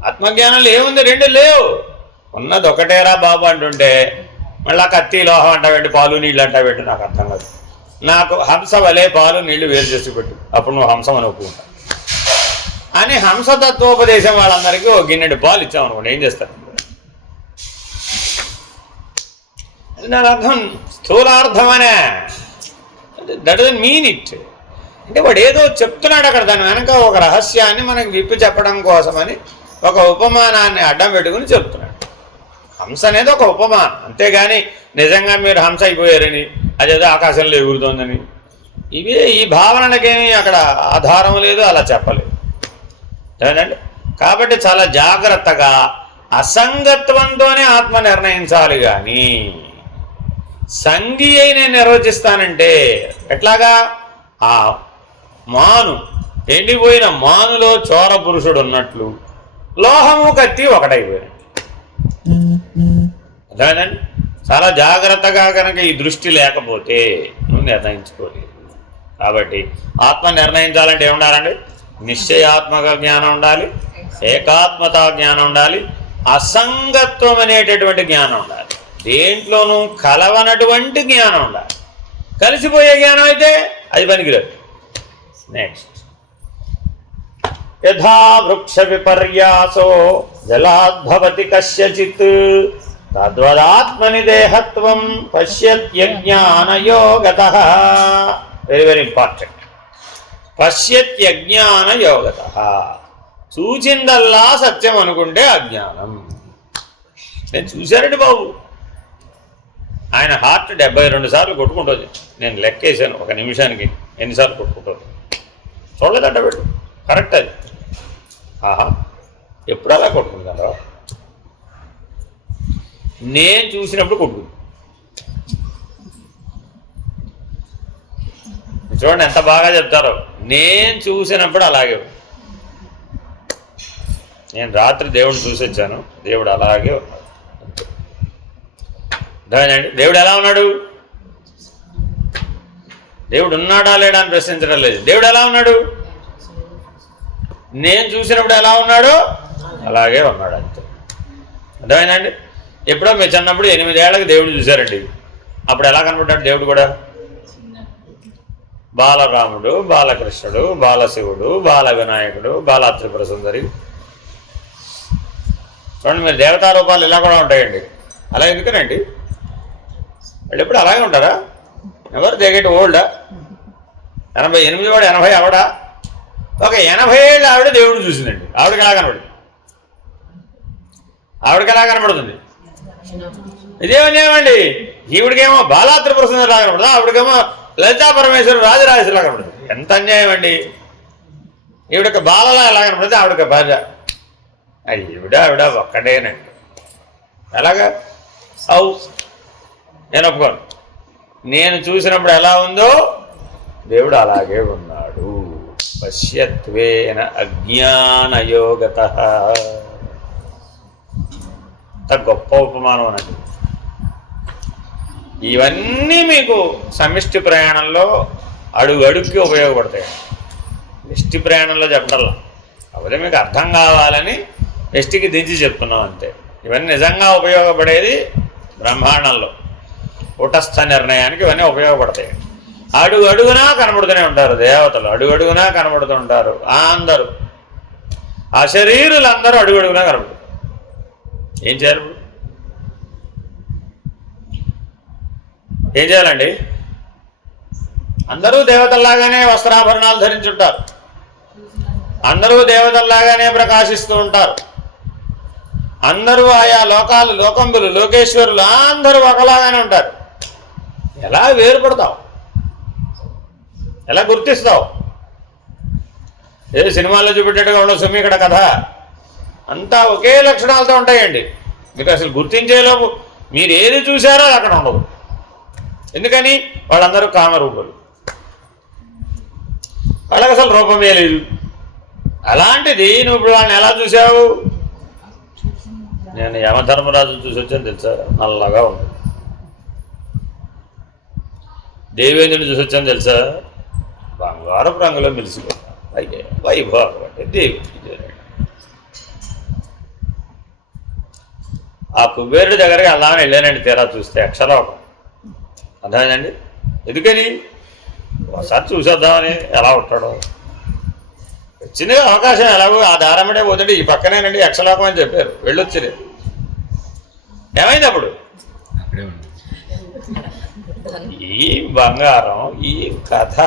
ఆత్మజ్ఞానంలో ఏముంది? 2 లేవు. ఉన్నది ఒకటేరా బాబు అంటుంటే మళ్ళా కత్తి లోహం అంటావేంటి, పాలు నీళ్ళు అంటావేంటి? నాకు అర్థం కాదు. నాకు హంస వలే పాలు నీళ్లు వేరు చేసి పెట్టు, అప్పుడు నువ్వు హంసం అని ఒప్పుకుంటా అని హంసతత్వోపదేశం వాళ్ళందరికీ ఒక గిన్నెడు పాలు ఇచ్చామనుకోండి, ఏం చేస్తారు? దాని అర్థం స్థూలార్థమనే, దట్ డజంట్ మీన్ ఇట్. అంటే వాడు ఏదో చెప్తున్నాడు అక్కడ, దాని వెనక ఒక రహస్యాన్ని మనకు విప్పి చెప్పడం కోసమని ఒక ఉపమానాన్ని అడ్డం పెట్టుకుని చెప్తున్నాడు. హంస అనేది ఒక ఉపమానం, అంతేగాని నిజంగా మీరు హంస అయిపోయారని, అదేదో ఆకాశంలో ఎగురుతోందని, ఈ భావనలకేమీ అక్కడ ఆధారం లేదు, అలా చెప్పలేదు. ఏనండి? కాబట్టి చాలా జాగ్రత్తగా అసంగత్వంతోనే ఆత్మ నిర్ణయించాలి. కానీ సంగి అయి నేను నిర్వచిస్తానంటే ఎట్లాగా? ఆ మాను, ఎండిపోయిన మానులో చోర పురుషుడు ఉన్నట్లు లోహము కత్తి ఒకటైపోయినట్టు. అదేనండి. చాలా జాగ్రత్తగా కనుక ఈ దృష్టి లేకపోతే నువ్వు నిర్ణయించుకోలేదు. కాబట్టి ఆత్మ నిర్ణయించాలంటే ఏముండాలండి? నిశ్చయాత్మక జ్ఞానం ఉండాలి, ఏకాత్మతా జ్ఞానం ఉండాలి, అసంగత్వం అనేటటువంటి జ్ఞానం ఉండాలి, దేంట్లోనూ కలవనటువంటి జ్ఞానం ఉండాలి. కలిసిపోయే జ్ఞానం అయితే అది పనికిరాదు. నెక్స్ట్ యథా వృక్ష విపర్యాసో జలాద్భవతి కస్యచిత్ తద్వదాత్మని దేహత్వం పశ్యత్యజ్ఞానయోగతః. Very very important. పశ్యత్యజ్ఞానయోగతః. చూచిందల్లా సత్యం అనుకుంటే అజ్ఞానం. నేను చూశానండి బాబు, ఆయన హార్ట్ 72 సార్లు కొట్టుకుంటుంది. నేను లెక్కేసాను ఒక నిమిషానికి ఎన్నిసార్లు కొట్టుకుంటుంది. చూడలేదంట పెట్టు, కరెక్ట్ అది. ఆహా, ఎప్పుడు అలా కొట్టుకుంటారో నేను చూసినప్పుడు కొట్టుకుంది. చూడండి ఎంత బాగా చెప్తారో. నేను చూసినప్పుడు అలాగే. నేను రాత్రి దేవుడు చూసి వచ్చాను, దేవుడు అలాగే ఉన్నాడు. అర్థమైందండి? దేవుడు ఎలా ఉన్నాడు? దేవుడు ఉన్నాడా లేడా అని ప్రశ్నించడం లేదు. దేవుడు ఎలా ఉన్నాడు? నేను చూసినప్పుడు ఎలా ఉన్నాడో అలాగే ఉన్నాడు, అంతే. అర్థమైందండి? ఎప్పుడో మీరు చిన్నప్పుడు 8 ఏళ్ళకి దేవుడు చూశారండి. అప్పుడు ఎలా కనపడ్డాడు దేవుడు కూడా? బాలరాముడు, బాలకృష్ణుడు, బాలశివుడు, బాల వినాయకుడు, బాల త్రిపుర సుందరి. చూడండి, మీరు దేవతా రూపాలు ఇలా కూడా ఉంటాయండి. అలా ఎందుకనండి? వాళ్ళు ఎప్పుడు అలాగే ఉంటారా? ఎవరు దిగేటి ఓల్డా? 88 వాడు 80 ఆవిడ. ఒక 80 ఏళ్ళ ఆవిడ దేవుడు చూసిందండి. ఆవిడకి ఎలా కనపడుతుంది? ఆవిడకి ఎలా కనపడుతుంది? ఇదేమన్యాయమండి. ఈవిడికేమో బాలా త్రిపుర సుందరి లాగా కనపడుతుంది, ఆవిడకేమో లలితా పరమేశ్వరు రాజరాజేశ్వరిలా కనపడుతుంది. ఎంత అన్యాయం అండి. ఈవిడకి బాలలా ఎలా కనపడుతుంది, ఆవిడకి భార్య. ఆవిడ ఒక్కటేనండి. ఎలాగా? అవు నేను ఒప్పుకోను. నేను చూసినప్పుడు ఎలా ఉందో దేవుడు అలాగే ఉన్నాడు. పశ్యత్వేన అజ్ఞానయోగతః. అంత గొప్ప ఉపమానం అనండి. ఇవన్నీ మీకు సమిష్టి ప్రయాణంలో అడుగు అడుగుకి ఉపయోగపడతాయి. ఎష్టి ప్రయాణంలో చెప్పడల్లా కాకపోతే మీకు అర్థం కావాలని ఎష్టికి దించి చెప్తున్నాం అంతే. ఇవన్నీ నిజంగా ఉపయోగపడేది బ్రహ్మాండంలో కూటస్థ నిర్ణయానికి ఇవన్నీ ఉపయోగపడతాయి. అడుగు అడుగునా కనబడుతూనే ఉంటారు దేవతలు, అడుగు అడుగునా కనబడుతూ ఉంటారు అందరూ. ఆ శరీరులందరూ అడుగు అడుగునా కనబడుతారు. ఏం చేయాలి ఇప్పుడు? ఏం చేయాలండి? అందరూ దేవతల్లాగానే వస్త్రాభరణాలు ధరించుంటారు, అందరూ దేవతల్లాగానే ప్రకాశిస్తూ ఉంటారు, అందరూ ఆయా లోకాలు లోకంబులు లోకేశ్వరులు అందరూ ఒకలాగానే ఉంటారు. ఎలా వేరుపడతావు? ఎలా గుర్తిస్తావు? ఏదో సినిమాల్లో చూపెట్టేట్టుగా ఉండదు సుమి ఇక్కడ కథ. అంతా ఒకే లక్షణాలతో ఉంటాయండి. మీకు అసలు గుర్తించేలోపు మీరు ఏది చూసారో అది అక్కడ ఉండదు. ఎందుకని? వాళ్ళందరూ కామరూపులు, వాళ్ళకి అసలు రూపమే లేదు. అలాంటిది నువ్వు ఇప్పుడు వాళ్ళని ఎలా చూసావు? నేను యమధర్మరాజు చూసి వచ్చాను తెలుసా, నల్లగా ఉంది. దేవేంద్రుని చూసి వచ్చాను తెలుసా, బంగారపు రంగులో మెలిసిపోతాను. అయ్యే వైభవం అంటే దేవుడి. ఆ కుబేరుడి దగ్గరికి అలానే వెళ్ళానండి. తీరా చూస్తే అక్షలోకం. అర్థమైందండి? ఎందుకని? ఒకసారి చూసేద్దామని. ఎలా ఉంటాడో వచ్చింది అవకాశం. ఎలాగో ఆ దారమ్మడే పోతుంటే ఈ పక్కనేనండి అక్షలోకం అని చెప్పారు, వెళ్ళొచ్చింది. ఏమైంది అప్పుడు? ఈ బంగారం, ఈ కథ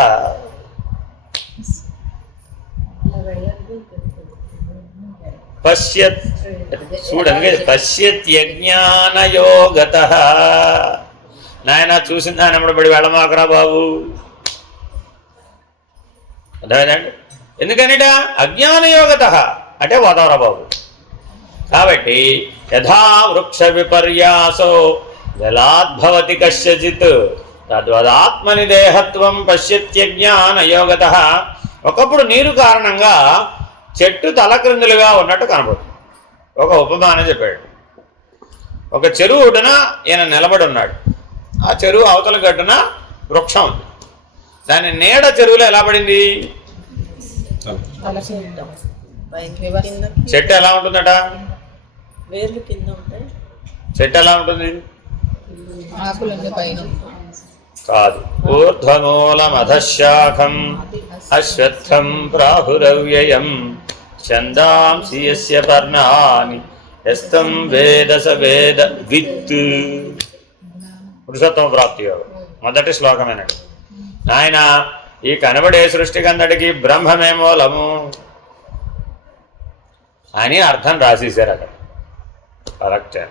పశ్యత్ చూడండి. పశ్యత్యజ్ఞానయోగతః. నాయన చూసిన దాని ఎమ్మడబడి వెళ్ళమాకరా బాబు. అర్థమైందండి? ఎందుకనిట? అజ్ఞానయోగతః అంటే వదవరా బాబు. కాబట్టి యథా వృక్ష విపర్యాసో జలాద్భవతి కస్యచిత్ తద్వదాత్మని దేహత్వం పశ్యత్యజ్ఞానయోగతః. ఒకప్పుడు నీరు కారణంగా చెట్టు తలక్రిందులుగా ఉన్నట్టు కనబడుతుంది. ఒక ఉపమానం చెప్పాడు. ఒక చెరువు ఒడ్డున ఈయన నిలబడి ఉన్నాడు. ఆ చెరువు అవతల గట్టున వృక్షం ఉంది. దాని నీడ చెరువులో ఎలా పడింది? చెట్టు ఎలా ఉంటుందట? వేర్లు కింద ఉంటాయి. చెట్టు ఎలా ఉంటుంది? కాదు. ఊర్ధ్వమూలమధశాఖం అశ్వత్థం ప్రాహురవ్యయం ఛందాంసి యస్య పర్ణాని యస్తం వేద స వేద విత్. పురుషోత్తమ ప్రాప్తి యోగం మొదటి శ్లోకమేనండి. నాయన ఈ కనబడే సృష్టికందడికి బ్రహ్మమే మూలము అని అర్థం రాసేశారు అక్కడ. కరెక్టే.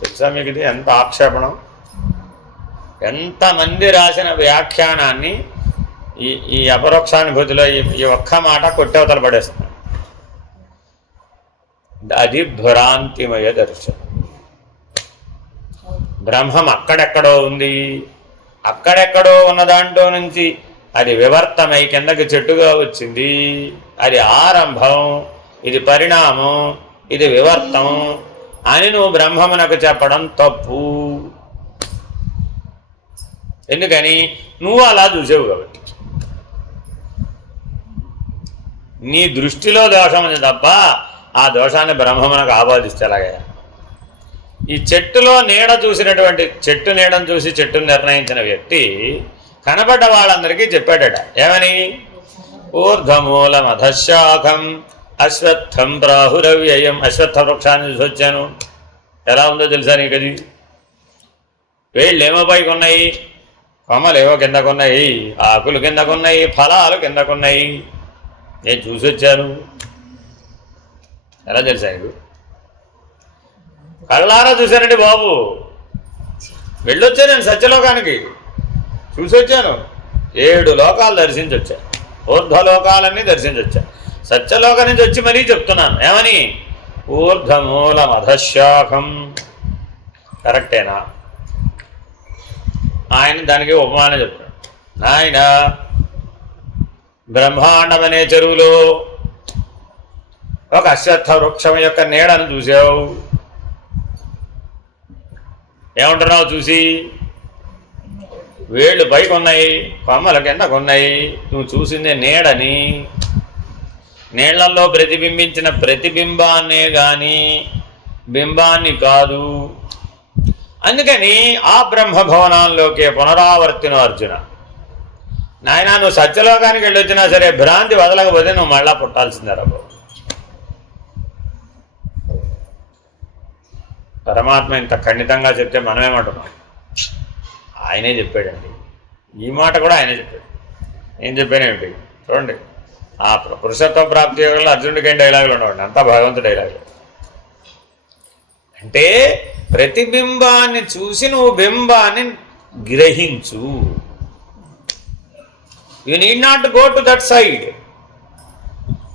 తెలుసా మీకు ఇది ఎంత ఆక్షేపణం? ఎంతమంది రాసిన వ్యాఖ్యానాన్ని ఈ అపరోక్షానుభూతిలో ఈ ఒక్క మాట కొట్టవతల పడేస్తున్నారు. అది భ్రాంతిమయ దర్శనం. బ్రహ్మం అక్కడెక్కడో ఉంది, అక్కడెక్కడో ఉన్న దాంట్లో నుంచి అది వివర్తమై కిందకి చెట్టుగా వచ్చింది. అది ఆరంభం, ఇది పరిణామం, ఇది వివర్తం అని నువ్వు బ్రహ్మమునకు చెప్పడం తప్పు. ఎందుకని? నువ్వు అలా చూసావు కాబట్టి. నీ దృష్టిలో దోషం ఉంది తప్ప ఆ దోషాన్ని బ్రహ్మమునకు ఆపాదిస్తే ఎలాగా? ఈ చెట్టులో నీడ చూసినటువంటి, చెట్టు నీడను చూసి చెట్టును నిర్ణయించిన వ్యక్తి కనబడ్డ వాళ్ళందరికీ చెప్పాడట. ఏమని? ఊర్ధ్వమూలమధశాఖం అశ్వత్థం ప్రాహురవ్యయం. అశ్వత్థ వృక్షాన్ని చూసి వచ్చాను. ఎలా ఉందో తెలుసా నీకు? అది వేళ్ళేమో పైకి ఉన్నాయి, కొమ్మలేవో కిందకున్నాయి, ఆకులు కిందకున్నాయి, ఫలాలు కిందకున్నాయి. నేను చూసి వచ్చాను. ఎలా తెలుసా నీకు? కళ్ళారా చూశానండి బాబు. వెళ్ళొచ్చాను నేను సత్యలోకానికి, చూసి వచ్చాను. 7 లోకాలు దర్శించి వచ్చాను, ఊర్ధ్వలోకాలన్నీ దర్శించి వచ్చాను. సత్యలోకం నుంచి వచ్చి మరీ చెప్తున్నాను. ఏమని? ఊర్ధ్వమూలమధశాఖం. కరెక్టేనా? ఆయన దానికి ఉపమానం చెప్తున్నాడు. నాయన బ్రహ్మాండం అనే చెరువులో ఒక అశ్వత్థ వృక్షం యొక్క నీడను చూసావు. ఏమంటున్నావు చూసి? వేళ్ళు పైకి ఉన్నాయి, కొమ్మల కిందకు ఉన్నాయి. నువ్వు చూసిందే నీడని. నీళ్లలో ప్రతిబింబించిన ప్రతిబింబాన్నే కానీ బింబాన్ని కాదు. అందుకని ఆ బ్రహ్మభవనాల్లోకే పునరావర్తిన అర్జున. నాయన నువ్వు సత్యలోకానికి వెళ్ళొచ్చినా సరే భ్రాంతి వదలకపోతే నువ్వు మళ్ళా పుట్టాల్సిందే రా బాబు. పరమాత్మ ఇంత ఖండితంగా చెప్తే మనమేమంటున్నాం? ఆయనే చెప్పాడండి. ఈ మాట కూడా ఆయనే చెప్పాడు. ఏం చెప్పానేమిటి చూడండి. ఆ పురుషత్వ ప్రాప్తి యోగంలో అర్జునుడికి ఏం డైలాగులు ఉండవండి, అంతా భగవంతుడి డైలాగులు. అంటే ప్రతిబింబాన్ని చూసి నువ్వు బింబాన్ని గ్రహించు. You need not go to that side.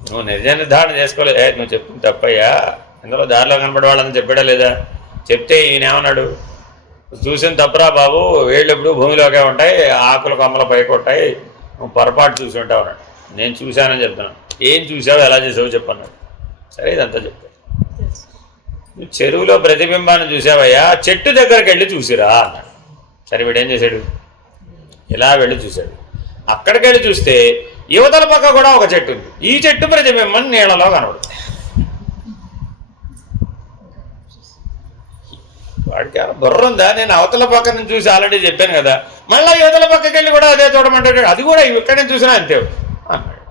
నువ్వు నిజ నిర్ధారణ చేసుకోలేదు. నువ్వు చెప్పింది తప్పయ్యా, ఇందులో దారిలో కనపడే వాళ్ళని చెప్పాడా లేదా? చెప్తే ఈయన ఏమన్నాడు? చూసిన తప్పురా బాబు, వేళ్ళు ఎప్పుడు భూమిలోకే ఉంటాయి, ఆకులు కొమ్మలు పైకి ఉంటాయి, నువ్వు పొరపాటు చూసి ఉంటావు అన్నాడు. నేను చూశానని చెప్తున్నాను. ఏం చూసావు, ఎలా చేసావు చెప్పన్నాడు. సరే ఇదంతా చెప్పాడు. నువ్వు చెరువులో ప్రతిబింబాన్ని చూసావయ్యా, చెట్టు దగ్గరికి వెళ్ళి చూసిరా అన్నాడు. సరే వీడేం చేశాడు? ఇలా వెళ్ళి చూశాడు. అక్కడికి వెళ్ళి చూస్తే యువతల పక్క కూడా ఒక చెట్టు ఉంది. ఈ చెట్టు ప్రతిబింబం నీళ్ళలో కనబడుతుంది. వాడికి బుర్ర ఉందా? నేను అవతల పక్క నుంచి చూసి ఆల్రెడీ చెప్పాను కదా, మళ్ళీ యువతల పక్కకి వెళ్ళి కూడా అదే చూడమంటాడు. అది కూడా ఇక్కడ నేను చూసినా అంతే అన్నాడు.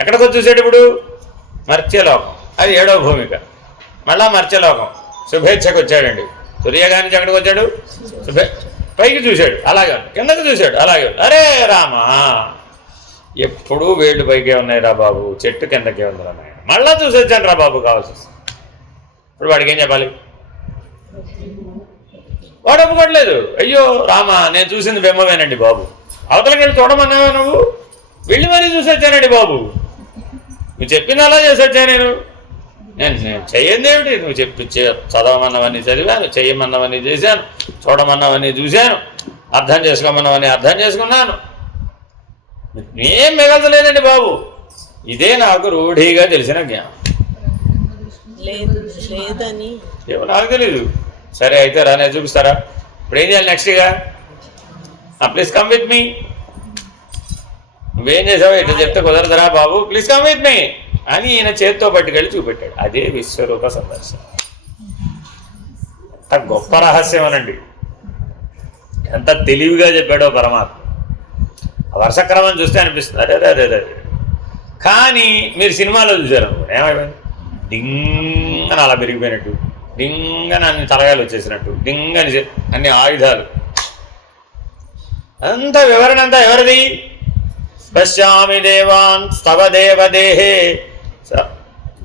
ఎక్కడికి వచ్చి చూసాడు ఇప్పుడు? మర్త్యలోకం. అది 7వ భూమిక. మళ్ళా మర్త్యలోకం శుభేచ్ఛకు వచ్చాడండి. తురియగా నుంచి ఎక్కడికి వచ్చాడు? పైకి చూశాడు, అలాగే కిందకు చూశాడు, అలాగే. అరే రామా, ఎప్పుడూ వేళ్ళు పైకే ఉన్నాయి రా బాబు, చెట్టు కిందకే ఉంది రా. మళ్ళా చూసి వచ్చాను రా బాబు కావాల్సి. ఇప్పుడు వాడికి ఏం చెప్పాలి? వాడు ఒప్పుకోవట్లేదు. అయ్యో రామా, నేను చూసింది బింబమేనండి బాబు. అవతలకి వెళ్ళి చూడమన్నావా నువ్వు? వెళ్ళి మరీ చూసి వచ్చానండి బాబు. నువ్వు చెప్పింది అలా చేసి వచ్చా నేను చెయ్యంది ఏమిటి? నువ్వు చెప్పి చదవమన్నవన్నీ చదివాను, చెయ్యమన్నవన్నీ చేశాను, చూడమన్నవన్నీ చూశాను, అర్థం చేసుకోమన్నవన్నీ అర్థం చేసుకున్నాను. ఏం మిగలలేదండి బాబు. ఇదే నాకు రూఢీగా తెలిసిన జ్ఞానం. లేదని ఏమో నాకు తెలీదు. సరే అయితే రా, నేను చూపిస్తారా? ఇప్పుడు ఏం చేయాలి నెక్స్ట్గా? Please come with me. నువ్వేం చేసావు? ఇట్లా చెప్తే కుదరదురా బాబు, ప్లీజ్ కమ్ విత్ మీ అని ఈయన చేత్తో పట్టుకెళ్ళి చూపెట్టాడు. అదే విశ్వరూప సందర్శనం. అంత గొప్ప రహస్యం అనండి, ఎంత తెలివిగా చెప్పాడో పరమాత్మ. ఆ వర్షక్రమం చూస్తే అనిపిస్తుంది అరే అరే అరే. కానీ మీరు సినిమాలో చూసారు ఏమైపోయింది, డింగ్ అని అలా పెరిగిపోయినట్టు, డింగ్ అని అన్ని తలగాలు వచ్చేసినట్టు, డింగ్ అని అన్ని ఆయుధాలు, అంత వివరణ అంతా ఎవరిది? పశ్యామి దేవాన్ స్తవ దేవదేహే.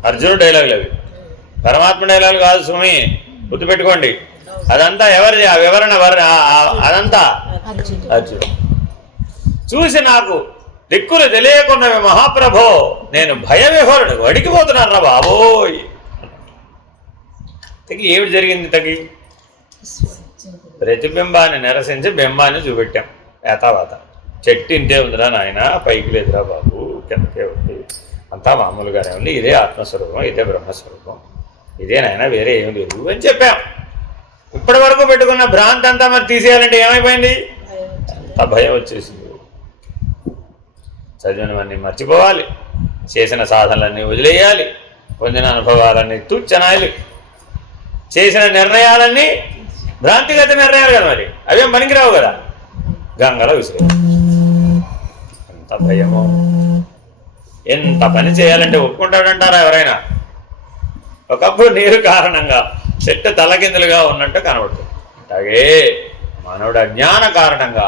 అర్జునుడు డైలాగులు అవి, పరమాత్మ డైలాగులు కాదు సుమి, గుర్తుపెట్టుకోండి. అదంతా ఎవరిది ఆ వివరణ? అదంతా అర్జునుడు. చూసి నాకు దిక్కులు తెలియకున్నవి మహాప్రభో, నేను భయవిహోరుడు వడికిపోతున్నాను రా బాబోయ్. తగి ఏమిటి జరిగింది? తగి ప్రతిబింబాన్ని నిరసించి బింబాన్ని చూపెట్టాం. ఏతావాత చెట్టు ఇంతే ఉందిరా నాయన, పైకి లేదురా బాబు, కిందకే ఉంది, అంతా మామూలుగానే ఉంది, ఇదే ఆత్మస్వరూపం, ఇదే బ్రహ్మస్వరూపం, ఇదే నాయన, వేరే ఏం లేదు అని చెప్పాం. ఇప్పటి వరకు పెట్టుకున్న భ్రాంతి అంతా మరి తీసేయాలంటే ఏమైపోయింది? అంత భయం వచ్చేసింది. చదివినవన్నీ మర్చిపోవాలి, చేసిన సాధనలన్నీ వదిలేయాలి, పొందిన అనుభవాలన్నీ తూచనాలి, చేసిన నిర్ణయాలన్నీ భ్రాంతిగత నిర్ణయాలు కదా, మరి అవేం పనికిరావు కదా, గంగలో విసిరే. ఎంత భయమో! ఎంత పని చేయాలంటే ఒప్పుకుంటాడంటారా ఎవరైనా? ఒకప్పుడు నీరు కారణంగా చెట్టు తలకిందులుగా ఉన్నట్టు కనబడుతుంది. అలాగే మానవుడు అజ్ఞాన కారణంగా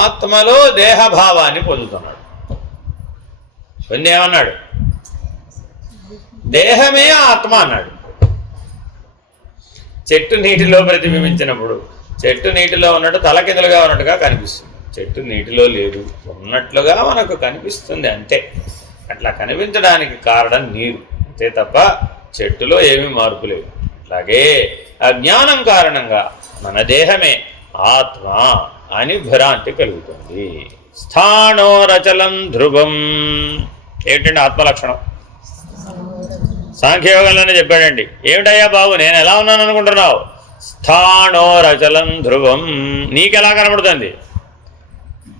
ఆత్మలో దేహభావాన్ని పొందుతున్నాడు. ఏమన్నాడు? దేహమే ఆత్మ అన్నాడు. చెట్టు నీటిలో ప్రతిబింబించినప్పుడు చెట్టు నీటిలో ఉన్నట్టు తలకిందులుగా ఉన్నట్టుగా కనిపిస్తుంది. చెట్టు నీటిలో లేదు, ఉన్నట్లుగా మనకు కనిపిస్తుంది అంతే. అట్లా కనిపించడానికి కారణం నీరు అంతే తప్ప చెట్టులో ఏమీ మార్పు లేదు. అట్లాగే అజ్ఞానం కారణంగా మన దేహమే ఆత్మ అని భ్రాంతి కలుగుతుంది. స్థానో రచలం ధ్రువం. ఏమిటండి ఆత్మలక్షణం? సాంఖ్యయోగంలోనే చెప్పాడండి. ఏమిటయ్యా బాబు నేను ఎలా ఉన్నాను అనుకుంటున్నావు? స్థానో రచలం ధ్రువం. నీకెలా కనబడుతుంది?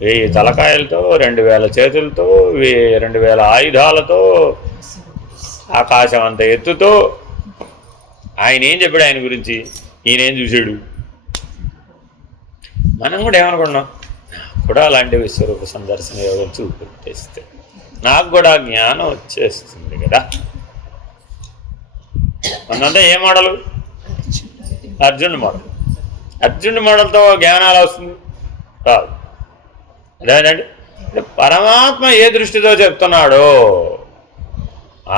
1000 తలకాయలతో, 2000 చేతులతో, 2000 ఆయుధాలతో, ఆకాశం అంత ఎత్తుతో. ఆయన ఏం చెప్పాడు ఆయన గురించి? ఈయనేం చూశాడు? మనం కూడా ఏమనుకున్నాం? నాకు కూడా అలాంటి విశ్వరూప సందర్శన యోగం చూపిస్తే నాకు కూడా జ్ఞానం వచ్చేస్తుంది కదా. మనంతా ఏ మోడలు? అర్జునుడి మోడల్. అర్జునుడి మోడల్తో జ్ఞానాలు వస్తుంది కాదు. అదేనండి, పరమాత్మ ఏ దృష్టితో చెప్తున్నాడో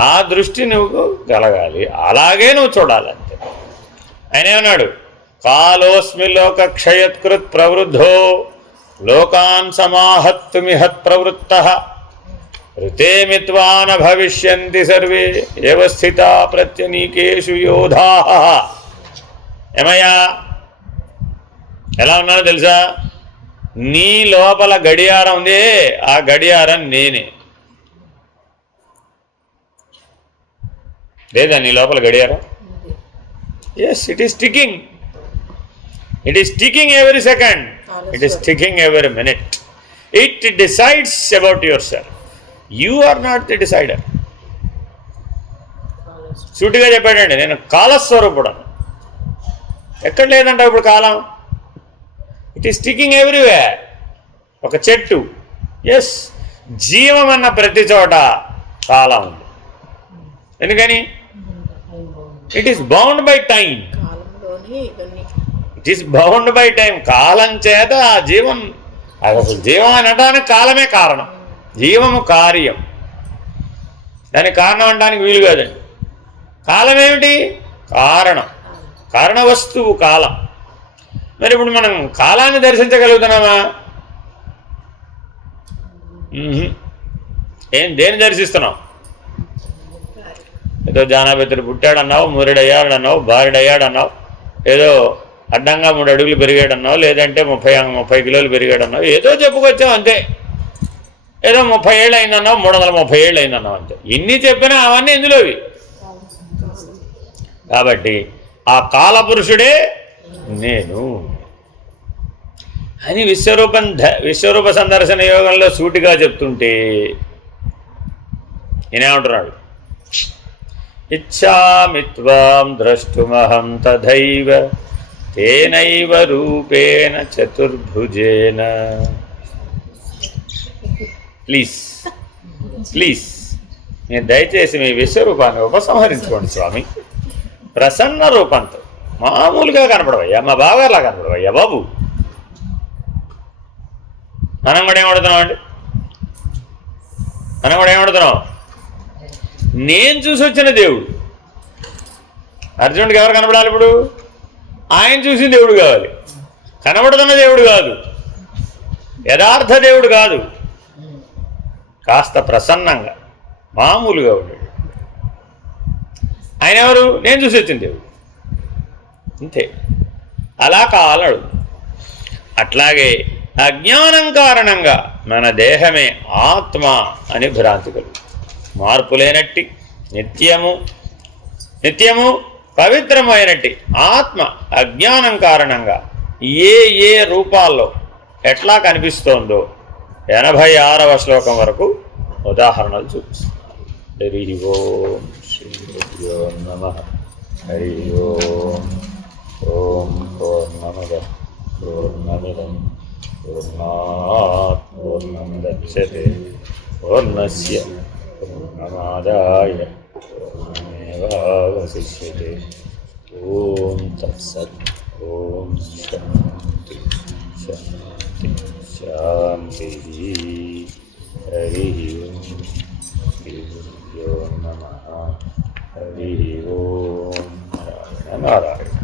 ఆ దృష్టి నువ్వు కలగాలి, అలాగే నువ్వు చూడాలంతే. ఆయన ఏమన్నాడు? కాలోస్మి లోక క్షయత్కృత్ ప్రవృద్ధో లోకాన్ సమాహత్తుమిహత్ ప్రవృత్తః ఋతే మిత్వాన భవిష్యంతి సర్వే వ్యవస్థిత ప్రత్యనీకేషు యోధాః. ఏమయ్యా ఎలా ఉన్నానో తెలుసా? నీ లోపల గడియారం ఉంది, ఆ గడియారం నేనే. లేదా నీ లోపల గడియారం? Yes, it is ticking. It is ticking every second. It is ticking every minute. It decides about yourself. You are not the decider. సూటిగా చెప్పాడండి, నేను కాలస్వరూపుడు. ఎక్కడ లేదంట ఇప్పుడు కాలం? It is ticking everywhere. ఒక చెట్టు, ఎస్, జీవం అన్న ప్రతి చోట కాలం ఉంది. ఎందుకని? It is bound by time. It is bound by time. కాలం చేత ఆ జీవం, అసలు జీవం అనడానికి కాలమే కారణం. జీవము కార్యం, దానికి కారణం అనడానికి వీలు కాదండి. కాలం ఏమిటి? కారణం, కారణ వస్తువు కాలం. మరి ఇప్పుడు మనం కాలాన్ని దర్శించగలుగుతున్నామా? దేన్ని దర్శిస్తున్నాం? ఏదో జానాబెత్తుడు పుట్టాడన్నావు, మురుడయ్యాడన్నావు, భార్యడయ్యాడన్నావు, ఏదో అడ్డంగా 3 అడుగులు పెరిగాడన్నావు, లేదంటే 30 కిలోలు పెరిగాడన్నావు, ఏదో చెప్పుకొచ్చావు అంతే. ఏదో 30 ఏళ్ళు అయిందన్నావు, 330 ఏళ్ళు అయిందన్నావు అంతే. ఇన్ని చెప్పినా అవన్నీ ఇందులోవి. కాబట్టి ఆ కాలపురుషుడే నేను అని విశ్వరూప సందర్శన యోగంలో సూటిగా చెప్తుంటే ఈయనేమంటున్నాడు? ఇచ్ఛామి త్వాం ద్రష్టుమహం తథైవ తేనైవ రూపేణ చతుర్భుజేన. ప్లీజ్ ప్లీజ్ మీరు దయచేసి మీ విశ్వరూపాన్ని ఉపసంహరించుకోండి స్వామి. ప్రసన్న రూపంతో మామూలుగా కనపడవయ్యా, మా బావగారులా కనపడవయ్యా బాబు. మనం కూడా ఏమడుతున్నాం అండి, మనం కూడా ఏమడుతున్నాం? నేను చూసి వచ్చిన దేవుడు అర్జునుడికి ఎవరు కనపడాలి? ఇప్పుడు ఆయన చూసిన దేవుడు కావాలి, కనబడుతున్న దేవుడు కాదు, యథార్థ దేవుడు కాదు, కాస్త ప్రసన్నంగా మామూలుగా ఉన్నాడు. ఆయన ఎవరు? నేను చూసి వచ్చిన దేవుడు, అంతే. అలా కావాలడు. అట్లాగే అజ్ఞానం కారణంగా మన దేహమే ఆత్మ అని భ్రాంతి కలుగు, మార్పు లేనట్టి నిత్యము పవిత్రమైనట్టి ఆత్మ అజ్ఞానం కారణంగా ఏ ఏ రూపాల్లో ఎట్లా కనిపిస్తోందో 86వ శ్లోకం వరకు ఉదాహరణలు చూపిస్తున్నారు. హరి ఓం శ్రీ గురుభ్యో నమః. హరి ఓం. ఓం పూర్ణమద పూర్ణమిదం పూర్ణాత్ పూర్ణముదచ్యతే పూర్ణస్య పూర్ణమాదాయ పూర్ణమేవావశిష్యతే. ఓం తత్సత్. ఓం శాంతి శాంతి శాంతి. హరి ఓం శ్రీ గురుభ్యో నమః. హరి ఓం. నారాయణ నారాయణ.